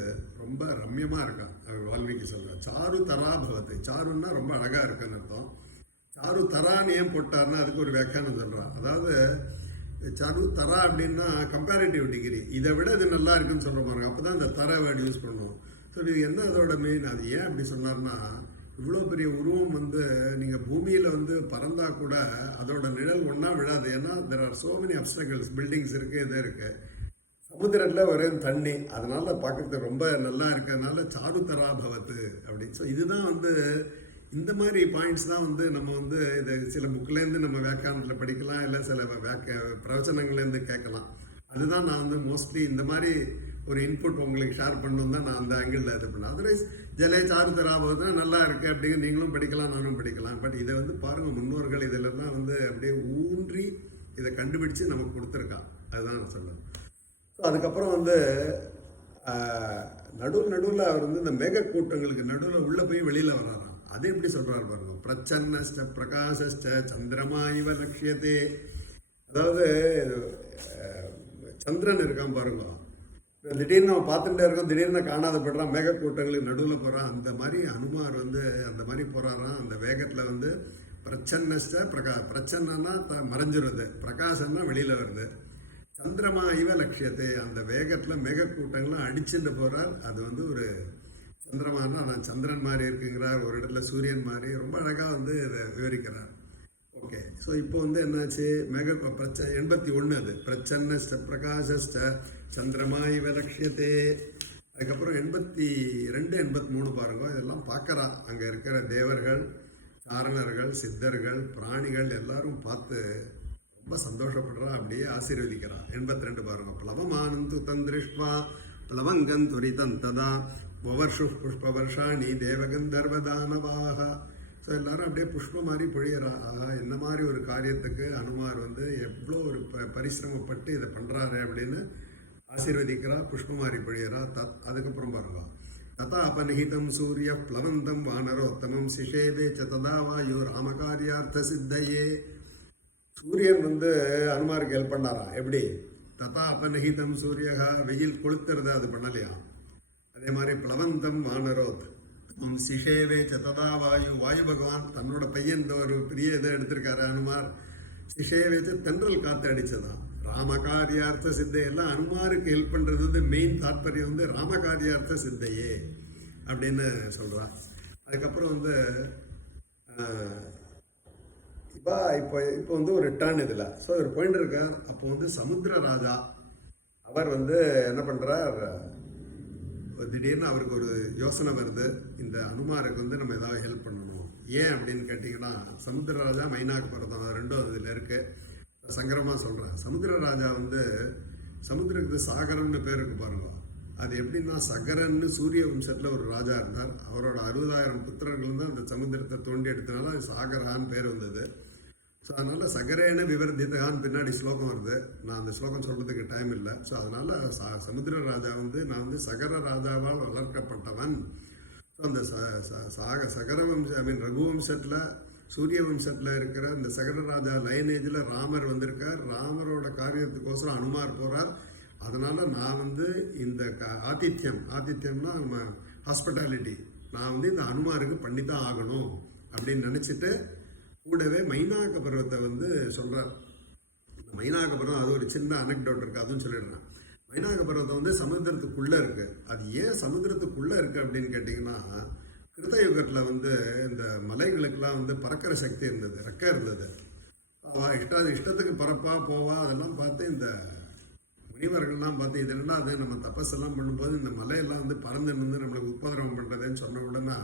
ரொம்ப ரம்யமாக இருக்கான். வால்மீகி சொல்கிறார் சாரு தரா பவத்து. சாருன்னா ரொம்ப அழகாக இருக்குன்னு அர்த்தம். சாரு தரான்னு ஏன் போட்டார்னா அதுக்கு ஒரு வியாக்கியானம் சொல்கிறான். அதாவது சாரு தரா அப்படின்னா கம்பேரிட்டிவ் டிகிரி, இதை விட இது நல்லா இருக்குன்னு சொல்கிற பாருங்க, அப்போ தான் இந்த தர வேர்டு யூஸ் பண்ணுவோம். ஸோ இது என்ன அதோட மெயின், அது ஏன் அப்படி சொன்னார்னா, இவ்வளோ பெரிய உருவம் வந்து நீங்கள் பூமியில் வந்து பறந்தா கூட அதோட நிழல் ஒன்றா விழாது. ஏன்னா there are so many obstacles, buildings இருக்குது, இது இருக்குது, சமுத்திரத்தில் ஒரே தண்ணி, அதனால் பார்க்குறதுக்கு ரொம்ப நல்லா இருக்கிறதுனால சாரு தராபவத்து அப்படின்னு. ஸோ இதுதான் வந்து இந்த மாதிரி பாயிண்ட்ஸ் தான் வந்து நம்ம வந்து இது சில புக்லேருந்து நம்ம வியாக்கியானத்தில் படிக்கலாம், இல்லை சில பிரவச்சனங்கள்லேருந்து கேட்கலாம். அதுதான் நான் வந்து மோஸ்ட்லி இந்த மாதிரி ஒரு இன்புட் உங்களுக்கு ஷேர் பண்ணணும் தான் நான் அந்த ஆங்கிளில் இது பண்ணேன். அதர்வைஸ் ஜலே சாரு தராபவத்னா நல்லா இருக்குது அப்படிங்க நீங்களும் படிக்கலாம், நானும் படிக்கலாம். பட் இதை வந்து பாருங்கள், முன்னோர்கள் இதில் தான் வந்து அப்படியே ஊன்றி இதை கண்டுபிடிச்சு நமக்கு கொடுத்துருக்கான். அதுதான் நான் சொல்லுவேன். ஸோ அதுக்கப்புறம் வந்து நடுவில் அவர் வந்து இந்த மேக கூட்டங்களுக்கு நடுவில் உள்ளே போய் வெளியில் வராராம். அது எப்படி சொல்கிறார் பாருங்க, பிரச்சன்னஸ்ட பிரகாசஸ்ட சந்திரமா இவ லட்சியத்தே. அதாவது சந்திரன் இருக்கான் பாருங்க, திடீர்னு நம்ம பார்த்துட்டே இருக்கோம், திடீர்னு காணாத போடுறான், மேக கூட்டங்களுக்கு நடுவில் போகிறான். அந்த மாதிரி அனுமார் வந்து அந்த மாதிரி போகிறாராம். அந்த வேகத்தில் வந்து பிரச்சன்னஸ்ட பிரச்சன்னா மறைஞ்சிருது, பிரகாசம்னா வெளியில் வருது, சந்திரமா இவ லட்சியத்தை, அந்த வேகத்தில் மேக கூட்டங்கள்லாம் அடிச்சுட்டு போகிறார். அது வந்து ஒரு சந்திரமானா நான் சந்திரன் மாதிரி இருக்குங்கிறார், ஒரு இடத்துல சூரியன் மாதிரி ரொம்ப அழகாக வந்து இதை விவரிக்கிறார். ஓகே, ஸோ இப்போ வந்து என்னாச்சு, 81 அது பிரச்சன்னஸ்ட பிரகாசஸ்ட சந்திரமா இவ லட்சியத்தே. அதுக்கப்புறம் 82 83 பாருங்க, இதெல்லாம் பார்க்குறான். அங்கே இருக்கிற தேவர்கள், சாரணர்கள், சித்தர்கள், பிராணிகள் எல்லாரும் பார்த்து ரொம்ப சந்தோஷப்படுறான், அப்படியே ஆசீர்வதிக்கிறான். 82 பாருங்க, பிளவமானந்து தந்திருஷ்வா பிளவங்கன் துரிதம் ததா வவர்ஷு புஷ்பவர்ஷாணி தேவகந்தர்வதானவாக. ஸோ எல்லாரும் அப்படியே புஷ்பம் மாதிரி பொழியறா. என்ன மாதிரி ஒரு காரியத்துக்கு அனுமார் வந்து எவ்வளோ ஒரு பரிசிரமப்பட்டு இதை பண்ணுறாரு அப்படின்னு ஆசீர்வதிக்கிறா, புஷ்பம் மாதிரி பொழியறா. அதுக்கப்புறம் பாருங்க, ததா அபநிஹிதம் சூரிய பிளவந்தம் வானரோத்தமம் சிஷேவே சததா வாயு ராமகாரியார்த்த சித்தையே. சூரியன் வந்து அனுமாருக்கு ஹெல்ப் பண்ணாராம். எப்படி? ததா அபநிஹிதம் சூரியகா, வெயில் கொளுத்துறது அது பண்ணலையா. அதே மாதிரி பிளவந்தம் வானரோத் சிஷேவே சததா வாயு, வாயு பகவான் தன்னோட பையன் ஒரு பெரிய இதை எடுத்திருக்காரு அனுமார், சிஷேவேத்து தென்றல் காற்று அடிச்சதான். ராமகாரியார்த்த சித்தை எல்லாம் அனுமாருக்கு ஹெல்ப் பண்ணுறது வந்து மெயின் தாற்பயம் வந்து ராமகாரியார்த்த சித்தையே அப்படின்னு சொல்கிறான். அதுக்கப்புறம் வந்து இப்போ இப்போ இப்போ வந்து ஒரு டர்ன் இதில். ஸோ இவர் போயிட்டு இருக்கார். அப்போ வந்து சமுத்திர ராஜா அவர் வந்து என்ன பண்ணுறார், திடீர்னு அவருக்கு ஒரு யோசனை வருது, இந்த அனுமாருக்கு வந்து நம்ம ஏதாவது ஹெல்ப் பண்ணணும். ஏன் அப்படின்னு கேட்டிங்கன்னா, சமுத்திரராஜா மைனாக்கு பர்வதம் ரெண்டும் இதில் இருக்குது. சங்கரமாக சொல்கிறேன். சமுத்திரராஜா வந்து சமுத்திரத்துக்கு சாகரம்னு பேர் இருக்கு பாருங்க. அது எப்படின்னா, சகரன்னு சூரிய வம்சத்தில் ஒரு ராஜா இருந்தார். அவரோட 60,000 புத்திரர்கள் தான் அந்த சமுத்திரத்தை தோண்டி எடுத்தனால சாகரான்னு பேர் வந்தது. ஸோ அதனால் சகரேன விவர்த்திதகான்னு பின்னாடி ஸ்லோகம் வருது. நான் அந்த ஸ்லோகம் சொல்கிறதுக்கு டைம் இல்லை. ஸோ அதனால் சமுத்திர ராஜா வந்து நான் வந்து சகர ராஜாவால் வளர்க்கப்பட்டவன். ஸோ அந்த சகர வம்ச ரகுவம்சத்தில் சூரிய வம்சத்தில் இருக்கிற இந்த சகர ராஜா லைனேஜில் ராமர் வந்திருக்கார். ராமரோட காரியத்துக்கோசரம் அனுமார் போகிறார். அதனால் நான் வந்து இந்த ஆதித்யம்னா நம்ம ஹாஸ்பிட்டாலிட்டி நான் வந்து இந்த அனுமாருக்கு பண்ணித்தான் ஆகணும் அப்படின்னு நினச்சிட்டு கூடவே மைனாக பருவத்தை வந்து சொல்கிறார். மைனாக பருவம் அது ஒரு சின்ன அனெக்டோட் இருக்குது, அதுவும் சொல்லிடுறேன். மைனாக பருவத்தை வந்து சமுத்திரத்துக்குள்ளே இருக்குது. அது ஏன் சமுத்திரத்துக்குள்ளே இருக்குது அப்படின்னு கேட்டிங்கன்னா, கிருத்தயுகத்தில் வந்து இந்த மலைகளுக்கெல்லாம் வந்து பறக்கிற சக்தி இருந்தது, ரெக்கை இருந்தது. அவள் இஷ்டத்துக்கு பறப்பா போவா. அதெல்லாம் பார்த்து இந்த முனிவர்கள்லாம் பார்த்து இதெல்லாம் அது நம்ம தபஸெல்லாம் பண்ணும்போது இந்த மலையெல்லாம் வந்து பறந்து நின்று நம்மளுக்கு உபதிரவம் பண்ணுறதுன்னு சொன்ன உடனே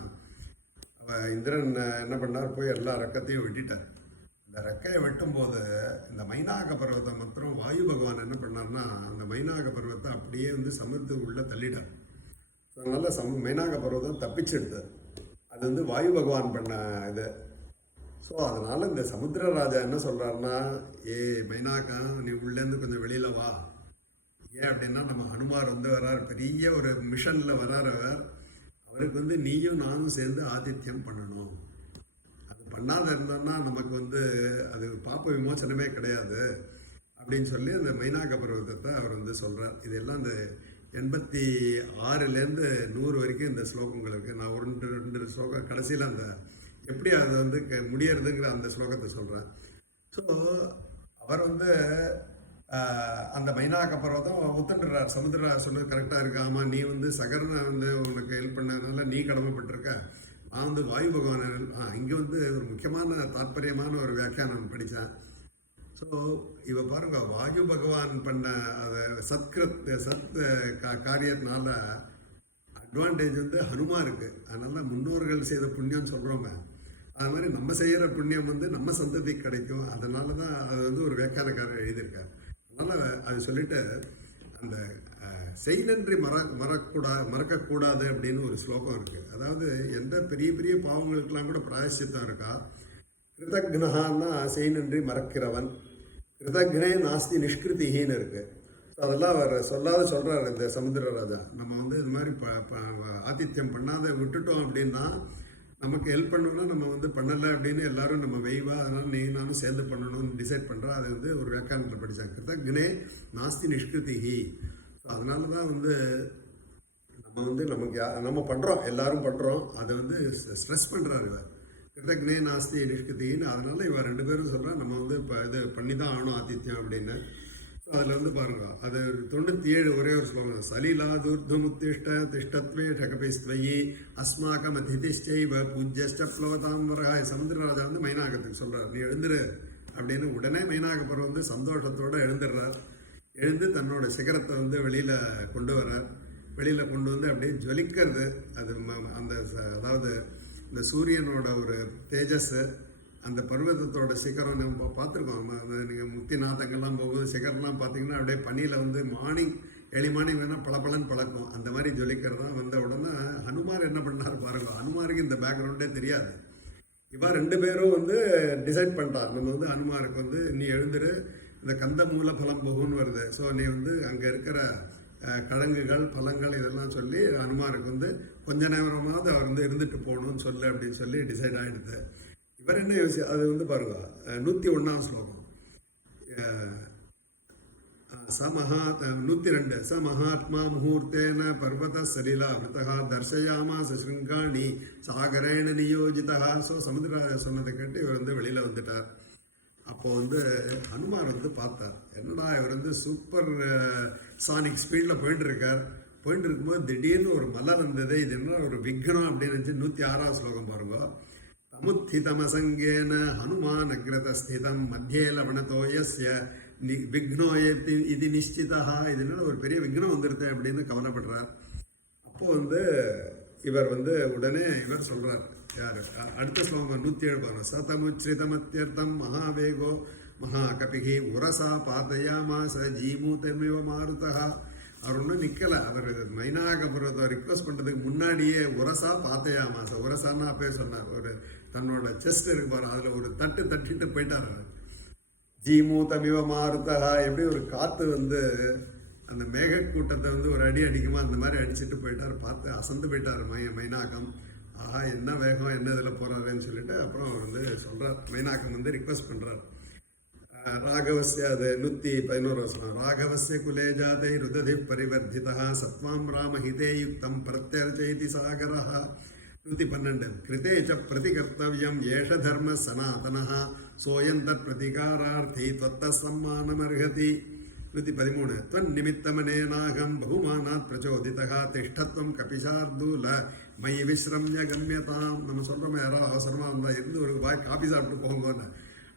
இந்திரன் என்ன பண்ணார், போய் எல்லா ரெக்கத்தையும் வெட்டிட்டார். இந்த ரெக்கையை வெட்டும்போது இந்த மைனாக பர்வத்தை மாத்திரம் வாயு பகவான் என்ன பண்ணார்னா, அந்த மைனாக பர்வத்தை அப்படியே வந்து சமுத்திரத்துக்கு உள்ள தள்ளிட்டார். அதனால மைனாக பர்வதம் தப்பிச்செடுத்தார். அது வந்து வாயு பகவான் பண்ண இது. ஸோ அதனால இந்த சமுத்திர ராஜா என்ன சொல்றாருன்னா, மைனாக்கா நீ உள்ளேருந்து கொஞ்சம் வெளியில வா. ஏன் அப்படின்னா, நம்ம ஹனுமார் வந்து வரார், பெரிய ஒரு மிஷன்ல வராறவர். அவருக்கு வந்து நீயும் நானும் சேர்ந்து ஆதித்யம் பண்ணணும். அது பண்ணாத இருந்தோம்னா நமக்கு வந்து அது பாப்ப விமோசனமே கிடையாது அப்படின்னு சொல்லி அந்த மைனாக பர்வதத்தை அவர் வந்து சொல்கிறார். இதெல்லாம் இந்த 86லேருந்து 100 வரைக்கும் இந்த ஸ்லோகங்களுக்கு நான் ரெண்டு ஸ்லோகம் கடைசியில் அந்த எப்படி அதை வந்து முடியறதுங்கிற அந்த ஸ்லோகத்தை சொல்கிறேன். ஸோ அவர் வந்து அந்த மைனாக பர்வதம் ஒத்துன்றார். சமுத்திர சொன்னது கரெக்டாக இருக்கு. ஆமாம், நீ வந்து சகரனை வந்து உனக்கு ஹெல்ப் பண்ணதுனால நீ கடமைப்பட்டிருக்க. நான் வந்து வாயு பகவான் இங்கே வந்து ஒரு முக்கியமான தாற்பயமான ஒரு வியாக்கியானம் படித்தேன். ஸோ இவ பாருங்க, வாயு பகவான் பண்ண சத் காரியத்தினால அட்வான்டேஜ் வந்து ஹனுமாருக்கு. அதனால முன்னோர்கள் செய்த புண்ணியம் சொல்கிறோங்க, அது மாதிரி நம்ம செய்கிற புண்ணியம் வந்து நம்ம சந்ததிக்கு கிடைக்கும். அதனால தான் அது வந்து ஒரு வியாக்கியானக்காரர் எழுதியிருக்கார். அதனால் அது சொல்லிட்டு அந்த செய்நன்றி மறக்கக்கூடாது அப்படின்னு ஒரு ஸ்லோகம் இருக்குது. அதாவது எந்த பெரிய பெரிய பாவங்களுக்கெல்லாம் கூட பிராயசித்தம் இருக்கா. கிருதக்னஹான்னா செய்நன்றி மறக்கிறவன், கிருதக்னே நாஸ்தி நிஷ்கிருதிஹின்னு இருக்குது. ஸோ அதெல்லாம் அவர் சொல்கிறார் இந்த சமுத்திரராஜா. நம்ம வந்து இது மாதிரி ஆதித்யம் பண்ணாத விட்டுட்டோம் அப்படின்னா நமக்கு ஹெல்ப் பண்ணணும்னா நம்ம வந்து பண்ணலை அப்படின்னு எல்லாரும் நம்ம வெய்வா, அதனால் நீ நானும் சேர்ந்து பண்ணணும்னு டிசைட் பண்ணுறா. அது வந்து ஒரு வியாக்கியானத்தில் படித்தாங்க, கிருதக்னே நாஸ்தி நிஷ்கிருதிஹி. ஸோ அதனால தான் வந்து நம்ம வந்து நம்ம பண்ணுறோம், எல்லாரும் பண்ணுறோம். அதை வந்து ஸ்ட்ரெஸ் பண்ணுறாரு இவர், கிருதக்னே நாஸ்தி நிஷ்கிருதின்னு. அதனால இவர் 2 பேரும் சொல்கிறா நம்ம வந்து இப்போ இது பண்ணி தான் ஆகணும் ஆதித்யம் அப்படின்னு. அதில் வந்து பாருங்க, அது 97 ஒரே ஒரு ஸ்லோகம். சலீலா தூர்தமுத்திஷ்ட திஷ்டத்வே ஷகபிஸ்வயி அஸ்மாகம் அதிதிஷ்டைவ பூஜ்யஷ்ட ப்ளோதாம்பராய். சமுத்திரராஜா வந்து மைனாகத்துக்கு சொல்கிறார், நீ எழுந்துரு அப்படின்னு. உடனே மைனாகப்பர் வந்து சந்தோஷத்தோடு எழுந்துடுறார். எழுந்து தன்னோட சிகரத்தை வந்து வெளியில் கொண்டு வர்றார். வெளியில் கொண்டு வந்து அப்படியே ஜொலிக்கிறது. அது அந்த அதாவது இந்த சூரியனோட ஒரு தேஜஸ், அந்த பர்வதத்தோட சிகரம் நம்ம பார்த்துருக்கோம். நீங்கள் முத்திநாதங்கள்லாம் போகும்போது சிகரெலாம் பார்த்தீங்கன்னா அப்படியே பனியில் வந்து ஏர்லி மார்னிங் வேணால் பளபளன்னு பழக்கம். அந்த மாதிரி ஜொலிக்கிறது தான். வந்த உடனே ஹனுமார் என்ன பண்ணார் பாருங்க. ஹனுமாருக்கு இந்த பேக்ரவுண்டே தெரியாது. இவா 2 பேரும் வந்து டிசைட் பண்ணிட்டார், நம்ம வந்து ஹனுமாருக்கு வந்து நீ எழுந்துரு, இந்த கந்த மூல பலம் போகும்னு வருது. ஸோ நீ வந்து அங்கே இருக்கிற கிழங்குகள் பழங்கள் இதெல்லாம் சொல்லி ஹனுமாருக்கு வந்து கொஞ்ச நேரமாவது அவர் வந்து இருந்துட்டு போகணும்னு சொல்லு அப்படின்னு சொல்லி டிசைட் ஆகிடுது. இவர் என்ன அது வந்து பாருங்க, 101ஆம் ஸ்லோகம். 102 ச மகாத்மா முகூர்த்தேன பர்வத சலிலா விருத்தகா தர்சயாமா சசிருங்காணி சாகரேன நியோஜிதா. ஸோ சமுத்திரராஜா சொன்னதை கேட்டு இவர் வந்து வெளியில் வந்துட்டார். அப்போ வந்து ஹனுமார் வந்து பார்த்தார், என்னடா இவர் வந்து சூப்பர் சானிக் ஸ்பீடில் போயிட்டு இருக்கார். போயிட்டு இருக்கும்போது திடீர்னு ஒரு மலை வந்தது, இது என்ன ஒரு விக்னம் அப்படின்னு நினச்சி 106 ஸ்லோகம் பாருங்க. தமுத்திதமசங்கேன ஹனுமான் அக்ரதஸ்திதம் மத்தியே லவணத்தோயஸ்ய விக்னோயத்தி இது நிச்சிதா, இதனால ஒரு பெரிய விக்னம் வந்துடுது அப்படின்னு கவலைப்படுறார். அப்போ வந்து இவர் வந்து உடனே இவர் சொல்றார், யார் அடுத்த ஸ்லோகம் 107 பாருங்க. சதமுச்சிரிதமத்தியர்த்தம் மகாவேகோ மகாகபிகி உரசா பாதயாமாச ஜீமூதமிவ மாருதா. அவர் ஒன்றும் நிற்கலை, அவர் மைனாகபுரத்தை ரிக்வஸ்ட் பண்ணுறதுக்கு முன்னாடியே உரசா பாத்தையாமாச, உரசான்னா அப்பயே சொன்னார், ஒரு தன்னோட செஸ்ட் இருக்கு பாரு, அதில் ஒரு தட்டு தட்டிட்டு போயிட்டார். ஜீமூதமிவ மாருதா, எப்படி ஒரு காற்று வந்து அந்த மேகக்கூட்டத்தை வந்து ஒரு அடி அடிக்குமா அந்த மாதிரி அடிச்சுட்டு போயிட்டார். பார்த்து அசந்து போயிட்டார் மைனாகம். ஆஹா என்ன வேகம், என்ன இதில் போகிறாருன்னு சொல்லிட்டு அப்புறம் அவர் வந்து சொல்கிறார், மைனாகம் வந்து ரிக்வஸ்ட் பண்ணுறார். ராகவஸ்ய, அது 111 ராகவஸ்ய குலே ஜாதை ருததி பரிவர்த்திதா சத்வாம் ராமஹிதே யுக்தம் பிரத்யர்ச்சயதி சாகரஹ. 112 கிருதே ச பிரதிகர்த்தவ்யம் ஏஷ தர்ம சனாதனஹ சோயம் தத் பிரதிகாரார்த்தி त्वत्तः सम्मानमर्हति. 113 त्वन् निमित्तमनेनाகம் பகுமானாத் பிரச்சோதிதः திஷ்டத்வம் கபிசார்தூல மயி விஸ்ரம்ய கம்யதாம். நம்ம சொல்கிறோமே, யாராவது அவசரமாக இருந்தால் இருந்து ஒரு வாய் காபி சாப்பிட்டு போங்கன்னு.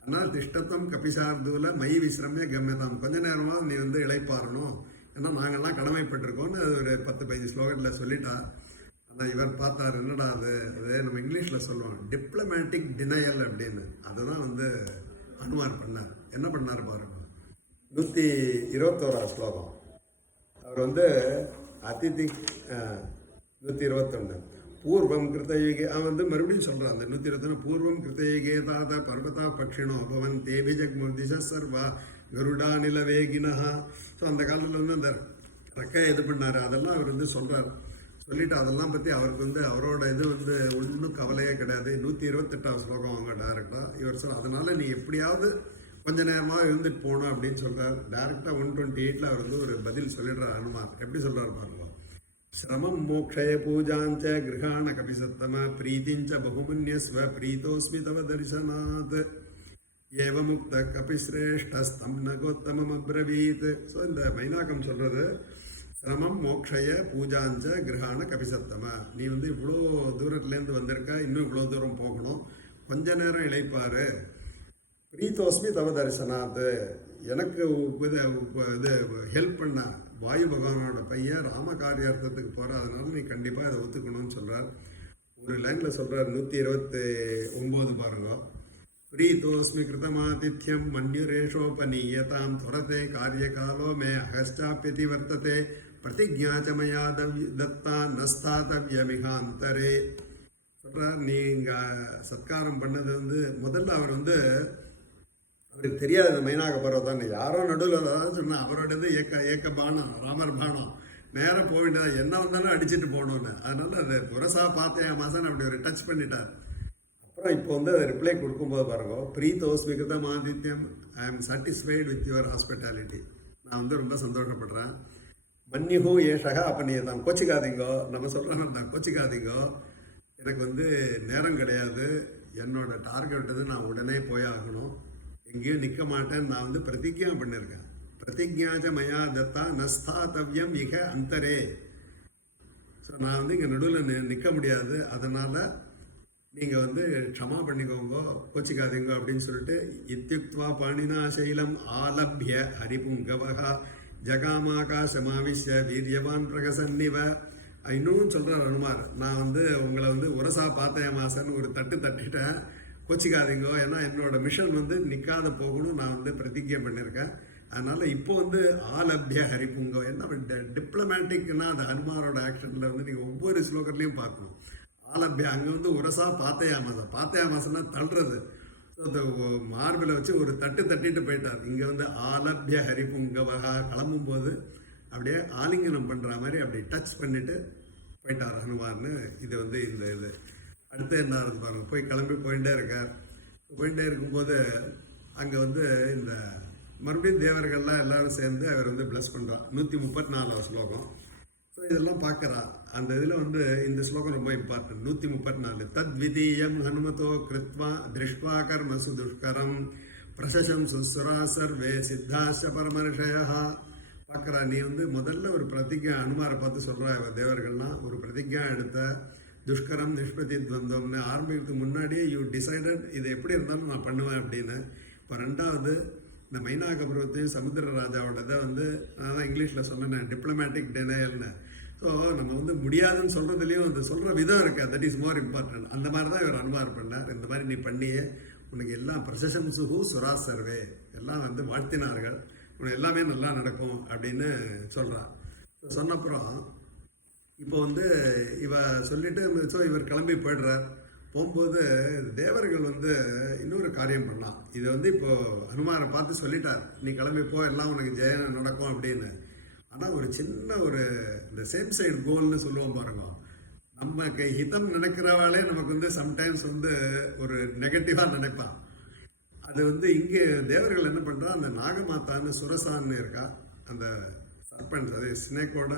ஆனால் திஷ்டத்தம் கபிசார்தூல மை விசிரமே கம்யதாம், கொஞ்ச நேரமாக நீ வந்து இளைப்பாறணும், ஏன்னா நாங்கள்லாம் கடமைப்பட்டிருக்கோம்னு அது ஒரு 10-15 ஸ்லோகத்தில் சொல்லிட்டா. ஆனால் இவர் பார்த்தார், என்னடா அது நம்ம இங்கிலீஷில் சொல்லுவோம் டிப்ளமேட்டிக் டினையல் அப்படின்னு. அதுதான் வந்து ஹனுமார் பண்ணார். என்ன பண்ணார் பாருங்க. 121 ஸ்லோகம். அவர் வந்து அதிதி 121 பூர்வம் கிருத்தயுகே, அவன் வந்து மறுபடியும் சொல்கிறான் அந்த 121 பூர்வம் கிருத்தயுகே தாத பர்வதா பக்ஷிணோ பவன் தேபி ஜக்முதிஷ சர்வா கருடா நிலவேகினா. ஸோ அந்த காலத்தில் வந்து அந்த ரெக்கை இது பண்ணார், அதெல்லாம் அவர் வந்து சொல்கிறார். சொல்லிவிட்டு அதெல்லாம் பற்றி அவருக்கு வந்து அவரோட இது வந்து ஒன்றும் கவலையே கிடையாது. 128 ஸ்லோகம் அவங்க டேரெக்டாக இவர் சொல்ல, அதனால் நீ எப்படியாவது கொஞ்ச நேரமாக இருந்துட்டு போகணும் அப்படின்னு சொல்கிறார். டேரெக்டாக 128 அவர் வந்து ஒரு பதில் சொல்லிடுறார் ஹனுமார். எப்படி சொல்கிறார் பாருங்க. श्रमं मोक्षय पूजांच गृहाण कपिसत्तम प्रीतिंच बहुमन्यस्व प्रीतोस्मि तव दर्शनात् एवमुक्त कपिश्रेष्ठस्तं नगोत्तमम् अब्रवीत्. ஸோ இந்த மைனாகம் சொல்கிறது, சிரமம் மோக்ஷய பூஜாஞ்ச கிரகாண கபிசத்தம, நீ வந்து இவ்வளோ தூரத்துலேருந்து வந்திருக்க, இன்னும் இவ்வளோ தூரம் போகணும், கொஞ்ச நேரம் இழைப்பாரு. பிரீத்தோஸ்மி தவ தரிசனாத், எனக்கு இது ஹெல்ப் பண்ண வாயு பகவானோட பையன் ராம காரியார்த்தத்துக்கு போகிற, அதனால நீ கண்டிப்பாக அதை ஒத்துக்கணும்னு சொல்கிறார். ஒரு லைனில் சொல்கிறார் 129 பாருங்க. பிரீத்தோஸ்மி கிருதமாதித்யம் மன்யுரேஷோபநீயதாம் துரதே காரியகாலோ மே அகஸ்டாப்யதி வர்த்ததே பிரதிஜாச்சமயா தத்தா நஸ்தாதவ்யமிகாந்தரே. சொல்கிறார், நீங்கள் சத்காரம் பண்ணது வந்து முதல்ல அவர் வந்து அவருக்கு தெரியாது மைனாக பர்வதான் யாரோ நடுவில் அதாவது சொன்னால் அவரோடது ஏக்க பானம் ராமர் பானம் நேராக போக வேண்டியது, என்ன வந்தாலும் அடிச்சுட்டு போகணுன்னு. அதனால அது புரசா பார்த்தேன் மாதம் அப்படி ஒரு டச் பண்ணிட்டார். அப்புறம் இப்போ வந்து அதை ரிப்ளை கொடுக்கும்போது பாருங்க, பிரீத்தோஸ்மி கிருதம் ஆதித்யம் ஐ ஆம் சாட்டிஸ்ஃபைடு வித் யுவர் ஹாஸ்பிட்டாலிட்டி, நான் வந்து ரொம்ப சந்தோஷப்படுறேன். மன்னிஹூ ஏஷக அப்போ நீ தான் கோச்சிக்காதீங்கோ, நம்ம சொல்கிறோம் நான் கோச்சிக்காதீங்கோ, எனக்கு வந்து நேரம் கிடையாது, என்னோட டார்கெட் வந்து நான் உடனே போய் ஆகணும், எங்கேயும் நிற்க மாட்டேன், நான் வந்து பிரதிஜா பண்ணியிருக்கேன். பிரதிஜாச்ச மயா தத்தா நஸ்தாத்தவ்யம் இக அந்தரே. ஸோ நான் வந்து இங்கே நடுவில் நிற்க முடியாது, அதனால் நீங்கள் வந்து க்ஷமா பண்ணிக்கோங்க, கோச்சிக்காதீங்க அப்படின்னு சொல்லிட்டு இத்தியுக்த்வா பாணினா சைலம் ஆலப்ய ஹரிபுங்கவகா ஜகாமாகாசமாவிஷ்ய வீரியவான் பிரகசன்னிவ. இன்னும் சொல்கிறார் ஹனுமார், நான் வந்து உங்களை வந்து உரசா பார்த்தேன் மாசன்னு ஒரு தட்டு தட்டிட்டேன், கோச்சிக்காதீங்கோ, ஏன்னா என்னோட மிஷன் வந்து நிற்காத போகணும், நான் வந்து பிரதிஜை பண்ணியிருக்கேன். அதனால் இப்போ வந்து ஆலப்ய ஹரிபுங்கோ, என்ன டிப்ளமேட்டிக்னா அந்த ஹனுமாரோட ஆக்ஷனில் வந்து நீங்கள் ஒவ்வொரு ஸ்லோகத்துலையும் பார்க்கணும். ஆலப்யா அங்கே வந்து உரசா பாத்தையாமாசன்னா தள்ளுறது. ஸோ அந்த மார்பில் வச்சு ஒரு தட்டு தட்டிட்டு போயிட்டார். இங்கே வந்து ஆலப்ய ஹரிபுங்கவகா கிளம்பும்போது அப்படியே ஆலிங்கனம் பண்ணுற மாதிரி அப்படி டச் பண்ணிவிட்டு போயிட்டார் ஹனுமார்னு. இது வந்து இந்த இது அடுத்து என்ன பாருங்க, போய் கிளம்பி போயிட்டே இருக்கார். போயிட்டே இருக்கும்போது அங்கே வந்து இந்த மறுபடியும் தேவர்கள்லாம் எல்லாரும் சேர்ந்து அவர் வந்து பிளஸ் பண்ணுறான். 134 ஸ்லோகம். ஸோ இதெல்லாம் பார்க்குறா. அந்த இதில் வந்து இந்த ஸ்லோகம் ரொம்ப இம்பார்ட்டன்ட். 134 தத்விதீயம் ஹனுமதோ கிருத்வா திருஷ்வா கர்மசு துஷ்கரம் பிரசசம் சுஸ்வரா சர்வே சித்தாச பரமர்ஷயா. பார்க்குறா, நீ வந்து முதல்ல ஒரு பிரதிஜா அனுமாரை பார்த்து சொல்கிறா, தேவர்கள்லாம் ஒரு பிரதிஜா எடுத்த துஷ்கரம் நிஷ்பதி துவந்தம்னு ஆரம்பிக்கிறதுக்கு முன்னாடியே யூ டிசைடட் இது எப்படி இருந்தாலும் நான் பண்ணுவேன் அப்படின்னு. இப்போ ரெண்டாவது இந்த மைனாகபுரத்தையும் சமுத்திர ராஜாவோடதை வந்து நான் தான் இங்கிலீஷில் சொன்னேன் டிப்ளமேட்டிக் டெனையல்னு. ஸோ நம்ம வந்து முடியாதுன்னு சொல்கிறதுலையும் அந்த சொல்கிற விதம் இருக்குது, தட் இஸ் மோர் இம்பார்ட்டன்ட். அந்த மாதிரி தான் இவர் அனுமார் பண்ணார். இந்த மாதிரி நீ பண்ணியே உனக்கு எல்லாம் பிரசசம்சுகு சுரா சர்வே எல்லாம் வந்து வாழ்த்தினார்கள், உனக்கு எல்லாமே நல்லா நடக்கும் அப்படின்னு சொல்கிறார். சொன்னப்புறம் இப்போ வந்து இவ சொல்லிட்டு ஸோ இவர் கிளம்பி போய்டுறார். போகும்போது தேவர்கள் வந்து இன்னொரு காரியம் பண்ணலாம். இது வந்து இப்போது ஹனுமாரை பார்த்து சொல்லிட்டார், நீ கிளம்பி போ எல்லாம் உனக்கு ஜெயம் நடக்கும் அப்படின்னு. ஆனால் ஒரு சின்ன ஒரு இந்த சேம் சைடு கோல்னு சொல்லுவோம் பாருங்க, நம்ம ஹிதம் நினைக்கிறவாளே நமக்கு வந்து சம்டைம்ஸ் வந்து ஒரு நெகட்டிவாக நினைப்பான். அது வந்து இங்கே தேவர்கள் என்ன பண்ணுறா, அந்த நாகமாத்தான்னு சுரசான்னு இருக்கா, அந்த சர்பன்ஸ் அது ஸ்னேக்கோட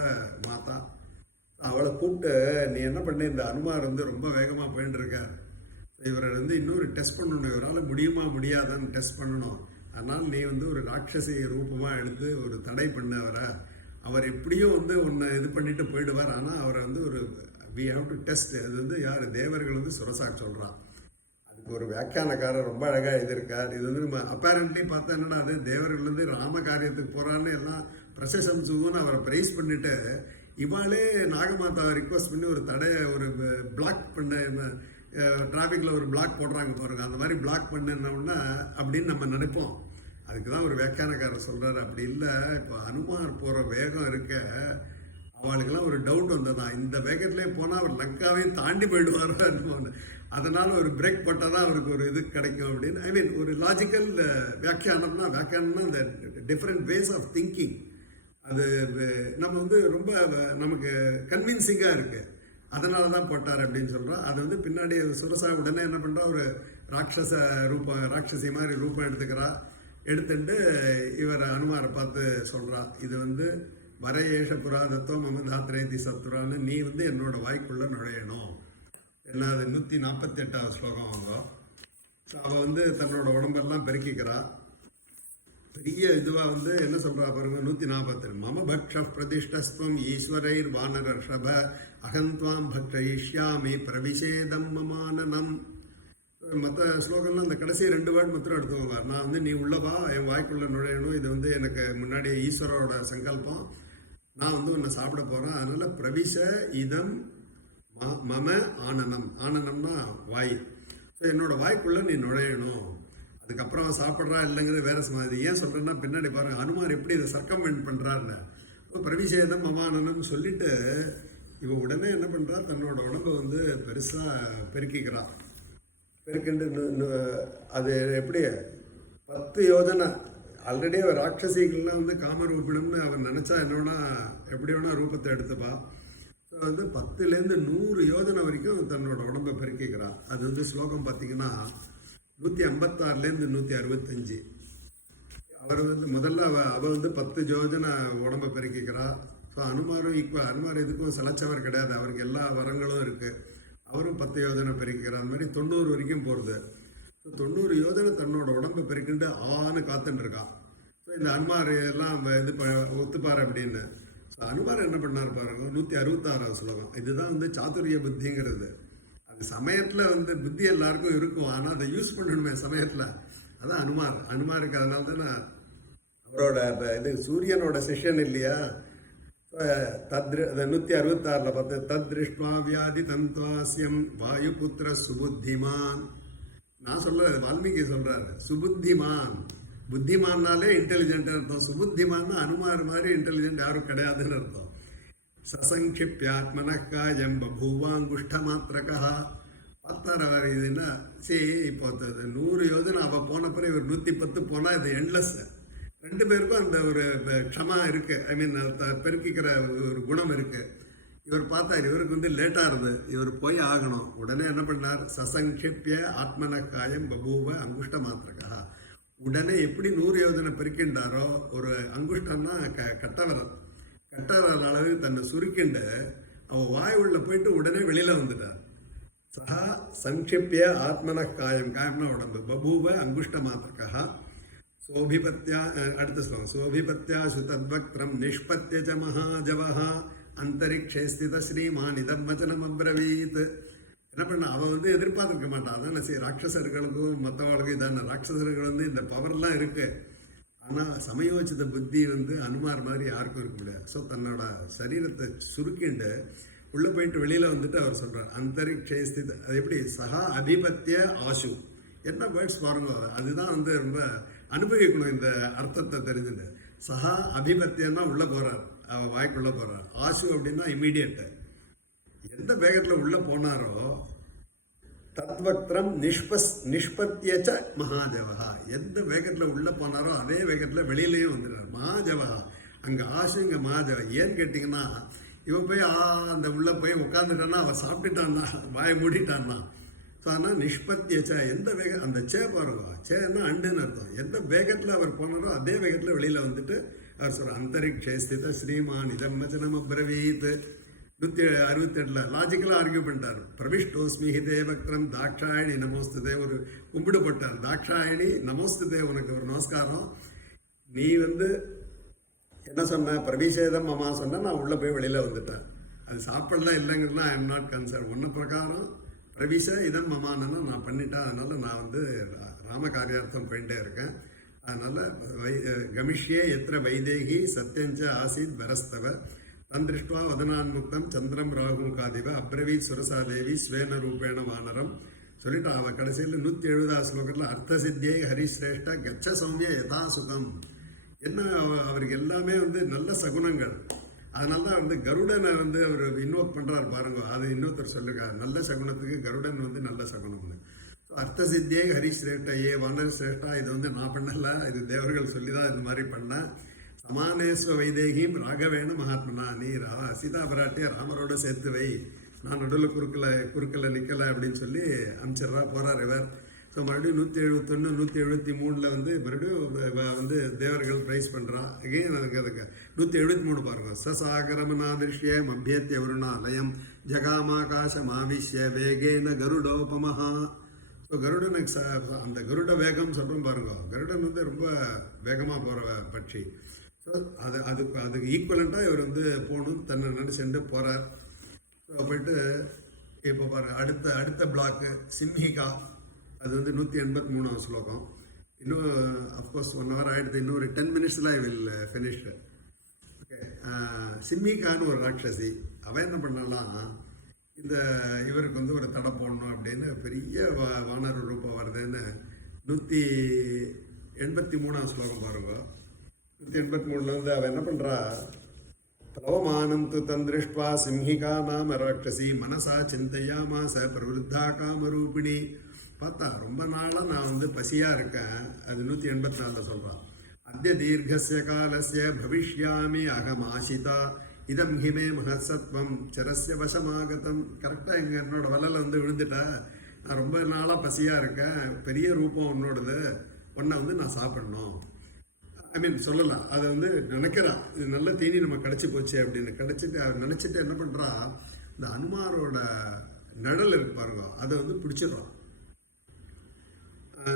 மாதா, அவளை கூப்பிட்டு நீ என்ன பண்ண, இந்த அனுமார் வந்து ரொம்ப வேகமாக போயிட்டு இருக்கார், இவரை வந்து இன்னொரு டெஸ்ட் பண்ணணும், இவரால் முடியுமா முடியாதான்னு டெஸ்ட் பண்ணணும், அதனால் நீ வந்து ஒரு ராட்சசி ரூபமாக எடுத்து ஒரு தடை பண்ண அவரை, அவர் எப்படியும் வந்து உன்னை இது பண்ணிட்டு போயிடுவார், ஆனால் அவரை வந்து ஒரு வி ஹாவ் டு டெஸ்ட். அது வந்து யார், தேவர்கள் வந்து சுரசாக் சொல்கிறான். அதுக்கு ஒரு வியாக்கியானக்காரர் ரொம்ப அழகாக எழுதியிருக்கார். இது வந்து நம்ம அப்பேரண்ட்லி பார்த்தா என்னன்னா, அது தேவர்கள் வந்து ராம காரியத்துக்கு போகிறான்னு எல்லாம் பிரசசம்சுன்னு அவரை ப்ரைஸ் பண்ணிட்டு இவாளே நாகமாதாவை ரிக்வஸ்ட் பண்ணி ஒரு தடையை ஒரு பிளாக் பண்ண டிராஃபிக்கில் ஒரு பிளாக் போடுறாங்க பாருங்க, அந்த மாதிரி பிளாக் பண்ணோன்னா அப்படின்னு நம்ம நினைப்போம். அதுக்கு தான் ஒரு வியாக்கியானக்காரர் சொல்கிறார், அப்படி இல்லை, இப்போ அனுமார் போகிற வேகம் இருக்க அவளுக்கெல்லாம் ஒரு டவுட் வந்ததான், இந்த வேகத்திலே போனால் அவர் லங்காவே தாண்டி போயிடுவார் அனுமான், அதனால் ஒரு பிரேக் போட்டால் தான் அவருக்கு ஒரு இது கிடைக்கும் அப்படின்னு. ஐ மீன் ஒரு லாஜிக்கல் வியாக்கியானம்னா இந்த டிஃப்ரெண்ட் வேஸ் ஆஃப் திங்கிங் அது நம்ம வந்து ரொம்ப நமக்கு கன்வின்சிங்காக இருக்குது, அதனால தான் போட்டார் அப்படின்னு சொல்கிறோம். அது வந்து பின்னாடி சுரசா உடனே என்ன பண்ணுறா, ஒரு ராட்சசி மாதிரி ரூபம் எடுத்துட்டு இவர் அனுமாரை பார்த்து சொல்கிறா, இது வந்து வரையேஷ புராதத்துவம் மமதாத்ரேதி சத்ரான்னு நீ வந்து என்னோட வாய்க்குள்ளே நுழையணும். என்ன அது 148வது ஸ்லோகம் அவங்க. ஸோ அவள் வந்து தன்னோட உடம்பெல்லாம் பெருக்கிக்கிறா. பெரிய இதுவாக வந்து என்ன சொல்கிறா பாருங்க, 140 மம பக்ஷ பிரதிஷ்டஸ்வம் ஈஸ்வரைர் வானரஷப அகந்த்வாம் பக்ஷயிஷ்யாமி பிரவிஷேதம் மமானனம். மற்ற ஸ்லோகம்லாம் அந்த கடைசி 2 வேர்டு மாத்திரம் எடுத்துக்கோங்க. நான் வந்து நீ உள்ளவா, என் வாய்க்குள்ளே நுழையணும், இது வந்து எனக்கு முன்னாடி ஈஸ்வரோட சங்கல்பம், நான் வந்து உன்னை சாப்பிட போகிறேன், அதனால் பிரவிஷ இதம் மம ஆனனம், ஆனனம்னா வாய், ஸோ என்னோட வாய்க்குள்ளே நீ நுழையணும். அதுக்கப்புறம் சாப்பிட்றா இல்லைங்கிறது வேற சமாதி. ஏன் சொல்கிறேன்னா பின்னாடி பாருங்கள் அனுமார் எப்படி இதை சர்க்கமெண்ட் பண்ணுறாருன்னு. பிரவிஷேதம் மமானனம் சொல்லிட்டு இவ உடனே என்ன பண்ணுறா, தன்னோட உடம்பை வந்து பெருசாக பெருக்கிக்கிறான். பெருக்கிண்டு அது எப்படி 10 யோஜனை ஆல்ரெடி அவர் ராட்சசிகள்லாம் வந்து காமரூபிடம்னு அவர் நினச்சா என்ன எப்படி வேணா ரூபத்தை எடுத்துப்பா. ஸோ வந்து 10லேருந்து 100 யோஜனை வரைக்கும் தன்னோட உடம்பை பெருக்கிக்கிறான். அது வந்து ஸ்லோகம் பார்த்தீங்கன்னா 156லேருந்து 165. அவர் வந்து முதல்ல அவள் வந்து 10 யோஜனை உடம்பை பெருக்கிக்கிறா. ஸோ அனுமாரும் அனுமார் எதுக்கும் சிலைச்சவர் கிடையாது, அவருக்கு எல்லா வரங்களும் இருக்குது, அவரும் 10 யோஜனை பெருக்கிக்கிறார். அந்த மாதிரி 90 வரைக்கும் போகிறது. ஸோ 90 யோஜனை தன்னோட உடம்பை பெருக்கிட்டு ஆன்னு காத்துட்டு இருக்கான். ஸோ இந்த அனுமார் எல்லாம் இது ஒத்துப்பார் அப்படின்னு. ஸோ அனுமார் என்ன பண்ணார் பாருங்க, 166வது ஸ்லோகம். இதுதான் வந்து சாதுரிய புத்திங்கிறது. அது சமயத்தில் வந்து புத்தி எல்லாருக்கும் இருக்கும், ஆனால் அதை யூஸ் பண்ணணுமே சமயத்தில், அதான் அனுமாருக்கு. அதனால தானே அவரோட இது சூரியனோட செஷன் இல்லையா, 166 பார்த்து தத்ருஷ்டுவா வியாதி தந்த்வாஸ்யம் வாயுபுத்திர சுபுத்திமான். நான் சொல்ல வால்மீகி சொல்றாரு சுபுத்திமான், புத்திமான்னாலே இன்டெலிஜென்ட் அர்த்தம், சுபுத்திமான்னா அனுமார் மாதிரி இன்டெலிஜென்ட் யாரும் கிடையாதுன்னு அர்த்தம். சசங்கிப்யாத்மனக்காயம் பபூவாங்குஷ்ட மாத்திரகா. பார்த்தார் இதுன்னா சரி, இப்போ 100 யோஜனை அவள் போனப்பறம் இவர் 110 போனால் இது எண்ட்லெஸ். 2 பேருக்கும் அந்த ஒரு க்ஷமா இருக்குது, ஐ மீன் பெருக்கிக்கிற ஒரு குணம் இருக்குது. இவர் பார்த்தார் இவருக்கு வந்து லேட்டாக இருந்தது, இவர் போய் ஆகணும். உடனே என்ன பண்ணார், சசங்கிப்ய ஆத்மனக்காயம் பபூவ அங்குஷ்ட மாத்திரகா. உடனே எப்படி 100 யோஜனை பெருக்கின்றாரோ, ஒரு அங்குஷ்டம்னா கட்டவரல் அளவு தன்னை சுருக்கிண்டு அவன் வாய் உள்ள போயிட்டு உடனே வெளியில் வந்துட்டார். சஹா சங்கிப்பிய ஆத்மன காயம், காயம்னா உடம்பு, பபூவ அங்குஷ்ட மாத்திரகா சோபிபத்யா, அடுத்த ஸ்லோகம், சோபிபத்யாசு தத்வக்திரம் நிஷ்பத்ய ச மகாஜவஹ அந்தரிக்ஷே ஸ்தித ஸ்ரீமான் இதம் வச்சனம் அப்ரவீத். என்ன பண்ண, அவன் வந்து எதிர்பார்த்துருக்க மாட்டான். அதான் சரி, ராட்சசர்களுக்கும் மற்றவர்களுக்கும் இதான ராட்சசர்கள் வந்து இந்த பவர்லாம் இருக்கு. ஆனால் சமயோச்சித புத்தி வந்து அனுமார் மாதிரி யாருக்கும் இருக்க முடியாது. ஸோ தன்னோட சரீரத்தை சுருக்கிண்டு உள்ளே போயிட்டு வெளியில் வந்துட்டு அவர் சொல்கிறார் அந்தரிக்ஷே ஸ்தித. அது எப்படி, சஹா அபிபத்திய ஆசு, என்ன வேர்ட்ஸ் பாருங்க, அதுதான் வந்து ரொம்ப அனுபவிக்கணும் இந்த அர்த்தத்தை தெரிஞ்சுட்டு. சஹா அபிபத்தியன்னா உள்ளே போகிறார், அவன் வாய்க்குள்ளே போகிறார். ஆசு அப்படின்னா இம்மீடியட்டு, எந்த வேகத்தில் உள்ளே போனாரோ தத்வக்திரம் நிஷ்பத்தியச்ச மகாஜவஹா, எந்த வேகத்தில் உள்ளே போனாரோ அதே வேகத்தில் வெளியிலையும் வந்துடுறார். மகாஜவஹா அங்கே ஆசு, இங்கே மகாஜவ. ஏன்னு கேட்டிங்கன்னா, இவன் போய் அந்த உள்ளே போய் உட்காந்துட்டான்னா அவன் சாப்பிட்டுட்டான்னா, வாயை மூடிட்டான்னா. ஸோ ஆனால் நிஷ்பத்தியச்ச, எந்த வேகம், அந்த சே பாருங்க, சேன்னா அண்டுன்னு அர்த்தம். எந்த வேகத்தில் அவர் போனாரோ அதே வேகத்தில் வெளியில் வந்துட்டு அவர் சொல்கிறார் அந்தரிக்ஷே ஸ்தித ஸ்ரீமான் இதம் வச்சனம் அப்ரவீத். 168 லாஜிக்கலாக ஆர்கியூ பண்ணிட்டார். பிரவிஷ்டோஸ்மி ஹிதே வக்ரம் தாட்சாயணி நமோஸ்துதே, ஒரு கும்பிடு போட்டார். தாட்சாயணி நமோஸ்துதே, உனக்கு ஒரு நமஸ்காரம். நீ வந்து என்ன சொன்ன, பிரபிஷேதம் அம்மா சொன்ன, நான் உள்ளே போய் வெளியில் வந்துட்டேன். அது சாப்பிடலாம் இல்லைங்கிறதுலாம் ஐ எம் நாட் கன்சர்ன். ஒன்ன பிரகாரம் பிரவிஷ இதம் மமானன்னு நான் பண்ணிட்டேன். அதனால் நான் வந்து ராம காரியார்த்தம் போயிட்டே இருக்கேன். அதனால் கமிஷ்யே எத்திர வைதேகி சத்யஞ்ச ஆசீத் வரஸ்தவ தந்திருஷ்டுவா வதனான்முக்தம் சந்திரம் ராகு காதிவ அப்ரவீத் சுரசாதேவி ஸ்வேன ரூபேண வானரம் சொல்லிட்டு அவன் கடைசியில் 170 ஸ்லோகத்தில் அர்த்த சித்தியை ஹரிஸ்ரேஷ்ட கச்ச சௌமிய யதா சுகம். என்ன, அவருக்கு எல்லாமே வந்து நல்ல சகுனங்கள். அதனால தான் வந்து கருடனை வந்து அவர் இன்வோக் பண்ணுறாரு பாருங்க. அது இன்னொருத்தர் சொல்லிருக்காரு, நல்ல சகுனத்துக்கு கருடன் வந்து நல்ல சகுனம்னு. அர்த்த சித்தியை ஹரிஸ்ரேஷ்டா ஏ வானர் சிரேஷ்டா, இது வந்து நான் பண்ணல, இது தேவர்கள் சொல்லி தான் இது மாதிரி பண்ணேன். சமானேஸ்வ வைதேகியும் ராகவேண மகாத்மனா, நீ சீதா பிராட்டிய ராமரோட சேர்த்து வை, நான் நடுவில் குறுக்கல நிற்கலை அப்படின்னு சொல்லி அமைச்சரா போகிறார் இவர். ஸோ மறுபடியும் 171 173 வந்து மறுபடியும் வந்து தேவர்கள் ப்ரைஸ் பண்ணுறான். அகெயின் அதுக்கு 173 பாருங்க. சசாகரமனாதிருஷ்ய மபியத்திய வருணாலயம் ஜகாமாகாசம் ஆவிஷ்ய வேகேன கருடோபமஹா. ஸோ கருடனுக்கு அந்த கருட வேகம் சொல்கிறோம் பாருங்க. கருடன் வந்து ரொம்ப வேகமாக போகிற பட்சி. ஸோ அதுக்கு ஈக்குவலண்ட்டாக இவர் வந்து போகணும் தன்னை நினச்சிட்டு போகிறார். போயிட்டு இப்போ பாருங்க, அடுத்த பிளாக்கு சிம்ஹிகா. அது வந்து 183 ஸ்லோகம். இன்னும் அஃப்கோர்ஸ் 1 hour ஆகிடுது. இன்னும் ஒரு 10 minutesல ஐ வில் ஃபினிஷ். ஓகே, சிம்ஹிகான்னு ஒரு ராட்சசி. அவன் என்ன பண்ணலாம், இந்த இவருக்கு வந்து ஒரு தடை போடணும் அப்படின்னு பெரிய வானர ரூபம் வருதுன்னு 183 ஸ்லோகம் பாருங்க. 183 வந்து அவன் என்ன பண்ணுறா, பிரவமானம் து தந்திருஷ்டுவா சிம்ஹிகா நாம ராட்சசி மனசா சிந்தையாமாச பிரவருத்தா காமரூபிணி. பார்த்தா ரொம்ப நாளாக நான் வந்து பசியாக இருக்கேன். அது 184 சொல்கிறான். அத்ய தீர்க்கஸ்ய காலஸ்ய பவிஷ்யாமி அகம் ஆசிதா இதம் ஹிமே மகசத்வம் சரஸ்ய வசமாகதம். கரெக்டாக என்னோட வலையில் வந்து விழுந்துட்டேன். நான் ரொம்ப நாளாக பசியாக இருக்கேன், பெரிய ரூபம் உன்னோடது, உன்னை வந்து நான் சாப்பிடணும். ஐ மீன் சொல்லலாம், அதை வந்து நினைக்கிறான், இது நல்ல தீனி நம்ம கிடச்சி போச்சு அப்படின்னு. கிடச்சிட்டு அவர் நினச்சிட்டு என்ன பண்ணுறா, இந்த அனுமாரோட நிழல் இருக்கு பாருங்க, அதை வந்து பிடிச்சிடுறான்.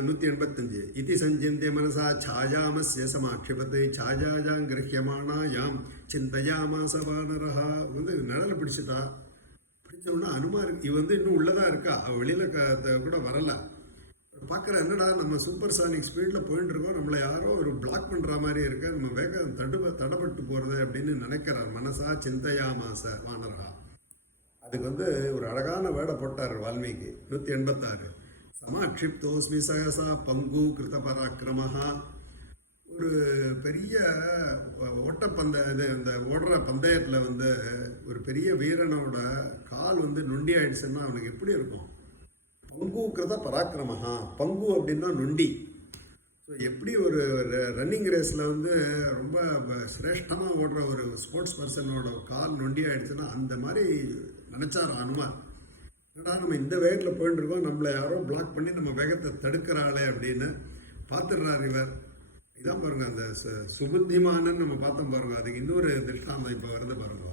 185 இதி சஞ்சிந்திய மனசா சாயாமஸ்ய சமாட்சிபத்தை சாயாஜாங் கிரஹியமானா யாம் சிந்தையாமாச வானரஹா. வந்து நிழலை பிடிச்சிட்டா. பிடிச்சோன்னா அனுமார் இவ வந்து இன்னும் உள்ளதாக இருக்கா, அவள் வெளியில் கூட வரலை. பார்க்குற, என்னடா நம்ம சூப்பர் சானிக் ஸ்பீடில் போயிட்டு இருக்கோம், நம்மளை யாரோ ஒரு பிளாக் பண்ணுற மாதிரி இருக்க, நம்ம வேகம் தடப்பட்டு போகிறது அப்படின்னு நினைக்கிறார். மனசா சிந்தையாமாச வானரஹா. அதுக்கு வந்து ஒரு அழகான வேடை போட்டார் வால்மீகி. 186 சமாட்சிப்தோஸ்மி சகசா பங்கு கிருத பராக்கிரமஹா. ஒரு பெரிய இந்த ஓடுற பந்தயத்தில் வந்து ஒரு பெரிய வீரனோட கால் வந்து நொண்டி ஆயிடுச்சுன்னா அவனுக்கு எப்படி இருக்கும்? பங்கு கிருத பராக்கிரமஹா. பங்கு அப்படின்னா நொண்டி. ஸோ எப்படி ஒரு ரன்னிங் ரேஸில் வந்து ரொம்ப சிரேஷ்டமாக ஓடுற ஒரு ஸ்போர்ட்ஸ் பர்சனோட கால் நொண்டி ஆயிடுச்சுன்னா அந்த மாதிரி நினச்சார் அனுமார். ஏன்னா நம்ம இந்த வேகத்தில் போயிட்டு இருக்கோம், நம்மளை யாரோ பிளாக் பண்ணி நம்ம வேகத்தை தடுக்கிறாளே அப்படின்னு பார்த்துடுறார் இவர். இதான் பாருங்க, அந்த சுபுத்திமானன்னு நம்ம பார்த்தோம் பாருங்க. அதுக்கு இன்னொரு திருஷ்டாந்தம் இப்போ வருது பாருங்க.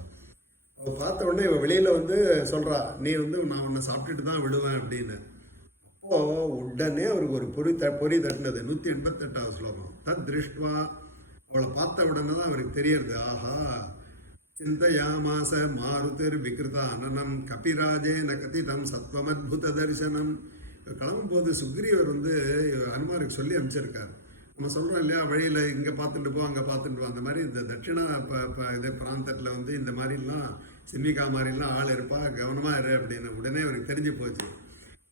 அவ பார்த்த உடனே இவ வெளியில வந்து சொல்றா, நீ வந்து நான் உன்னை சாப்பிட்டுட்டு தான் விடுவேன் அப்படின்னு. அப்போ உடனே அவருக்கு ஒரு பொறி தட்டினது. 188வது ஸ்லோகம். தத் திருஷ்டுவா, அவளை பார்த்த உடனே தான் அவருக்கு தெரியறது, ஆஹா சிந்தையாமாச மாருதிர் விகிருத அனனம் கபிராஜேன கதிதம் சத்வமத்புத தரிசனம். கிளம்பும் போது சுக்ரீவர் வந்து அனுமாருக்கு சொல்லி அனுப்பிச்சிருக்காரு. நம்ம சொல்கிறோம் இல்லையா, வழியில் இங்கே பார்த்துட்டு போ அங்கே பார்த்துட்டு போ, அந்த மாதிரி இந்த தட்சிண இது பிராந்தத்தில் வந்து இந்த மாதிரிலாம் சிம்மிகா மாதிரிலாம் ஆள் இருப்பா, கவனமாக இரு அப்படின்னு. உடனே அவருக்கு தெரிஞ்சு போச்சு.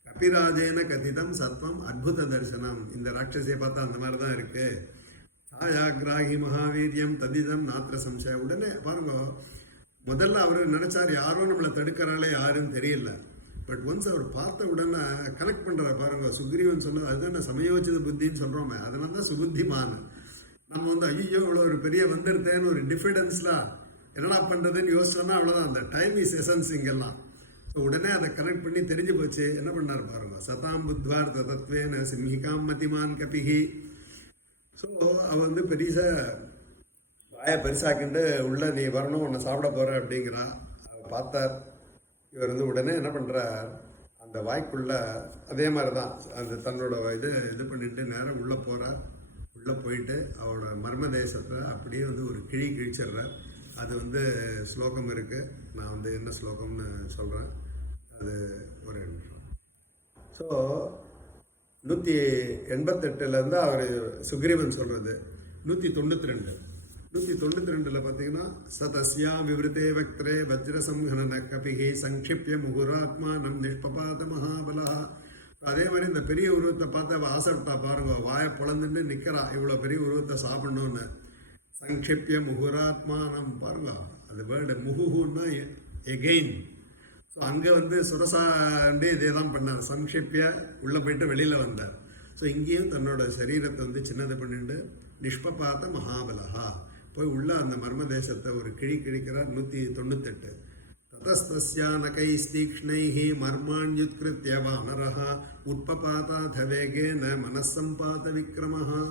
கபிராஜேன கதிதம் சத்வம் அத்புத தரிசனம். இந்த ராட்சசியை பார்த்தா அந்த மாதிரி தான் இருக்கு. சாயாகிராகி மகாவீரியம் ததிதம் நாத்திர சம்சய. உடனே பாருங்க, முதல்ல அவர் நினைச்சார் யாரோ நம்மளை தடுக்கிறாளே யாருன்னு தெரியல. பட் ஒன்ஸ் அவர் பார்த்த உடனே கனெக்ட் பண்ணுற பாருங்க. சுக்ரீவன் சொன்னது அதுதான் சமயோச்சித புத்தின்னு சொல்கிறோமே, அதனால தான் சுபுத்திமான். நம்ம வந்து ஐயோ இவ்வளோ ஒரு பெரிய வந்துருத்தேன்னு ஒரு டிஃபிடன்ஸ்லாம் என்னடா பண்ணுறதுன்னு யோசிச்சோன்னா அவ்வளோதான். அந்த டைம் இஸ் எசன்ஸ் இங்கெல்லாம். ஸோ உடனே அதை கனெக்ட் பண்ணி தெரிஞ்சு போச்சு. என்ன பண்ணார் பாருங்க. சதாம் புத்வார் தத்வேன சிம்ஹிகாம் மதிமான் கபிஹி. ஸோ அவள் வந்து வாயை பெருசாக்கிண்டு உள்ள நீ வரணும் உன்னை சாப்பிட போகிற அப்படிங்கிறான். அவள் பார்த்தார். இவர் வந்து உடனே என்ன பண்ணுறார், அந்த வாய்க்குள்ள அதே மாதிரி தான் அந்த தன்னோட இது பண்ணிட்டு நேரம் உள்ளே போகிறார். உள்ளே போயிட்டு அவரோட மர்ம தேசத்தை அப்படியே வந்து ஒரு கிழிச்சிடுறார். அது வந்து ஸ்லோகம் இருக்குது. நான் வந்து என்ன ஸ்லோகம்னு சொல்கிறேன். அது ஒரு நிமிஷம். ஸோ 188 அவர் சுக்ரீவன் சொல்கிறது. 192 பார்த்தீங்கன்னா சதஸ்யா விவருத்தே வக்திரே வஜ்ரசம்ஹனன கபிஹி சங்கிப்ய முகுராத்மா நம் நிஷ்பபாத மகாபலா. அதே மாதிரி இந்த பெரிய உருவத்தை பார்த்து அவள் ஆசைப்பட்டா பாருங்க. வாயை பொழந்துட்டு நிற்கிறா, இவ்வளோ பெரிய உருவத்தை சாப்பிடணும்னு. சங்கிப்ய முகுராத்மா நம் பாருங்க, அந்த வேர்டு முகுன்னா எகெயின். ஸோ அங்கே வந்து சுரசாண்டு இதே தான் பண்ணார். சங்கிப்ய உள்ளே போயிட்டு வெளியில் வந்தார். ஸோ இங்கேயும் தன்னோட சரீரத்தை வந்து சின்னது பண்ணிட்டு நிஷ்பபாத மகாபலஹா போய் உள்ள அந்த மர்ம தேசத்தை ஒரு கிழிக்கிறார். 198. ததஸ்தஸ்யானகை ஸ்தீக்ஷ்ணைஹி மர்மாண்யுத்கிருத்ய வானரஹா உட்பபாதாத வேகேன மனசம்பாத விக்ரமஹா.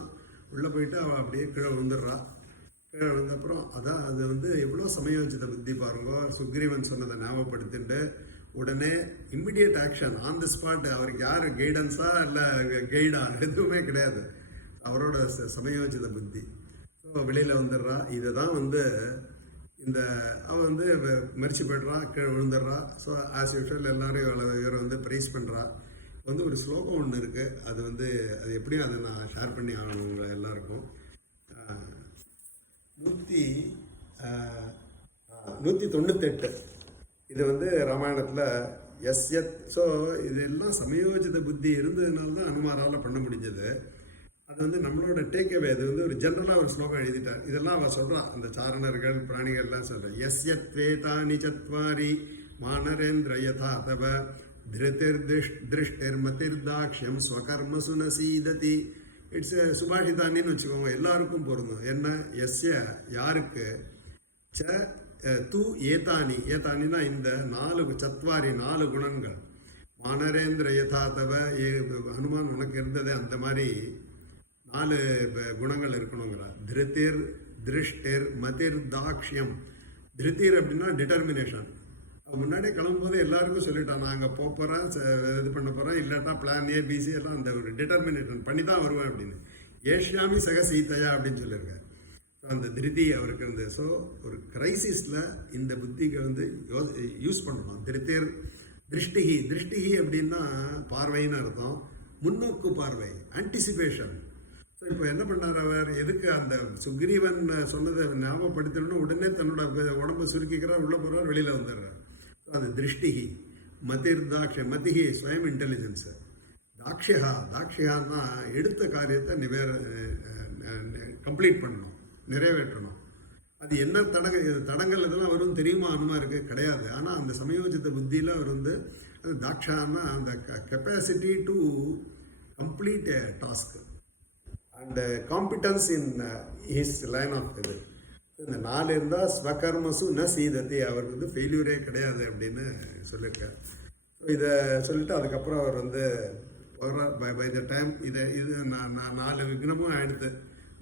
உள்ளே போயிட்டு அவள் அப்படியே கீழே விழுந்துடுறா. கீழே விழுந்தப்புறம் அதான் அது வந்து எவ்வளோ சமயோசித புத்தி பாருங்க. சுக்ரீவன் சொன்னதை ஞாபகப்படுத்திட்டு உடனே immediate action on the spot. அவருக்கு யார் கைடன்ஸா இல்லை கைடா எதுவுமே கிடையாது. அவரோட சமயோசித புத்தி. ஸோ வெளியில் வந்துடுறா. இதை தான் வந்து இந்த அவள் வந்து மறிச்சு போய்ட்றா, கீழே விழுந்துடுறா. ஸோ ஆஸ் யூஷுவல் எல்லாரும் இவரை வந்து ப்ரைஸ் பண்ணுறா. வந்து ஒரு ஸ்லோகம் ஒன்று இருக்குது. அது வந்து அது எப்படியும் அதை நான் ஷேர் பண்ணி ஆகணும் உங்கள் எல்லாருக்கும். 198 இது வந்து ராமாயணத்தில் எஸ்யத். ஸோ இதெல்லாம் சமயோஜித புத்தி இருந்ததுனால தான் அனுமாரால் பண்ண முடிஞ்சது. அது வந்து நம்மளோட டேக்அவே. அது வந்து ஒரு ஜென்ரலாக ஒரு ஸ்லோகம் எழுதிட்டார். இதெல்லாம் அவள் சொல்கிறான், அந்த சாரணர்கள் பிராணிகள்லாம் சொல்கிறான். எஸ்யத் வேதானி சத்வாரி மானரேந்திர யதா தவ திருதிர் திருஷ்டிர் மதிர்தாக்ஷியம் ஸ்வகர்மசு நசீததி. இட்ஸ் சுபாஷிதானின்னு வச்சுக்கோங்க, எல்லாருக்கும் பொருந்தும். என்ன எஸ்ய யாருக்கு, ச து ஏதானி ஏதானினா இந்த 4 சத்வாரி 4 குணங்கள். மானரேந்திர யதாதவ ஹனுமான் உனக்கு இருந்தது அந்த மாதிரி 4 குணங்கள் இருக்கணுங்கிறார். திருதிர் திருஷ்டிர் மதிர் தாக்ஷியம். திருத்திர் அப்படின்னா டிட்டர்மினேஷன். முன்னாடியே கிளம்பும்போது எல்லாருக்கும் சொல்லிட்டான், நான் அங்கே போகிறேன், இது பண்ண போகிறேன், இல்லாட்டா பிளான் ஏ பிசி எல்லாம் அந்த ஒரு டிட்டர்மினேஷன் பண்ணி தான் வருவேன் அப்படின்னு. ஏஷ்யாமி சக சீதையா அப்படின்னு சொல்லியிருக்காரு. அந்த திருதி அவருக்கு இருந்தது. ஸோ ஒரு கிரைசிஸில் இந்த புத்திக்கு வந்து யூஸ் பண்ணணும். திருத்தேர் திருஷ்டிகி. திருஷ்டிகி அப்படின்னா பார்வைன்னு அர்த்தம். முன்னோக்கு பார்வை, ஆன்டிசிபேஷன். ஸோ இப்போ என்ன பண்ணார் அவர், எதுக்கு அந்த சுக்ரீவன் சொன்னதை ஞாபகப்படுத்தணும்னு உடனே தன்னோட உடம்பு சுருக்கிக்கிறார், உள்ளே போகிறார், வெளியில் வந்துடுறார். ஸோ அது திருஷ்டிகி. மதிர் தாக்ஷ மதிகி ஸ்வயம் இன்டெலிஜென்ஸு. தாக்ஷியான்னா எடுத்த காரியத்தை கம்ப்ளீட் பண்ணணும், நிறைவேற்றணும். அது என்ன தடங்கள் இதெல்லாம் வரும் தெரியுமா? அனுமா இருக்கு கிடையாது. ஆனால் அந்த சமயோஜித புத்தியில் அவர் வந்து அது தாக்ஷான்னா அந்த capacity to complete a task and competence in his line of இது. இந்த 4 இருந்தால் ஸ்வகர்மசு ந சீதத்தி. அவருக்கு வந்து ஃபெயில்யூரே கிடையாது அப்படின்னு சொல்லியிருக்கார். ஸோ இதை சொல்லிவிட்டு அதுக்கப்புறம் அவர் வந்து பை த டைம் இது நான் 4 விக்னமும் ஆயிடுது.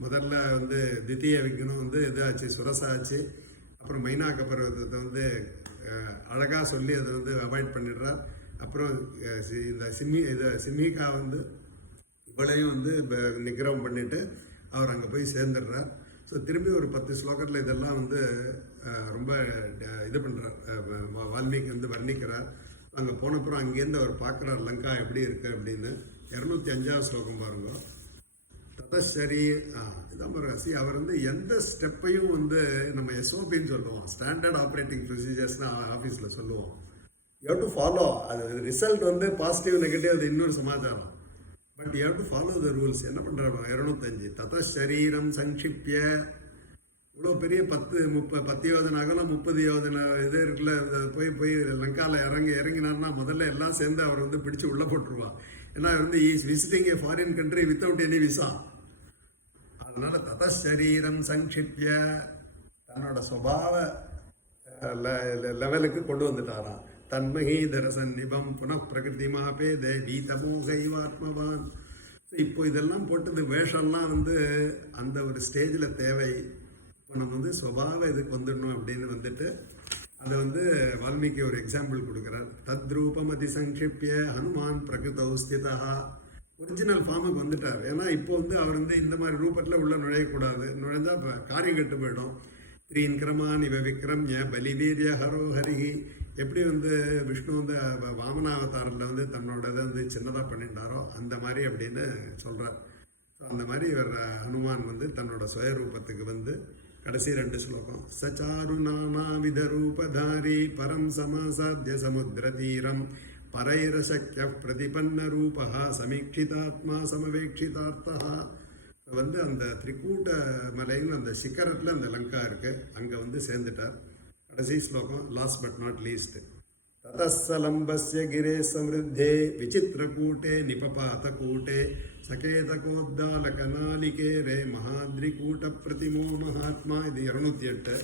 முதல்ல வந்து தித்திய விக்னம் வந்து இதாச்சு, சுரசாச்சு. அப்புறம் மைனாக்க பர்வதத்தை வந்து அழகாக சொல்லி அதை வந்து அவாய்ட் பண்ணிடுறார். அப்புறம் இந்த சிம்ஹிகா வந்து இவளையும் வந்து நிகிரகம் பண்ணிட்டு அவர் அங்கே போய் சேர்ந்துடுறார். ஸோ திரும்பி ஒரு 10 ஸ்லோகத்தில் இதெல்லாம் வந்து ரொம்ப இது பண்ணுறார். வால்மீகி வந்து வர்ணிக்கிறார். அங்கே போனப்புறம் அங்கேருந்து அவர் பார்க்குறார் லங்கா எப்படி இருக்குது அப்படின்னு. 205வது ஸ்லோகம் பாருங்க. ததசரி இதான் பாருங்க. அவர் வந்து எந்த ஸ்டெப்பையும் வந்து நம்ம எஸ்ஓபின்னு சொல்லுவோம், ஸ்டாண்டர்ட் ஆப்ரேட்டிங் ப்ரொசீஜர்ஸ்னு ஆஃபீஸில் சொல்லுவோம். You have to follow. அது ரிசல்ட் வந்து பாசிட்டிவ் நெகட்டிவ் அது இன்னொரு சமாச்சாரம். But you have to follow the rules. என்ன பண்ணுறாரு 205 ததசரீரம் சங்கிப்பிய. இவ்வளோ பெரிய 10 யோஜனை அகலம் 30 யோஜனை இது இருக்குல்ல. போய் லங்காவில் இறங்கினார்னா முதல்ல எல்லாம் சேர்ந்து அவர் வந்து பிடிச்சி உள்ளே போட்டுருவா. ஏன்னா வந்து is visiting A foreign country without any visa. அதனால ததசரீரம் சங்கிப்பிய தன்னோட சுபாவ லெவலுக்கு கொண்டு வந்துட்டாராம். தன்மகீதர சந்நிபம் புனః பிரகிருதி மாபேத வீதமோகைவாத்மவான். இப்போ இதெல்லாம் போட்டது வேஷம்லாம் வந்து அந்த ஒரு ஸ்டேஜில் தேவை. இப்போ நம்ம வந்து சுபாவ இதுக்கு வந்துடணும் அப்படின்னு வந்துட்டு அதை வந்து வால்மீகி ஒரு எக்ஸாம்பிள் கொடுக்குறார். தத்ரூபமதி சங்கிப்பிய ஹனுமான் பிரகிருதௌ ஸ்திதா. ஒரிஜினல் ஃபார்முக்கு வந்துட்டார். ஏன்னா இப்போ வந்து அவர் வந்து இந்த மாதிரி ரூபத்தில் உள்ள நுழையக்கூடாது. நுழைஞ்சா காரியம் கெட்டு போயிடும். த்ரீன் கிரமான் இவ விக்ரம்ய பலிவீரிய ஹரோ ஹரிஹி. எப்படி வந்து விஷ்ணு வந்து வாமனாவதாரில் வந்து தன்னோட இதை வந்து சின்னதாக பண்ணிட்டாரோ அந்த மாதிரி அப்படின்னு சொல்கிறார். ஸோ அந்த மாதிரி இவர் ஹனுமான் வந்து தன்னோட சுயரூபத்துக்கு வந்து கடைசி 2 ஸ்லோகம். சச்சாரு நானாவித ரூபதாரி பரம் சமாசாத்திய சமுத்திர தீரம் பரைரசக்கிய பிரதிபன்ன ரூபா சமீட்சிதாத்மா சமவேட்சிதார்த்தா. வந்து அந்த திரிகூட்ட மலைன்னு அந்த சிக்கரத்தில் அந்த லங்கா இருக்குது. அங்கே வந்து சேர்ந்துட்டார். கடைசி ஸ்லோகம் லாஸ்ட் பட் நாட் லீஸ்ட். ததஸ்ஸலம்பஸ்ய கிரே சமிருத்தே விசித்திரகூட்டே நிபபாதகூட்டே சகேதகோத்தாலகநாலிகே ரே மகாத்ரிகூட்ட பிரதிமோ மகாத்மா. இது 208.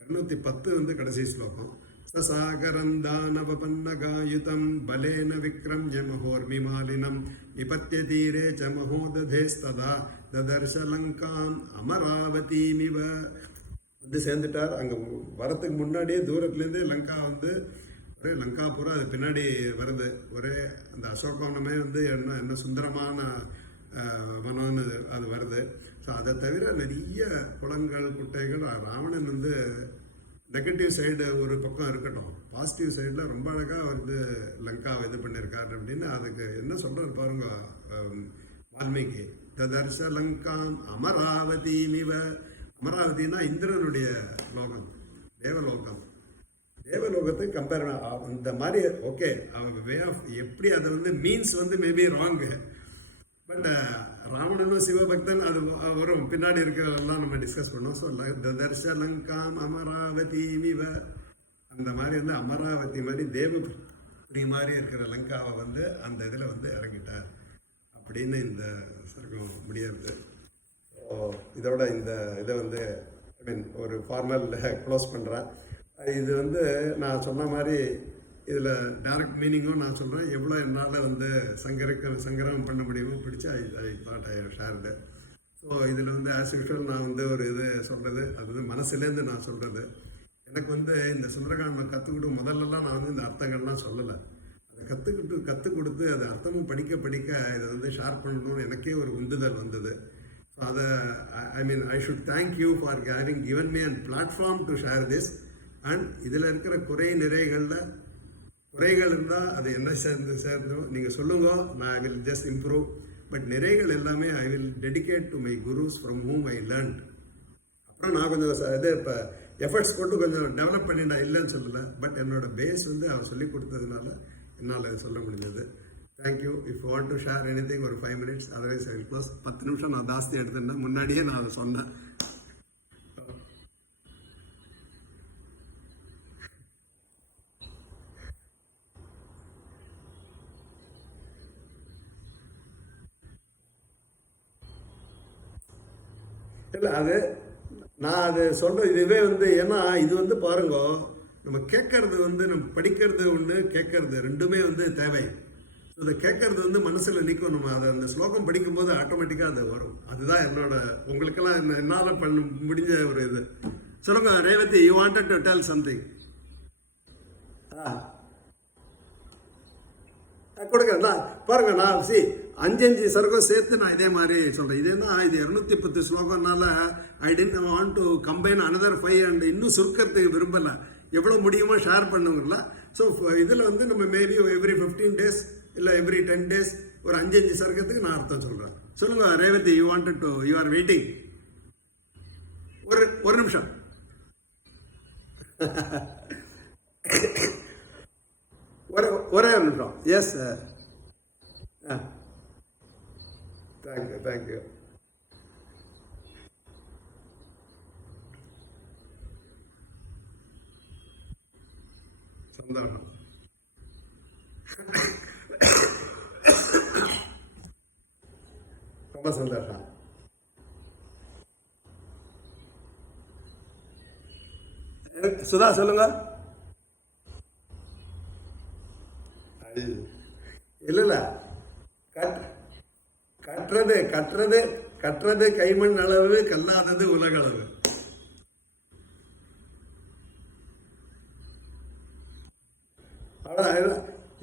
210 வந்து கடைசி ஸ்லோகம். சசாகரந்தானவபன்னகாயுதம் பலேன விக்ரம்ய மகோர்மிமாலினம் நிபத்திய தீரே ச மகோததேஸ்ததா ததர்ஷ லங்காம் அமராவதீமிவ. வந்து சேர்ந்துட்டார். அங்கே வரத்துக்கு முன்னாடியே தூரத்துலேருந்தே லங்கா வந்து ஒரே லங்காபுரம் அது பின்னாடி வருது. ஒரே அந்த அசோகவனமே வந்து என்ன சுந்தரமான வனம்னு அது வருது. ஸோ அதை தவிர நிறைய குளங்கள் குட்டைகள். ராவணன் வந்து நெகட்டிவ் சைடு ஒரு பக்கம் இருக்கட்டும், பாசிட்டிவ் சைடில் ரொம்ப அழகாக வந்து லங்காவை இது பண்ணியிருக்காரு அப்படின்னு அதுக்கு என்ன சொல்கிறார் பாருங்க வால்மீகி. ததர்ஷ லங்காம் அமராவதீமிவ. அமராவதினா இந்திரனுடைய லோகம், தேவலோகம். தேவலோகத்தை கம்பேர் இந்த மாதிரி ஓகே வே ஆஃப் எப்படி அதை வந்து மீன்ஸ் வந்து மேபி ராங்கு. பட் ராவணனும் சிவபக்தன் அது வரும் பின்னாடி இருக்கிறதெல்லாம் நம்ம டிஸ்கஸ் பண்ணோம். ஸோ ததர்ஷ லங்காம் அமராவதீமிவ. அந்த மாதிரி வந்து அமராவதி மாதிரி தேவபுரி மாதிரி இருக்கிற லங்காவை வந்து அந்த இதில் வந்து இறங்கிட்டார் அப்படின்னு இந்த சர்க்கம் முடியாது. இதோட இந்த இதை வந்து ஐ மீன் ஒரு ஃபார்மல் க்ளோஸ் பண்ணுறேன். இது வந்து நான் சொன்ன மாதிரி இதில் டைரக்ட் மீனிங்கும் நான் சொல்கிறேன். எவ்வளோ என்னால் வந்து சங்கரம் பண்ண முடியுமோ பிடிச்சி I thought I shared. So இதில் வந்து ஆஸ் யூஷுவல் நான் வந்து ஒரு இது சொல்கிறது அது வந்து மனசுலேருந்து நான் சொல்கிறது. எனக்கு வந்து இந்த சுந்தரகாண்டம் கற்றுக்கிட்டு முதல்லலாம் நான் வந்து இந்த அர்த்தங்கள்லாம் சொல்லலை. அதை கற்றுக் கொடுத்து அது அர்த்தமும் படிக்க இதை வந்து ஷேர் பண்ணணும்னு எனக்கே ஒரு உந்துதல் வந்தது. ஸோ அதை I mean I should thank you for having given me and platform to share this. And இதில் இருக்கிற குறைகள் இருந்தால் அது என்ன சேர்ந்தோம் நீங்கள் சொல்லுங்க. நான் I will just improve. But நிறைகள் எல்லாமே I will dedicate to my gurus from whom I learnt. அப்புறம் நான் கொஞ்சம் இது இப்போ எஃபர்ட்ஸ் போட்டு கொஞ்சம் டெவலப் பண்ணி நான் இல்லைன்னு சொல்லலை. பட் என்னோட பேஸ் வந்து அவர் சொல்லி கொடுத்ததுனால என்னால் சொல்ல முடிஞ்சது. Thank you. If you want to share any thing ஒரு 5 minutes, otherwise I will close. 10 நிமிஷம் நான் ஜாஸ்தி எடுத்துட்டேன், முன்னாடியே நான் அதை சொன்னேன். இல்லை அது நான் அது சொல்கிறேன். இதுவே வந்து ஏன்னா இது வந்து பாருங்க, நம்ம கேட்கறது வந்து நம்ம படிக்கிறது ஒன்று, கேட்கறது ரெண்டுமே வந்து தேவை. இதை கேட்கறது வந்து மனசில் நிற்கும். நம்ம அதை அந்த ஸ்லோகம் படிக்கும்போது ஆட்டோமேட்டிக்காக அது வரும். அதுதான் என்னோட உங்களுக்கெல்லாம் என்னால் பண்ண முடிஞ்ச ஒரு இது. சொல்லுங்க Revathi, you wanted to tell something. ஆ கொடுங்க. நான் பாருங்க, நான் அஞ்சு சருக்கம் சேர்த்து நான் இதே மாதிரி சொல்றேன். இதே தான் இது 210 ஸ்லோகம்னால I tend want to combine another 5 and இன்னும் சுருக்கிறதுக்கு விரும்பல. எவ்வளோ முடியுமோ ஷேர் பண்ணுங்களா. ஸோ இதில் வந்து நம்ம மேபி எவ்ரி 15 days இல்லை எவ்ரி 10 days ஒரு 5 சருக்கத்துக்கு நான் அர்த்தம் சொல்கிறேன். சொல்லுங்க Revathi, you wanted to, you are waiting. ஒரு நிமிஷம். ஒரே நிமிஷம். Yes sir. Thank you thank you. சந்தோஷம். ரொம்ப சந்தோஷம். சுதா சொல்லுங்க. இல்ல இல்ல, கட்டுறது கட்டுறது கட்டுறது கைமண் அளவு, கல்லாதது உலக அளவு.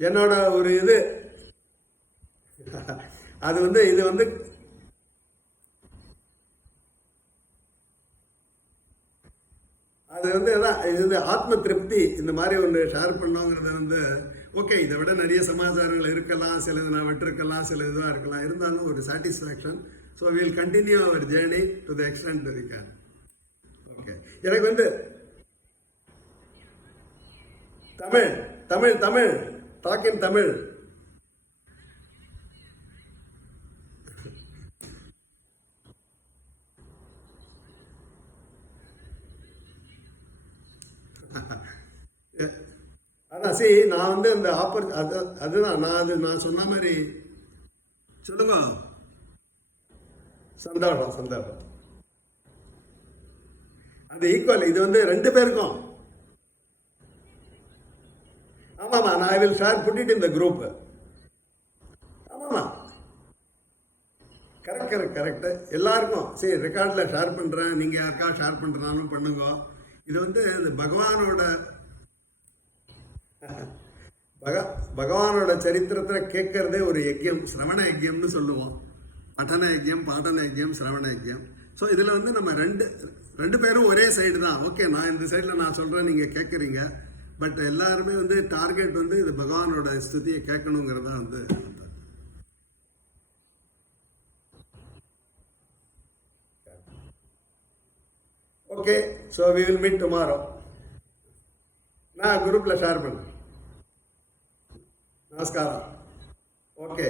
என்னோட ஒரு இது அது வந்து இது வந்து அது வந்து இது ஆத்ம திருப்தி. இந்த மாதிரி ஒன்று ஷேர் பண்ணோங்கிறது வந்து ஓகே. இதை விட நிறைய சமாச்சாரங்கள் இருக்கலாம், சிலது நான் விட்டுருக்கலாம், சில இதுவாக இருக்கலாம். இருந்தாலும் ஒரு satisfaction. So will continue our journey to the extent we can. Okay. எனக்கு வந்து தமிழ் தமிழ் தமிழ் டாக் இன் தமிழ். அதான் நான் வந்து அந்த அதுதான் நான் சொன்ன மாதிரி. சொல்லுங்க. சந்தோஷம் சந்தோஷம். அது ஈக்குவல். இது வந்து 2 பேருக்கும். ஆமாம்மா, நான் I will share put it in the group. ஆமாம்மா, கரெக்ட் கரெக்ட் கரெக்டு. எல்லாருக்கும் ரெக்கார்டில் ஷேர் பண்ணுறேன். நீங்கள் யாருக்கா ஷேர் பண்ணுறனாலும் பண்ணுங்க. இது வந்து பகவானோட பகவானோட சரித்திரத்தில் கேட்கறதே ஒரு யஜ்யம், சிரவண யஜ்யம்னு சொல்லுவோம். பட்டன யஜ்யம், பாட்டன யஜ்யம், சிரவண யஜ்யம். ஸோ இதில் வந்து நம்ம ரெண்டு பேரும் ஒரே சைடு தான். ஓகே, நான் இந்த சைடில் நான் சொல்கிறேன், நீங்கள் கேட்குறீங்க. பட் எல்லாருமே வந்து டார்கெட் வந்து இது பகவானோட ஸ்துதியை கேட்கணுங்கிறதா வந்து. Okay, so we will meet tomorrow. நான் குரூப்பில் ஷேர் பண்ணேன். நமஸ்காரம். ஓகே.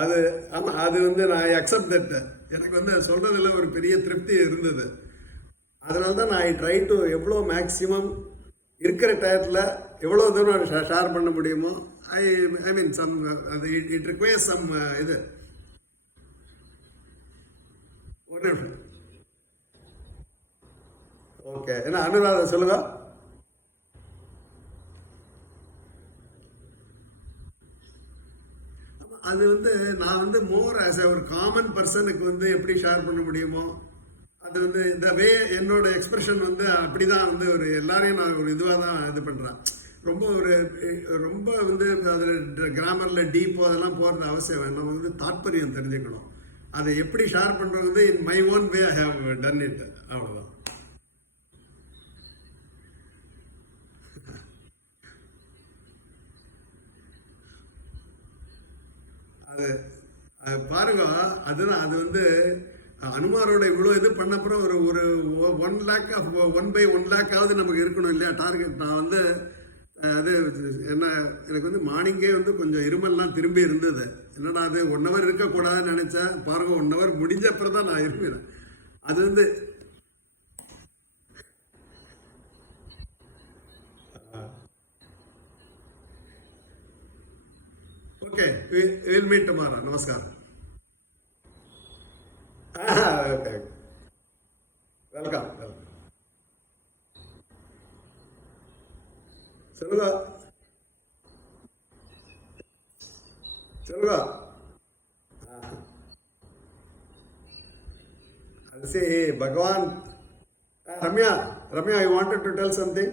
அது ஆமாம், அது வந்து நான் அக்செப்ட் தட். எனக்கு வந்து சொல்கிறதுல ஒரு பெரிய திருப்தி இருந்தது. அதனால தான் நான் ட்ரை டு எவ்வளோ மேக்ஸிமம் இருக்கிற டயத்தில் எவ்வளோ தூரம் ஷேர் பண்ண முடியுமோ. ஐ மீன் சம் அது இட் ரிக்வயர்ஸ் சம் இது. ஒரு நிமிஷம். ஓகே, என்ன அனுராதா சொல்லுங்க. அது வந்து நான் வந்து மோர் ஆஸ் ஒரு காமன் பர்சனுக்கு வந்து எப்படி ஷேர் பண்ண முடியுமோ அது வந்து இந்த வே என்னோட எக்ஸ்பிரஷன் வந்து அப்படி தான் வந்து ஒரு எல்லாரையும் நான் ஒரு இதுவாக தான் இது பண்ணுறேன். ரொம்ப வந்து அதில் கிராமரில் டீப்போ அதெல்லாம் போகிறது அவசியம் வேணும். நம்ம வந்து தாற்பயம் தெரிஞ்சுக்கணும். அதை எப்படி ஷேர் பண்ணுறது in my own way I have done it. அவ்வளோதான். அது பாருங்க, அதுதான் அது வந்து அனுமாரோட இவ்வளோ இது பண்ணப்புறம் ஒரு 1 lakh 1/1 lakh நமக்கு இருக்கணும் இல்லையா டார்கெட். நான் வந்து அது என்ன எனக்கு வந்து மார்னிங்கே வந்து கொஞ்சம் இருமல்லாம் திரும்பி இருந்தது. என்னடா அது 1 hour இருக்கக்கூடாதுன்னு நினச்சேன். பாருங்க 1 hour முடிஞ்ச அப்புறம் தான் நான் இருப்பேன். அது வந்து ஓகே, வில் மீட் டுமாரோ. நமஸ்காரம். Okay, welcome welcome. சொல்லுங்க. சொல்லுங்க. See, Bhagavan. Ramya, you wanted to tell something?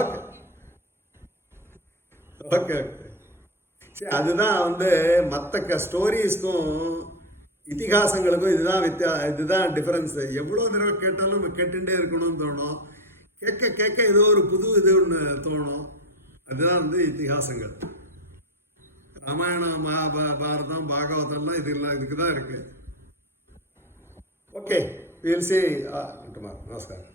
Okay. Okay. சரி, அதுதான் வந்து மற்ற ஸ்டோரிஸ்க்கும் இதிகாசங்களுக்கும் இதுதான் டிஃபரன்ஸ். எவ்வளோ தடவை கேட்டாலும் நம்ம கேட்டுட்டே இருக்கணும்னு தோணும். கேட்க கேட்க ஏதோ ஒரு புது இது ஒன்று தோணும். அதுதான் வந்து இதிகாசங்கள். ராமாயணம், மகாபாரதம், பாகவதம்லாம் இதுக்கு தான் இருக்கு. Okay, will see tomorrow. நமஸ்காரம்.